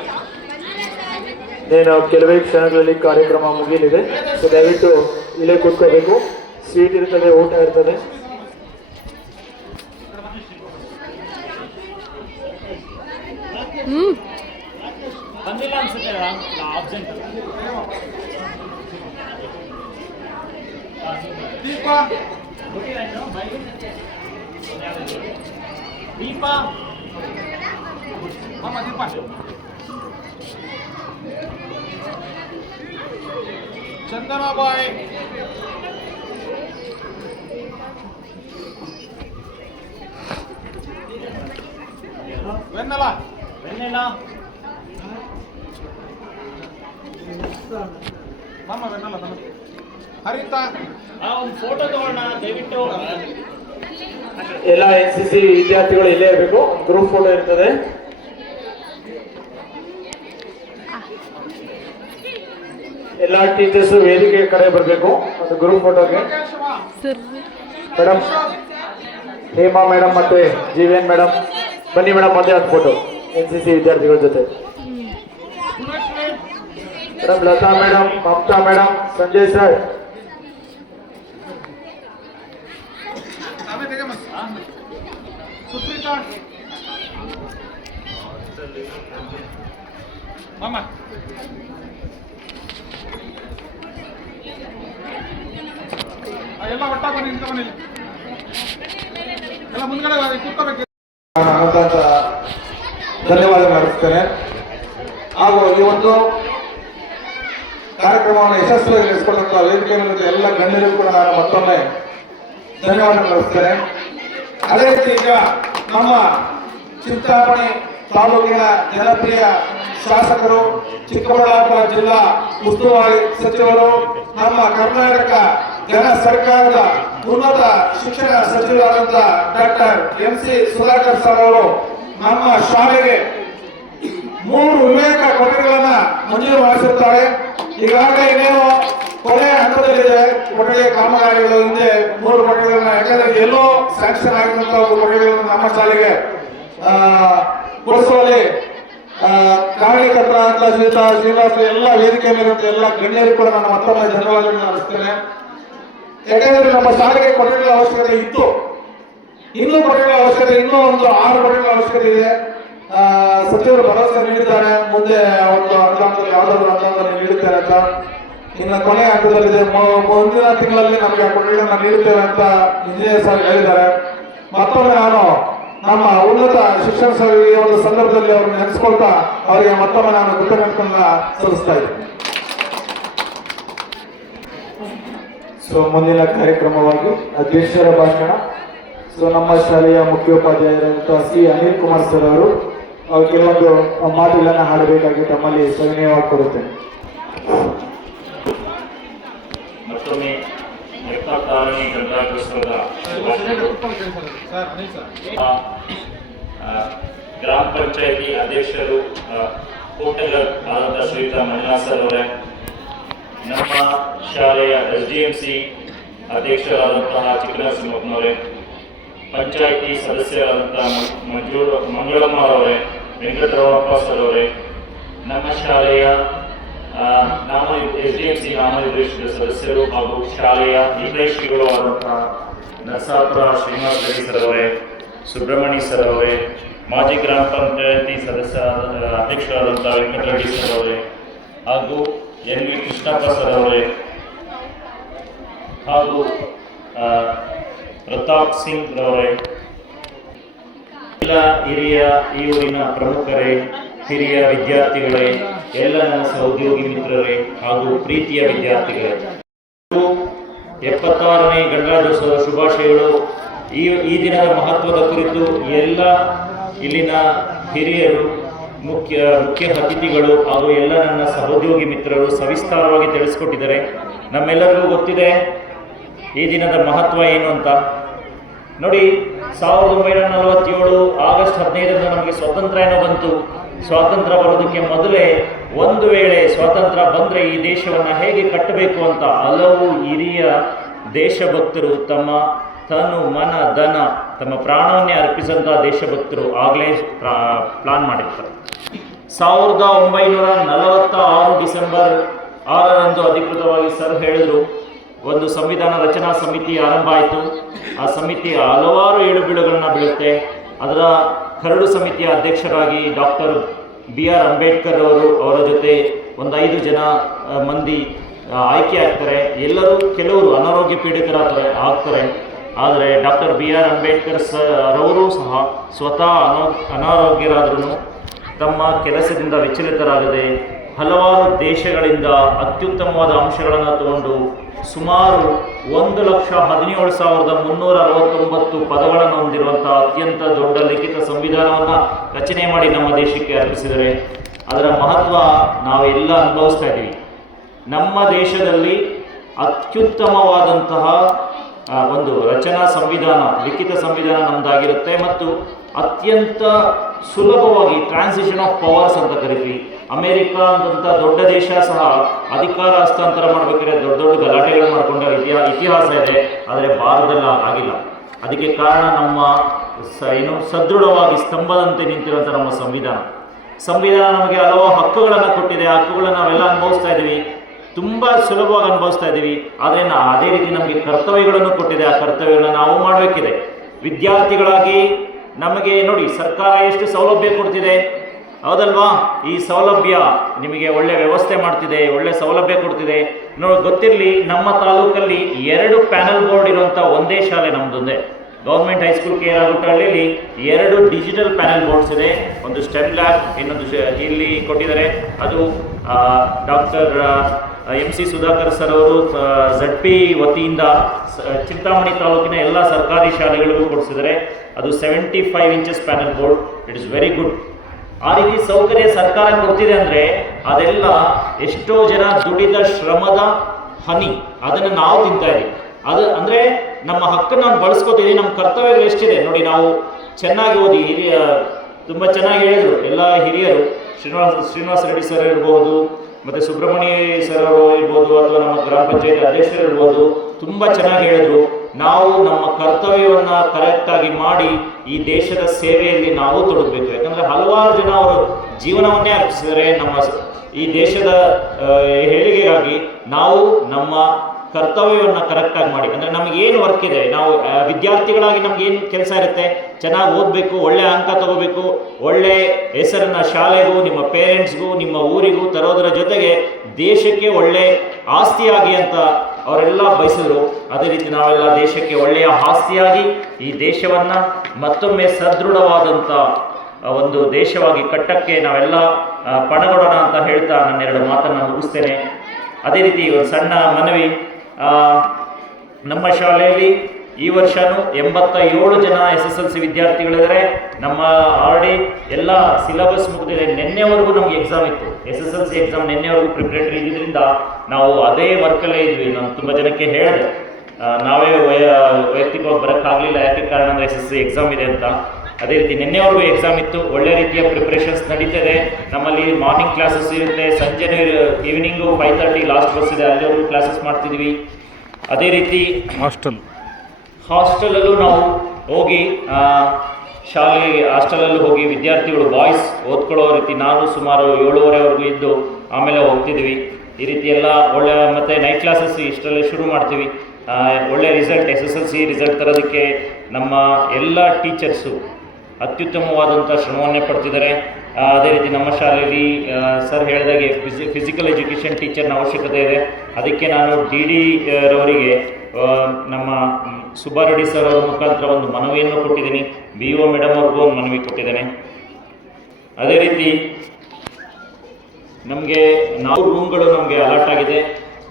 నేను ಕೆಲವೇ ಕ್ಷಣಗಳಲ್ಲಿ ಕಾರ್ಯಕ್ರಮ ಮುಗಿಲಿದೆ. ಸೊ ದಯವಿಟ್ಟು ಇಲ್ಲೇ ಕೂತ್ಕೋಬೇಕು. ಸೀಟ್ ಇರ್ತದೆ, ಊಟ ಇರ್ತದೆ. ಬಂದಿಲ್ಲ ಅನ್ಸುತ್ತೆ, ಆಬ್ಸೆಂಟ್. ದೀಪಾ, ಚಂದನಾಬಾಯಿ, ವೆನ್ನೆಲ, ಹರಿತಾ. ಒಂದು ಫೋಟೋ ತಗೋಣ ದಯವಿಟ್ಟು. ಎಲ್ಲ NCC ವಿದ್ಯಾರ್ಥಿಗಳು ಇಲ್ಲೇ ಇರಬೇಕು. ಗ್ರೂಪ್ ಫೋಟೋ ಇರ್ತದೆ. ಎಲ್ಲ ಟೀಚರ್ಸ್ ವೇದಿಕೆ ಕಡೆ ಬರಬೇಕು ಒಂದು ಗ್ರೂಪ್ ಫೋಟೋಗೆ. ಮೇಡಮ್, ಹೇಮಾ ಮೇಡಮ್ ಮತ್ತೆ ಜೀವನ್ ಮೇಡಮ್ ಬನ್ನಿ ಮೇಡಮ್, ಒಂದೇ ಒಂದು ಫೋಟೋ NCC ವಿದ್ಯಾರ್ಥಿಗಳ ಜೊತೆ. Madam Lata madam, Mamata madam, Sanjay sir. ಎಲ್ಲ ಒಟ್ಟಾಗಿ ಬನ್ನಿ, ಇಂತ ಮನೇಲಿ ಎಲ್ಲ ಮುಂದ್ಗಡೆ ಕೂತ್ಕೋಬೇಕು. ಧನ್ಯವಾದ ನಡೆಸ್ತೇನೆ. ಹಾಗೂ ಈ ಒಂದು ಕಾರ್ಯಕ್ರಮವನ್ನು ಯಶಸ್ವಿಯಾಗಿ ನಡೆಸಿಕೊಂಡಂತಹ ವೇದಿಕೆಯಲ್ಲಿ ಎಲ್ಲ ಗಣ್ಯರಿಗೂ ಕೂಡ ನಾನು ಮತ್ತೊಮ್ಮೆ ಧನ್ಯವಾದ ನಡೆಸ್ತೇನೆ. ಅದೇ ರೀತಿ ಈಗ ನಮ್ಮ ಚಿಂತಾಮಣಿ ತಾಲೂಕಿನ ಜನಪ್ರಿಯ ಶಾಸಕರು, ಚಿಕ್ಕಬಳ್ಳಾಪುರ ಜಿಲ್ಲಾ ಉಸ್ತುವಾರಿ ಸಚಿವರು, ನಮ್ಮ ಕರ್ನಾಟಕ ಜನ ಸರ್ಕಾರದ ಉನ್ನತ ಶಿಕ್ಷಣ ಸಚಿವರಾದಂಥ ಡಾಕ್ಟರ್ MC ಸುಧಾಕರ್ ಸರ್ ಅವರು ನಮ್ಮ ಶಾಲೆಗೆ 3 ವಿವೇಕ ಕೊಠಡಿಗಳನ್ನ ಮಂಜೂರು ಮಾಡಿಸುತ್ತಾರೆ. ಈಗಾಗಲೇ ಇನ್ನೇನು ಕೊನೆಯ ಹಂತದಲ್ಲಿದೆ ಕೊಠಡಿ ಕಾಮಗಾರಿಗಳು. ಹಿಂದೆ 3 ಕೊಠಡಿಗಳನ್ನ, ಯಾಕಂದ್ರೆ ಎಲ್ಲೋ ಸ್ಯಾಂಕ್ಷನ್ ಆಗಿರುವಂತಹ ಒಂದು ಕೊಠಡಿಗಳನ್ನು ನಮ್ಮ ಶಾಲೆಗೆ ಕೊಡಿಸುವಲ್ಲಿ ಕಾರಣೀಕರ್ತರಾದಂಥ ಶ್ರೀನಿವಾಸ ಎಲ್ಲ ವೇದಿಕೆ ಮೇಲಿರುವಂಥ ಎಲ್ಲ ಗಣ್ಯರು ಕೂಡ ನಾನು ಮತ್ತೊಮ್ಮೆ ಧನ್ಯವಾದಗಳನ್ನು ಅರ್ಪಿಸ್ತೇನೆ. ಯಾಕಂದ್ರೆ ನಮ್ಮ ಶಾಲೆಗೆ ಕೊಠಡಿಗಳ ಅವಶ್ಯಕತೆ ಇತ್ತು, ಇನ್ನೂ ಕೊಠಡಿಗಳ ಅವಶ್ಯಕತೆ, ಇನ್ನೂ ಒಂದು 6 ಕೊಠಡಿಗಳ ಅವಶ್ಯಕತೆ ಇದೆ. ಸಚಿವರು ಭರವಸೆ ನೀಡಿದ್ದಾರೆ, ಮುಂದೆ ಒಂದು ಅನುದಾನದಲ್ಲಿ ಯಾವುದಾದ್ರು ಅನುದಾನದಲ್ಲಿ ನೀಡುತ್ತಾರೆ ಅಂತ. ಇನ್ನು ಕೊನೆಯ ಹಂತದಲ್ಲಿದೆ, ಮುಂದಿನ ತಿಂಗಳಲ್ಲಿ ನಮಗೆ ಆ ಕೊಠಡಿಗಳನ್ನ ನೀಡುತ್ತೇವೆ ಅಂತ ಇಂಜಿನಿಯರ್ ಸರ್ ಹೇಳಿದ್ದಾರೆ. ಮತ್ತೊಮ್ಮೆ ನಾನು ನಮ್ಮ ಉನ್ನತ ಶಿಕ್ಷಣ ಸರ್ ಈ ಒಂದು ಸಂದರ್ಭದಲ್ಲಿ ಅವ್ರನ್ನ ನೆನೆಸ್ಕೊಳ್ತಾ ಅವರಿಗೆ ಮತ್ತೊಮ್ಮೆ ನಾನು ಕೃತಜ್ಞತೆಗಳನ್ನ ಸಲ್ಲಿಸ್ತಾ ಇದ್ದೀನಿ. ಸೊ ಮುಂದಿನ ಕಾರ್ಯಕ್ರಮವಾಗಿ ಅಧ್ಯಕ್ಷರ ಭಾಷಣ. ಸೊ ನಮ್ಮ ಶಾಲೆಯ ಮುಖ್ಯೋಪಾಧ್ಯಾಯರಾದಂತಹ ಸಿ ಅನಿಲ್ ಕುಮಾರ್ ಸರ್ ಅವರು ಕೆಲವೊಂದು ಮಾತುಗಳನ್ನು ಹಾಡಬೇಕಾಗಿ ತಮ್ಮಲ್ಲಿ ಸವಿನಯವಾಗಿ ಕೊಡುತ್ತೇನೆ. ಮತ್ತೊಮ್ಮೆ 76ನೇ ಗಣರಾಜ್ಯೋತ್ಸವದ ಗ್ರಾಮ ಪಂಚಾಯತಿ ಅಧ್ಯಕ್ಷರು ಕೋಟೆಗರ್ ಆದಂಥ ಶ್ರೀಯುತ ಮಂಜುನಾಥ್ ಸರ್ ಅವರೇ, ನಮ್ಮ ಶಾಲೆಯ SDMC ಅಧ್ಯಕ್ಷರಾದಂತಹ ಚಿಕ್ಕನರಸಿಂಹಪ್ಪನವರೇ, ಪಂಚಾಯಿತಿ ಸದಸ್ಯರಾದಂತಹ ಮಂಗಳಮ್ಮ ಅವರೇ, ವೆಂಕಟರಮಣಪ್ಪ ಸರ್ ಅವರೇ, ನಮ್ಮ ಶಾಲೆಯ SDMC ನಾಮನಿರ್ದೇಶಿತ ಸದಸ್ಯರು ಹಾಗೂ ಶಾಲೆಯ ಹಿತೈಷಿಗಳು ಆದಂತಹ ನರಸಾಪುರ ಶ್ರೀನಿವಾಸ ರೆಡ್ಡಿ ಸರ್ ಅವರೇ, ಸುಬ್ರಹ್ಮಣಿ ಸರ್ ಅವರೇ, ಮಾಜಿ ಗ್ರಾಮ ಪಂಚಾಯತಿ ಅಧ್ಯಕ್ಷರಾದಂತಹ ವೆಂಕಟರೆಡ್ಡಿ ಸರ್ ಅವರೇ, ಹಾಗೂ NV ಕೃಷ್ಣಪ್ಪ ಸರ್ ಅವರೇ, ಹಾಗೂ ಪ್ರತಾಪ್ ಸಿಂಗ್ ರವರೇ, ಎಲ್ಲ ಹಿರಿಯ ಈ ಊರಿನ ಪ್ರಮುಖರೇ, ಹಿರಿಯ ವಿದ್ಯಾರ್ಥಿಗಳೇ, ಎಲ್ಲ ನನ್ನ ಸಹೋದ್ಯೋಗಿ ಮಿತ್ರರೇ ಹಾಗೂ ಪ್ರೀತಿಯ ವಿದ್ಯಾರ್ಥಿಗಳೇ, 76ನೇ ಗಣರಾಜ್ಯೋತ್ಸವದ ಶುಭಾಶಯಗಳು. ಈ ದಿನದ ಮಹತ್ವದ ಕುರಿತು ಎಲ್ಲ ಇಲ್ಲಿನ ಹಿರಿಯರು, ಮುಖ್ಯ ಅತಿಥಿಗಳು ಹಾಗೂ ಎಲ್ಲ ನನ್ನ ಸಹೋದ್ಯೋಗಿ ಮಿತ್ರರು ಸವಿಸ್ತಾರವಾಗಿ ತಿಳಿಸ್ಕೊಟ್ಟಿದ್ದಾರೆ. ನಮ್ಮೆಲ್ಲರಿಗೂ ಗೊತ್ತಿದೆ ಈ ದಿನದ ಮಹತ್ವ ಏನು ಅಂತ. ನೋಡಿ, 1947 ಆಗಸ್ಟ್ 15ರಂದು ನಮಗೆ ಸ್ವಾತಂತ್ರ್ಯ ಏನೋ ಬಂತು. ಸ್ವಾತಂತ್ರ್ಯ ಬರೋದಕ್ಕೆ ಮೊದಲೇ ಒಂದು ವೇಳೆ ಸ್ವಾತಂತ್ರ್ಯ ಬಂದರೆ ಈ ದೇಶವನ್ನು ಹೇಗೆ ಕಟ್ಟಬೇಕು ಅಂತ ಹಲವು ಹಿರಿಯ ದೇಶಭಕ್ತರು ತಮ್ಮ ತನು ಮನ ಧನ ತಮ್ಮ ಪ್ರಾಣವನ್ನೇ ಅರ್ಪಿಸಿದಂಥ ದೇಶಭಕ್ತರು ಆಗಲೇ ಪ್ಲಾನ್ ಮಾಡಿರ್ತಾರೆ. 1946 ಡಿಸೆಂಬರ್ 6ರಂದು ಅಧಿಕೃತವಾಗಿ ಸರ್ ಹೇಳಿದರು, ಒಂದು ಸಂವಿಧಾನ ರಚನಾ ಸಮಿತಿ ಆರಂಭ ಆಯಿತು. ಆ ಸಮಿತಿ ಹಲವಾರು ಏಳುಬೀಳುಗಳನ್ನ ಬೀಳುತ್ತೆ. ಅದರ ಕರಡು ಸಮಿತಿಯ ಅಧ್ಯಕ್ಷರಾಗಿ ಡಾಕ್ಟರ್ BR ಅಂಬೇಡ್ಕರ್ ಅವರ ಜೊತೆ ಒಂದು 5 ಜನ ಮಂದಿ ಆಯ್ಕೆ ಆಗ್ತಾರೆ. ಕೆಲವರು ಅನಾರೋಗ್ಯ ಆಗ್ತಾರೆ. ಆದರೆ ಡಾಕ್ಟರ್ BR ಅಂಬೇಡ್ಕರ್ ರವರು ಸಹ ಸ್ವತಃ ಅನಾರೋಗ್ಯರಾದರೂ ತಮ್ಮ ಕೆಲಸದಿಂದ ವಿಚಲಿತರಾಗದೆ ಹಲವಾರು ದೇಶಗಳಿಂದ ಅತ್ಯುತ್ತಮವಾದ ಅಂಶಗಳನ್ನು ತಗೊಂಡು ಸುಮಾರು 1,17,369 ಪದಗಳನ್ನು ಹೊಂದಿರುವಂಥ ಅತ್ಯಂತ ದೊಡ್ಡ ಲಿಖಿತ ಸಂವಿಧಾನವನ್ನು ರಚನೆ ಮಾಡಿ ನಮ್ಮ ದೇಶಕ್ಕೆ ಅರ್ಪಿಸಿದರೆ ಅದರ ಮಹತ್ವ ನಾವೆಲ್ಲ ಅನುಭವಿಸ್ತಾ ಇದ್ದೀವಿ. ನಮ್ಮ ದೇಶದಲ್ಲಿ ಅತ್ಯುತ್ತಮವಾದಂತಹ ಒಂದು ರಚನಾ ಸಂವಿಧಾನ, ಲಿಖಿತ ಸಂವಿಧಾನ ನಮ್ಮದಾಗಿರುತ್ತೆ ಮತ್ತು ಅತ್ಯಂತ ಸುಲಭವಾಗಿ ಟ್ರಾನ್ಸಿಷನ್ ಆಫ್ ಪವರ್ಸ್ ಅಂತ ಕರಿತೀವಿ. ಅಮೇರಿಕಾ ಅಂತ ದೊಡ್ಡ ದೇಶ ಸಹ ಅಧಿಕಾರ ಹಸ್ತಾಂತರ ಮಾಡಬೇಕಾದ್ರೆ ದೊಡ್ಡ ದೊಡ್ಡ ಗಲಾಟೆಗಳು ಮಾಡಿಕೊಂಡ ಇತಿಹಾಸ ಇದೆ. ಆದರೆ ಭಾರತದಲ್ಲಿ ಆಗಿಲ್ಲ. ಅದಕ್ಕೆ ಕಾರಣ ನಮ್ಮ ಸದೃಢವಾಗಿ ಸ್ತಂಭದಂತೆ ನಿಂತಿರುವಂಥ ನಮ್ಮ ಸಂವಿಧಾನ ನಮಗೆ ಹಲವು ಹಕ್ಕುಗಳನ್ನು ಕೊಟ್ಟಿದೆ. ಆ ಹಕ್ಕುಗಳನ್ನು ನಾವೆಲ್ಲ ಅನುಭವಿಸ್ತಾ ಇದ್ದೀವಿ, ತುಂಬ ಸುಲಭವಾಗಿ ಅನುಭವಿಸ್ತಾ ಇದ್ದೀವಿ. ಆದರೆ ಅದೇ ರೀತಿ ನಮಗೆ ಕರ್ತವ್ಯಗಳನ್ನು ಕೊಟ್ಟಿದೆ. ಆ ಕರ್ತವ್ಯಗಳನ್ನು ನಾವು ಮಾಡಬೇಕಿದೆ. ವಿದ್ಯಾರ್ಥಿಗಳಾಗಿ ನಮಗೆ ನೋಡಿ, ಸರ್ಕಾರ ಎಷ್ಟು ಸೌಲಭ್ಯ ಕೊಡ್ತಿದೆ, ಹೌದಲ್ವಾ? ಈ ಸೌಲಭ್ಯ ನಿಮಗೆ ಒಳ್ಳೆ ವ್ಯವಸ್ಥೆ ಮಾಡ್ತಿದೆ, ಒಳ್ಳೆ ಸೌಲಭ್ಯ ಕೊಡ್ತಿದೆ. ಗೊತ್ತಿರಲಿ, ನಮ್ಮ ತಾಲೂಕಲ್ಲಿ 2 ಪ್ಯಾನಲ್ ಬೋರ್ಡ್ ಇರುವಂಥ ಒಂದೇ ಶಾಲೆ ನಮ್ಮದೊಂದೇ. ಗೌರ್ಮೆಂಟ್ ಹೈಸ್ಕೂಲ್ KR-ಹಳ್ಳಿಲಿ 2 ಡಿಜಿಟಲ್ ಪ್ಯಾನಲ್ ಬೋರ್ಡ್ಸ್ ಇದೆ. ಒಂದು ಸ್ಟೆಮ್ ಲ್ಯಾಬ್, ಇನ್ನೊಂದು ಇಲ್ಲಿ ಕೊಟ್ಟಿದ್ದಾರೆ. ಅದು ಡಾಕ್ಟರ್ MC ಸುಧಾಕರ್ ಸರ್ ಅವರು ZP ವತಿಯಿಂದ ಚಿಂತಾಮಣಿ ತಾಲೂಕಿನ ಎಲ್ಲ ಸರ್ಕಾರಿ ಶಾಲೆಗಳಿಗೂ ಕೊಡಿಸಿದ್ದಾರೆ. ಅದು 75 inches panel board. It is very good. ಆ ರೀತಿ ಸೌಕರ್ಯ ಸರ್ಕಾರ ಕೊಡ್ತಿದೆ ಅಂದರೆ ಅದೆಲ್ಲ ಎಷ್ಟೋ ಜನ ದುಡಿದ ಶ್ರಮದ ಹನಿ, ಅದನ್ನು ನಾವು ತಿಂತಾ ಇದ್ದೀವಿ. ಅದು ಅಂದರೆ ನಮ್ಮ ಹಕ್ಕನ್ನು ನಾವು ಬಳಸ್ಕೊತೀವಿ. ನಮ್ಮ ಕರ್ತವ್ಯಗಳು ಎಷ್ಟಿದೆ ನೋಡಿ. ನಾವು ಚೆನ್ನಾಗಿ ಓದಿ ತುಂಬ ಚೆನ್ನಾಗಿ ಹೇಳಿದರು ಎಲ್ಲ ಹಿರಿಯರು, ಶ್ರೀನಿವಾಸ ರೆಡ್ಡಿ ಸರ್ ಇರ್ಬೋದು, ಮತ್ತು ಸುಬ್ರಹ್ಮಣ್ಯ ಸರ್ ಅವರು ಇರ್ಬೋದು, ಅಥವಾ ನಮ್ಮ ಗ್ರಾಮ ಪಂಚಾಯತ್ ಅಧ್ಯಕ್ಷರು ಇರ್ಬೋದು, ತುಂಬ ಚೆನ್ನಾಗಿ ಹೇಳಿದ್ರು. ನಾವು ನಮ್ಮ ಕರ್ತವ್ಯವನ್ನು ಕರೆಕ್ಟಾಗಿ ಮಾಡಿ ಈ ದೇಶದ ಸೇವೆಯಲ್ಲಿ ನಾವು ತೊಡಗಬೇಕು. ಯಾಕಂದರೆ ಹಲವಾರು ಜನ ಅವರು ಜೀವನವನ್ನೇ ಅರ್ಪಿಸಿದರೆ ನಮ್ಮ ಈ ದೇಶದ ಏಳಿಗೆಗಾಗಿ ನಾವು ನಮ್ಮ ಕರ್ತವ್ಯವನ್ನು ಕರೆಕ್ಟಾಗಿ ಮಾಡಿ. ಅಂದರೆ ನಮಗೇನು ವರ್ಕ್ ಇದೆ, ನಾವು ವಿದ್ಯಾರ್ಥಿಗಳಾಗಿ ನಮಗೇನು ಕೆಲಸ ಇರುತ್ತೆ, ಚೆನ್ನಾಗಿ ಓದಬೇಕು, ಒಳ್ಳೆ ಅಂಕ ತಗೋಬೇಕು, ಒಳ್ಳೆ ಹೆಸರನ್ನು ಶಾಲೆಗೂ ನಿಮ್ಮ ಪೇರೆಂಟ್ಸ್ಗೂ ನಿಮ್ಮ ಊರಿಗೂ ತರೋದರ ಜೊತೆಗೆ ದೇಶಕ್ಕೆ ಒಳ್ಳೆ ಆಸ್ತಿಯಾಗಿ ಅಂತ ಅವರೆಲ್ಲ ಬಯಸಿದ್ರು. ಅದೇ ರೀತಿ ನಾವೆಲ್ಲ ದೇಶಕ್ಕೆ ಒಳ್ಳೆಯ ಆಸ್ತಿಯಾಗಿ ಈ ದೇಶವನ್ನು ಮತ್ತೊಮ್ಮೆ ಸದೃಢವಾದಂಥ ಒಂದು ದೇಶವಾಗಿ ಕಟ್ಟಕ್ಕೆ ನಾವೆಲ್ಲ ಪಣಗೊಡೋಣ ಅಂತ ಹೇಳ್ತಾ ನನ್ನೆರಡು ಮಾತನ್ನು ಮುಗಿಸ್ತೇನೆ. ಅದೇ ರೀತಿ ಒಂದು ಸಣ್ಣ ಮನವಿ, ನಮ್ಮ ಶಾಲೆಯಲ್ಲಿ ಈ ವರ್ಷವೂ 87 ಜನ SSLC ವಿದ್ಯಾರ್ಥಿಗಳಿದ್ದಾರೆ. ನಮ್ಮ ಆಲ್ರೆಡಿ ಎಲ್ಲ ಸಿಲೆಬಸ್ ಮುಗಿದಿದೆ. ನಿನ್ನೆವರೆಗೂ ನಮಗೆ ಎಕ್ಸಾಮ್ ಇತ್ತು, SSLC ಎಕ್ಸಾಮ್ ನಿನ್ನೆವರೆಗೂ ಪ್ರಿಪ್ರೇಟರಿ ಇದ್ದಿದ್ದರಿಂದ ನಾವು ಅದೇ ವರ್ಕಲ್ಲೇ ಇದ್ವಿ. ನಾನು ತುಂಬ ಜನಕ್ಕೆ ಹೇಳಿದೆ, ನಾವೇ ವೈಯಕ್ತಿಕವಾಗಿ ಬರೋಕ್ಕಾಗಲಿಲ್ಲ, ಯಾಕೆ ಕಾರಣ ಅಂದರೆ SSLC ಎಕ್ಸಾಮ್ ಇದೆ ಅಂತ. ಅದೇ ರೀತಿ ನಿನ್ನೆವರೆಗೂ ಎಕ್ಸಾಮ್ ಇತ್ತು, ಒಳ್ಳೆ ರೀತಿಯ ಪ್ರಿಪ್ರೇಷನ್ಸ್ ನಡೀತದೆ. ನಮ್ಮಲ್ಲಿ ಮಾರ್ನಿಂಗ್ ಕ್ಲಾಸಸ್ ಇರುತ್ತೆ, ಸಂಜೆ ಈವ್ನಿಂಗು 5:30 ಲಾಸ್ಟ್ ಬಸ್ ಇದೆ, ಅಲ್ಲಿವರೆಗೂ ಕ್ಲಾಸಸ್ ಮಾಡ್ತಿದ್ವಿ. ಅದೇ ರೀತಿ ಹಾಸ್ಟೆಲಲ್ಲೂ ನಾವು ಹೋಗಿ ಹಾಸ್ಟೆಲಲ್ಲೂ ಹೋಗಿ ವಿದ್ಯಾರ್ಥಿಗಳು ಬಾಯ್ಸ್ ಓದ್ಕೊಳ್ಳೋ ರೀತಿ ನಾನು ಸುಮಾರು 7:30ವರೆಗೂ ಇದ್ದು ಆಮೇಲೆ ಹೋಗ್ತಿದ್ವಿ. ಈ ರೀತಿ ಎಲ್ಲ ಒಳ್ಳೆ, ಮತ್ತು ನೈಟ್ ಕ್ಲಾಸಸ್ ಇಷ್ಟರಲ್ಲೇ ಶುರು ಮಾಡ್ತೀವಿ. ಒಳ್ಳೆ ರಿಸಲ್ಟ್ SSLC ರಿಸಲ್ಟ್ ತರೋದಕ್ಕೆ ನಮ್ಮ ಎಲ್ಲ ಟೀಚರ್ಸು ಅತ್ಯುತ್ತಮವಾದಂಥ ಶ್ರಮವನ್ನೇ ಪಡ್ತಿದ್ದಾರೆ. ಅದೇ ರೀತಿ ನಮ್ಮ ಶಾಲೆಯಲ್ಲಿ ಸರ್ ಹೇಳಿದಾಗೆ ಫಿಸಿಕಲ್ ಎಜುಕೇಷನ್ ಟೀಚರ್ನ ಅವಶ್ಯಕತೆ ಇದೆ. ಅದಕ್ಕೆ ನಾನು DD ರವರಿಗೆ ನಮ್ಮ ಸುಬ್ಬಾರೆಡ್ಡಿ ಸರ್ ಅವರ ಮುಖಾಂತರ ಒಂದು ಮನವಿಯನ್ನು ಕೊಟ್ಟಿದ್ದೀನಿ. BO ಮೇಡಮ್ ಅವ್ರಿಗೂ ಒಂದು ಮನವಿ ಕೊಟ್ಟಿದ್ದೇನೆ. ಅದೇ ರೀತಿ ನಮಗೆ 4 ರೂಮ್ಗಳು ನಮಗೆ ಅಲಾಟ್ ಆಗಿದೆ.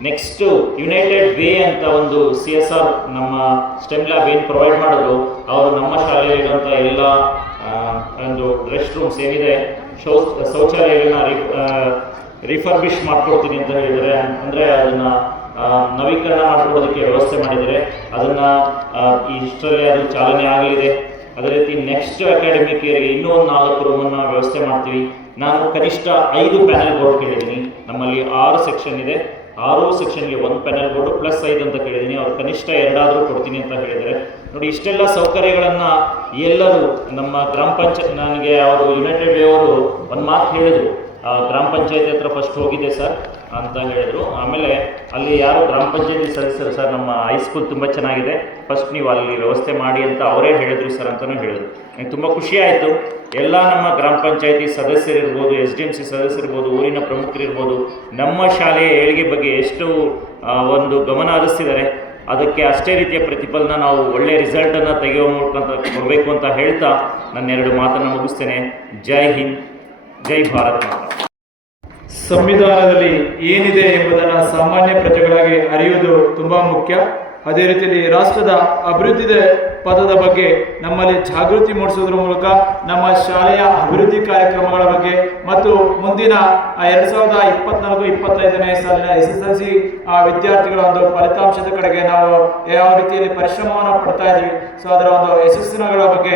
ನೆಕ್ಸ್ಟು ಯುನೈಟೆಡ್ ವೇ ಅಂತ ಒಂದು CSR ನಮ್ಮ ಸ್ಟೆಮ್ ಲ್ಯಾಬ್ ಏನು ಪ್ರೊವೈಡ್ ಮಾಡಿದ್ರು, ಅವರು ನಮ್ಮ ಶಾಲೆಯಲ್ಲಿರುವಂಥ ಎಲ್ಲ ಒಂದು ರೆಸ್ಟ್ ರೂಮ್ಸ್ ಏನಿದೆ, ಶೌಚಾಲಯಗಳನ್ನ ರಿಫರ್ಬಿಷ್ ಮಾಡ್ಕೊಡ್ತೀನಿ ಅಂತ ಹೇಳಿದರೆ, ಅಂದರೆ ಅದನ್ನು ನವೀಕರಣ ಮಾಡಿಕೊಡೋದಕ್ಕೆ ವ್ಯವಸ್ಥೆ ಮಾಡಿದರೆ, ಅದನ್ನು ಇಷ್ಟರಲ್ಲೇ ಅದು ಚಾಲನೆ ಆಗಲಿದೆ. ಅದೇ ರೀತಿ ನೆಕ್ಸ್ಟ್ ಅಕಾಡೆಮಿಕ್ ಇಯರ್ಗೆ ಇನ್ನೂ ಒಂದು 4 ರೂಮನ್ನು ವ್ಯವಸ್ಥೆ ಮಾಡ್ತೀವಿ. ನಾನು ಕನಿಷ್ಠ 5 ಪ್ಯಾನೆಲ್ ಬೋರ್ಡ್ ಕೇಳಿದ್ದೀನಿ. ನಮ್ಮಲ್ಲಿ 6 ಸೆಕ್ಷನ್ ಇದೆ, 6 ಸೆಕ್ಷನ್ಗೆ 1 ಪ್ಯಾನೆಲ್ ಬೋರ್ಡು ಪ್ಲಸ್ 5 ಅಂತ ಕೇಳಿದ್ದೀನಿ. ಅವ್ರು ಕನಿಷ್ಠ 2 ಆದರೂ ಕೊಡ್ತೀನಿ ಅಂತ ಹೇಳಿದರೆ, ನೋಡಿ ಇಷ್ಟೆಲ್ಲ ಸೌಕರ್ಯಗಳನ್ನು ಎಲ್ಲರೂ ನಮ್ಮ ಗ್ರಾಮ ಪಂಚಾಯತ್, ನನಗೆ ಅವರು ಯುನೈಟೆಡ್ ವೇ ಅವರು ಒಂದು ಮಾತು ಹೇಳಿದರು, ಗ್ರಾಮ ಪಂಚಾಯತಿ ಹತ್ರ ಫಸ್ಟ್ ಹೋಗಿದೆ ಸರ್ ಅಂತ ಹೇಳಿದರು. ಆಮೇಲೆ ಅಲ್ಲಿ ಯಾರೋ ಗ್ರಾಮ ಪಂಚಾಯತಿ ಸದಸ್ಯರು, ಸರ್ ನಮ್ಮ ಹೈಸ್ಕೂಲ್ ತುಂಬ ಚೆನ್ನಾಗಿದೆ, ಫಸ್ಟ್ ನೀವು ಅಲ್ಲಿ ವ್ಯವಸ್ಥೆ ಮಾಡಿ ಅಂತ ಅವರೇ ಹೇಳಿದರು ಸರ್ ಅಂತಲೂ ಹೇಳಿದರು. ನನಗೆ ತುಂಬ ಖುಷಿ ಆಯಿತು. ಎಲ್ಲ ನಮ್ಮ ಗ್ರಾಮ ಪಂಚಾಯತಿ ಸದಸ್ಯರಿರ್ಬೋದು, SDMC ಸದಸ್ಯರಿರ್ಬೋದು, ಊರಿನ ಪ್ರಮುಖರಿರ್ಬೋದು, ನಮ್ಮ ಶಾಲೆಯ ಏಳಿಗೆ ಬಗ್ಗೆ ಎಷ್ಟು ಒಂದು ಗಮನ ಹರಿಸ್ತಿದ್ದಾರೆ, ಅದಕ್ಕೆ ಅಷ್ಟೇ ರೀತಿಯ ಪ್ರತಿಫಲನ ನಾವು ಒಳ್ಳೆಯ ರಿಸಲ್ಟನ್ನು ತೆಗೆಯುವ ಮೂಲಕ ಕೊಡಬೇಕು ಅಂತ ಹೇಳ್ತಾ ನನ್ನ 2 ಮಾತನ್ನು ಮುಗಿಸ್ತೇನೆ. ಜೈ ಹಿಂದ್, ಜೈ ಭಾರತ್ ಮಾತಾ. ಸಂವಿಧಾನದಲ್ಲಿ ಏನಿದೆ ಎಂಬುದನ್ನು ಸಾಮಾನ್ಯ ಪ್ರಜೆಗಳಾಗಿ ಅರಿಯುವುದು ತುಂಬ ಮುಖ್ಯ. ಅದೇ ರೀತಿಯಲ್ಲಿ ರಾಷ್ಟ್ರದ ಅಭಿವೃದ್ಧಿ ಪದದ ಬಗ್ಗೆ ನಮ್ಮಲ್ಲಿ ಜಾಗೃತಿ ಮೂಡಿಸೋದ್ರ ಮೂಲಕ ನಮ್ಮ ಶಾಲೆಯ ಅಭಿವೃದ್ಧಿ ಕಾರ್ಯಕ್ರಮಗಳ ಬಗ್ಗೆ ಮತ್ತು ಮುಂದಿನ 2024-25ನೇ ಸಾಲಿನ SSLC ವಿದ್ಯಾರ್ಥಿಗಳ ಒಂದು ಫಲಿತಾಂಶದ ಕಡೆಗೆ ನಾವು ಯಾವ ರೀತಿಯಲ್ಲಿ ಪರಿಶ್ರಮವನ್ನು ಪಡ್ತಾ ಇದ್ದೀವಿ, ಸೊ ಅದರ ಒಂದು ಯಶಸ್ಸಿನಗಳ ಬಗ್ಗೆ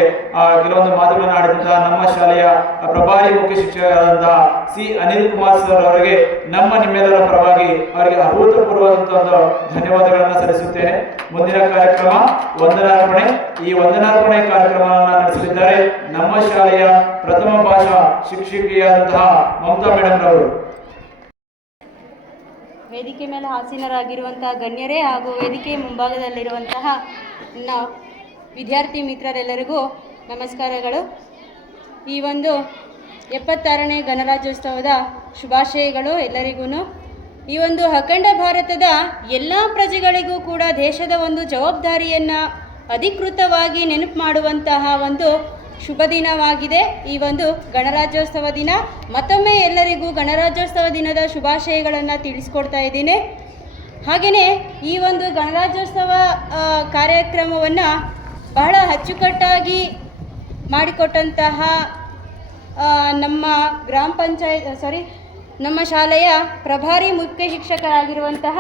ಕೆಲವೊಂದು ಮಾತುಗಳನ್ನು ಆಡಿದಂತಹ ನಮ್ಮ ಶಾಲೆಯ ಪ್ರಭಾರಿ ಮುಖ್ಯ ಶಿಕ್ಷಕರಾದಂತಹ C. ಅನಿಲ್ ಕುಮಾರ್ ಸರ್ ಅವರಿಗೆ ನಿಮ್ಮೆಲ್ಲರ ಪರವಾಗಿ ಅವರಿಗೆ ಅಭೂತಪೂರ್ವವಾದಂತಹ ಒಂದು ಧನ್ಯವಾದಗಳನ್ನು ಸಲ್ಲಿಸುತ್ತೇನೆ. ಮುಂದಿನ ಕಾರ್ಯಕ್ರಮ ವಂದನಾರ್ಪಣೆ. ಈ ವಂದನಾರ್ಪಣೆ ಕಾರ್ಯಕ್ರಮವನ್ನು ನಡೆಸಲಿದ್ದಾರೆ ನಮ್ಮ ಶಾಲೆಯ ಪ್ರಥಮ ಭಾಷಾ ಶಿಕ್ಷಕಿಯಾದಂತಹ ಮಮತಾ ಮೇಡಮ್ ರವರು. ವೇದಿಕೆ ಮೇಲೆ ಆಸೀನರಾಗಿರುವಂತಹ ಗಣ್ಯರೇ ಹಾಗೂ ವೇದಿಕೆ ಮುಂಭಾಗದಲ್ಲಿರುವಂತಹ ನನ್ನ ವಿದ್ಯಾರ್ಥಿ ಮಿತ್ರರೆಲ್ಲರಿಗೂ ನಮಸ್ಕಾರಗಳು. ಈ ಒಂದು 76ನೇ ಗಣರಾಜ್ಯೋತ್ಸವದ ಶುಭಾಶಯಗಳು ಎಲ್ಲರಿಗೂ. ಈ ಒಂದು ಅಖಂಡ ಭಾರತದ ಎಲ್ಲ ಪ್ರಜೆಗಳಿಗೂ ಕೂಡ ದೇಶದ ಒಂದು ಜವಾಬ್ದಾರಿಯನ್ನು ಅಧಿಕೃತವಾಗಿ ನೆನಪು ಮಾಡುವಂತಹ ಒಂದು ಶುಭ ದಿನವಾಗಿದೆ ಈ ಒಂದು ಗಣರಾಜ್ಯೋತ್ಸವ ದಿನ. ಮತ್ತೊಮ್ಮೆ ಎಲ್ಲರಿಗೂ ಗಣರಾಜ್ಯೋತ್ಸವ ದಿನದ ಶುಭಾಶಯಗಳನ್ನು ತಿಳಿಸ್ಕೊಡ್ತಾ ಇದ್ದೀನಿ. ಹಾಗೆಯೇ ಈ ಒಂದು ಗಣರಾಜ್ಯೋತ್ಸವ ಕಾರ್ಯಕ್ರಮವನ್ನು ಬಹಳ ಅಚ್ಚುಕಟ್ಟಾಗಿ ಮಾಡಿಕೊಟ್ಟಂತಹ ನಮ್ಮ ನಮ್ಮ ಶಾಲೆಯ ಪ್ರಭಾರಿ ಮುಖ್ಯ ಶಿಕ್ಷಕರಾಗಿರುವಂತಹ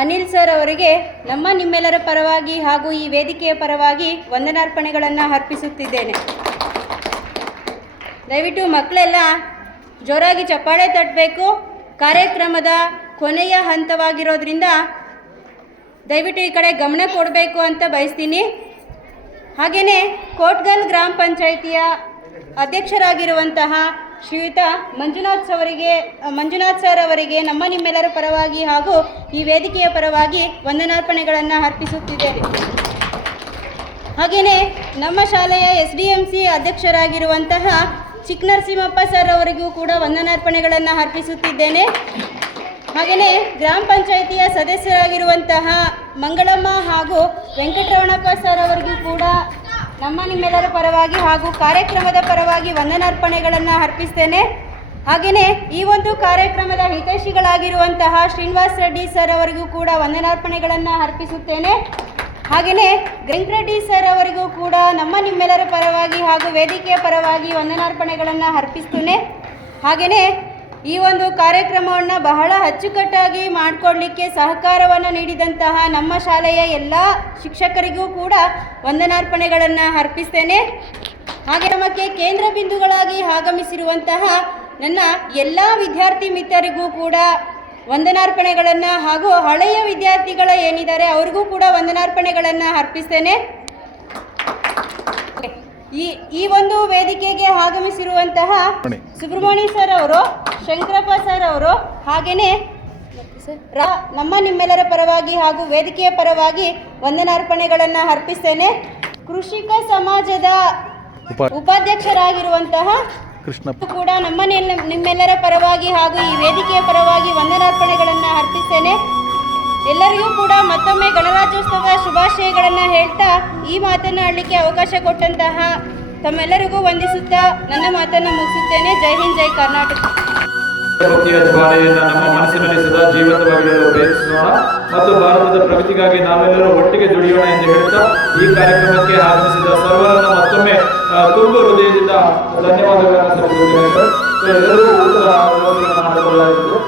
ಅನಿಲ್ ಸರ್ ಅವರಿಗೆ ನಿಮ್ಮೆಲ್ಲರ ಪರವಾಗಿ ಹಾಗೂ ಈ ವೇದಿಕೆಯ ಪರವಾಗಿ ವಂದನಾರ್ಪಣೆಗಳನ್ನು ಅರ್ಪಿಸುತ್ತಿದ್ದೇನೆ. ದಯವಿಟ್ಟು ಮಕ್ಕಳೆಲ್ಲ ಜೋರಾಗಿ ಚಪ್ಪಾಳೆ ತಟ್ಟಬೇಕು. ಕಾರ್ಯಕ್ರಮದ ಕೊನೆಯ ಹಂತವಾಗಿರೋದ್ರಿಂದ ದಯವಿಟ್ಟು ಈ ಕಡೆ ಗಮನ ಕೊಡಬೇಕು ಅಂತ ಬಯಸ್ತೀನಿ. ಹಾಗೆಯೇ ಕೋಟ್ಗಲ್ ಗ್ರಾಮ ಪಂಚಾಯಿತಿಯ ಅಧ್ಯಕ್ಷರಾಗಿರುವಂತಹ ಶ್ರೀಯುತ ಮಂಜುನಾಥ್ ಸರ್ ಅವರಿಗೆ ನಿಮ್ಮೆಲ್ಲರ ಪರವಾಗಿ ಹಾಗೂ ಈ ವೇದಿಕೆಯ ಪರವಾಗಿ ವಂದನಾರ್ಪಣೆಗಳನ್ನು ಅರ್ಪಿಸುತ್ತಿದ್ದೇನೆ. ಹಾಗೆಯೇ ನಮ್ಮ ಶಾಲೆಯ SDMC ಅಧ್ಯಕ್ಷರಾಗಿರುವಂತಹ ಚಿಕ್ಕನರಸಿಂಹಪ್ಪ ಸರ್ ಅವರಿಗೂ ಕೂಡ ವಂದನಾರ್ಪಣೆಗಳನ್ನು ಅರ್ಪಿಸುತ್ತಿದ್ದೇನೆ. ಹಾಗೆಯೇ ಗ್ರಾಮ ಪಂಚಾಯಿತಿಯ ಸದಸ್ಯರಾಗಿರುವಂತಹ ಮಂಗಳಮ್ಮ ಹಾಗೂ ವೆಂಕಟರಮಣಪ್ಪ ಸರ್ ಅವರಿಗೂ ಕೂಡ ನಿಮ್ಮೆಲ್ಲರ ಪರವಾಗಿ ಹಾಗೂ ಕಾರ್ಯಕ್ರಮದ ಪರವಾಗಿ ವಂದನಾರ್ಪಣೆಗಳನ್ನು ಅರ್ಪಿಸ್ತೇನೆ. ಹಾಗೆಯೇ ಈ ಒಂದು ಕಾರ್ಯಕ್ರಮದ ಹಿತೈಷಿಗಳಾಗಿರುವಂತಹ ಶ್ರೀನಿವಾಸ್ ರೆಡ್ಡಿ ಸರ್ ಅವರಿಗೂ ಕೂಡ ವಂದನಾರ್ಪಣೆಗಳನ್ನು ಅರ್ಪಿಸುತ್ತೇನೆ. ಹಾಗೆಯೇ ವೆಂಕಟರೆಡ್ಡಿ ಸರ್ ಅವರಿಗೂ ಕೂಡ ನಿಮ್ಮೆಲ್ಲರ ಪರವಾಗಿ ಹಾಗೂ ವೇದಿಕೆಯ ಪರವಾಗಿ ವಂದನಾರ್ಪಣೆಗಳನ್ನು ಅರ್ಪಿಸ್ತೇನೆ. ಹಾಗೆಯೇ ಈ ಒಂದು ಕಾರ್ಯಕ್ರಮವನ್ನು ಬಹಳ ಅಚ್ಚುಕಟ್ಟಾಗಿ ಮಾಡಿಕೊಡ್ಲಿಕ್ಕೆ ಸಹಕಾರವನ್ನು ನೀಡಿದಂತಹ ನಮ್ಮ ಶಾಲೆಯ ಎಲ್ಲ ಶಿಕ್ಷಕರಿಗೂ ಕೂಡ ವಂದನಾರ್ಪಣೆಗಳನ್ನು ಅರ್ಪಿಸ್ತೇನೆ. ಹಾಗೆ ನಮಗೆ ಕೇಂದ್ರ ಬಿಂದುಗಳಾಗಿ ಆಗಮಿಸಿರುವಂತಹ ನನ್ನ ಎಲ್ಲ ವಿದ್ಯಾರ್ಥಿ ಮಿತ್ರರಿಗೂ ಕೂಡ ವಂದನಾರ್ಪಣೆಗಳನ್ನು ಹಾಗೂ ಹಳೆಯ ವಿದ್ಯಾರ್ಥಿಗಳ ಏನಿದ್ದಾರೆ ಅವ್ರಿಗೂ ಕೂಡ ವಂದನಾರ್ಪಣೆಗಳನ್ನು ಅರ್ಪಿಸ್ತೇನೆ. ಈ ಒಂದು ವೇದಿಕೆಗೆ ಆಗಮಿಸಿರುವಂತಹ ಸುಬ್ರಹ್ಮಣ್ಯ ಸರ್ ಅವರು, ಶಂಕರಪ್ಪ ಸರ್ ಅವರು, ಹಾಗೆಯೇ ನಿಮ್ಮೆಲ್ಲರ ಪರವಾಗಿ ಹಾಗೂ ವೇದಿಕೆಯ ಪರವಾಗಿ ವಂದನಾರ್ಪಣೆಗಳನ್ನು ಅರ್ಪಿಸ್ತೇನೆ. ಕೃಷಿಕ ಸಮಾಜದ ಉಪಾಧ್ಯಕ್ಷರಾಗಿರುವಂತಹ ಕೃಷ್ಣಪ್ಪ ಕೂಡ ನಿಮ್ಮೆಲ್ಲರ ಪರವಾಗಿ ಹಾಗೂ ಈ ವೇದಿಕೆಯ ಪರವಾಗಿ ವಂದನಾರ್ಪಣೆಗಳನ್ನು ಅರ್ಪಿಸ್ತೇನೆ. ಎಲ್ಲರಿಗೂ ಕೂಡ ಮತ್ತೊಮ್ಮೆ ಗಣರಾಜ್ಯೋತ್ಸವದ ಶುಭಾಶಯಗಳನ್ನು ಹೇಳ್ತಾ ಈ ಮಾತನ್ನು ಆಡಲಿಕ್ಕೆ ಅವಕಾಶ ಕೊಟ್ಟಂತಹ ತಮ್ಮೆಲ್ಲರಿಗೂ ವಂದಿಸುತ್ತಾ ನನ್ನ ಮಾತನ್ನು ಮುಗಿಸುತ್ತೇನೆ. ಜೈ ಹಿಂದ್, ಜೈ ಕರ್ನಾಟಕ. ಭಕ್ತಿಯ ಜ್ವಾಲೆಯನ್ನು ನಮ್ಮ ಮನಸ್ಸಿನಲ್ಲಿ ಸದಾ ಜೀವಂತವಾಗಿಡಲು ಪ್ರಯತ್ನಿಸೋಣ ಮತ್ತು ಭಾರತದ ಪ್ರಗತಿಗಾಗಿ ನಾವೆಲ್ಲರೂ ಒಟ್ಟಿಗೆ ದುಡಿಯೋಣ ಎಂದು ಹೇಳ್ತಾ ಈ ಕಾರ್ಯಕ್ರಮಕ್ಕೆ ಆಗಮಿಸಿದ ಸರ್ವರನ್ನು ಮತ್ತೊಮ್ಮೆ ತುಂಬ ಹೃದಯದಿಂದ ಧನ್ಯವಾದಗಳನ್ನು ಸಲ್ಲಿಸುತ್ತೇನೆ. ಎಲ್ಲರೂ ಊಟದ ವ್ಯವಸ್ಥೆಯನ್ನು ಮಾಡಿಕೊಳ್ಳಲಾಗಿದ್ದು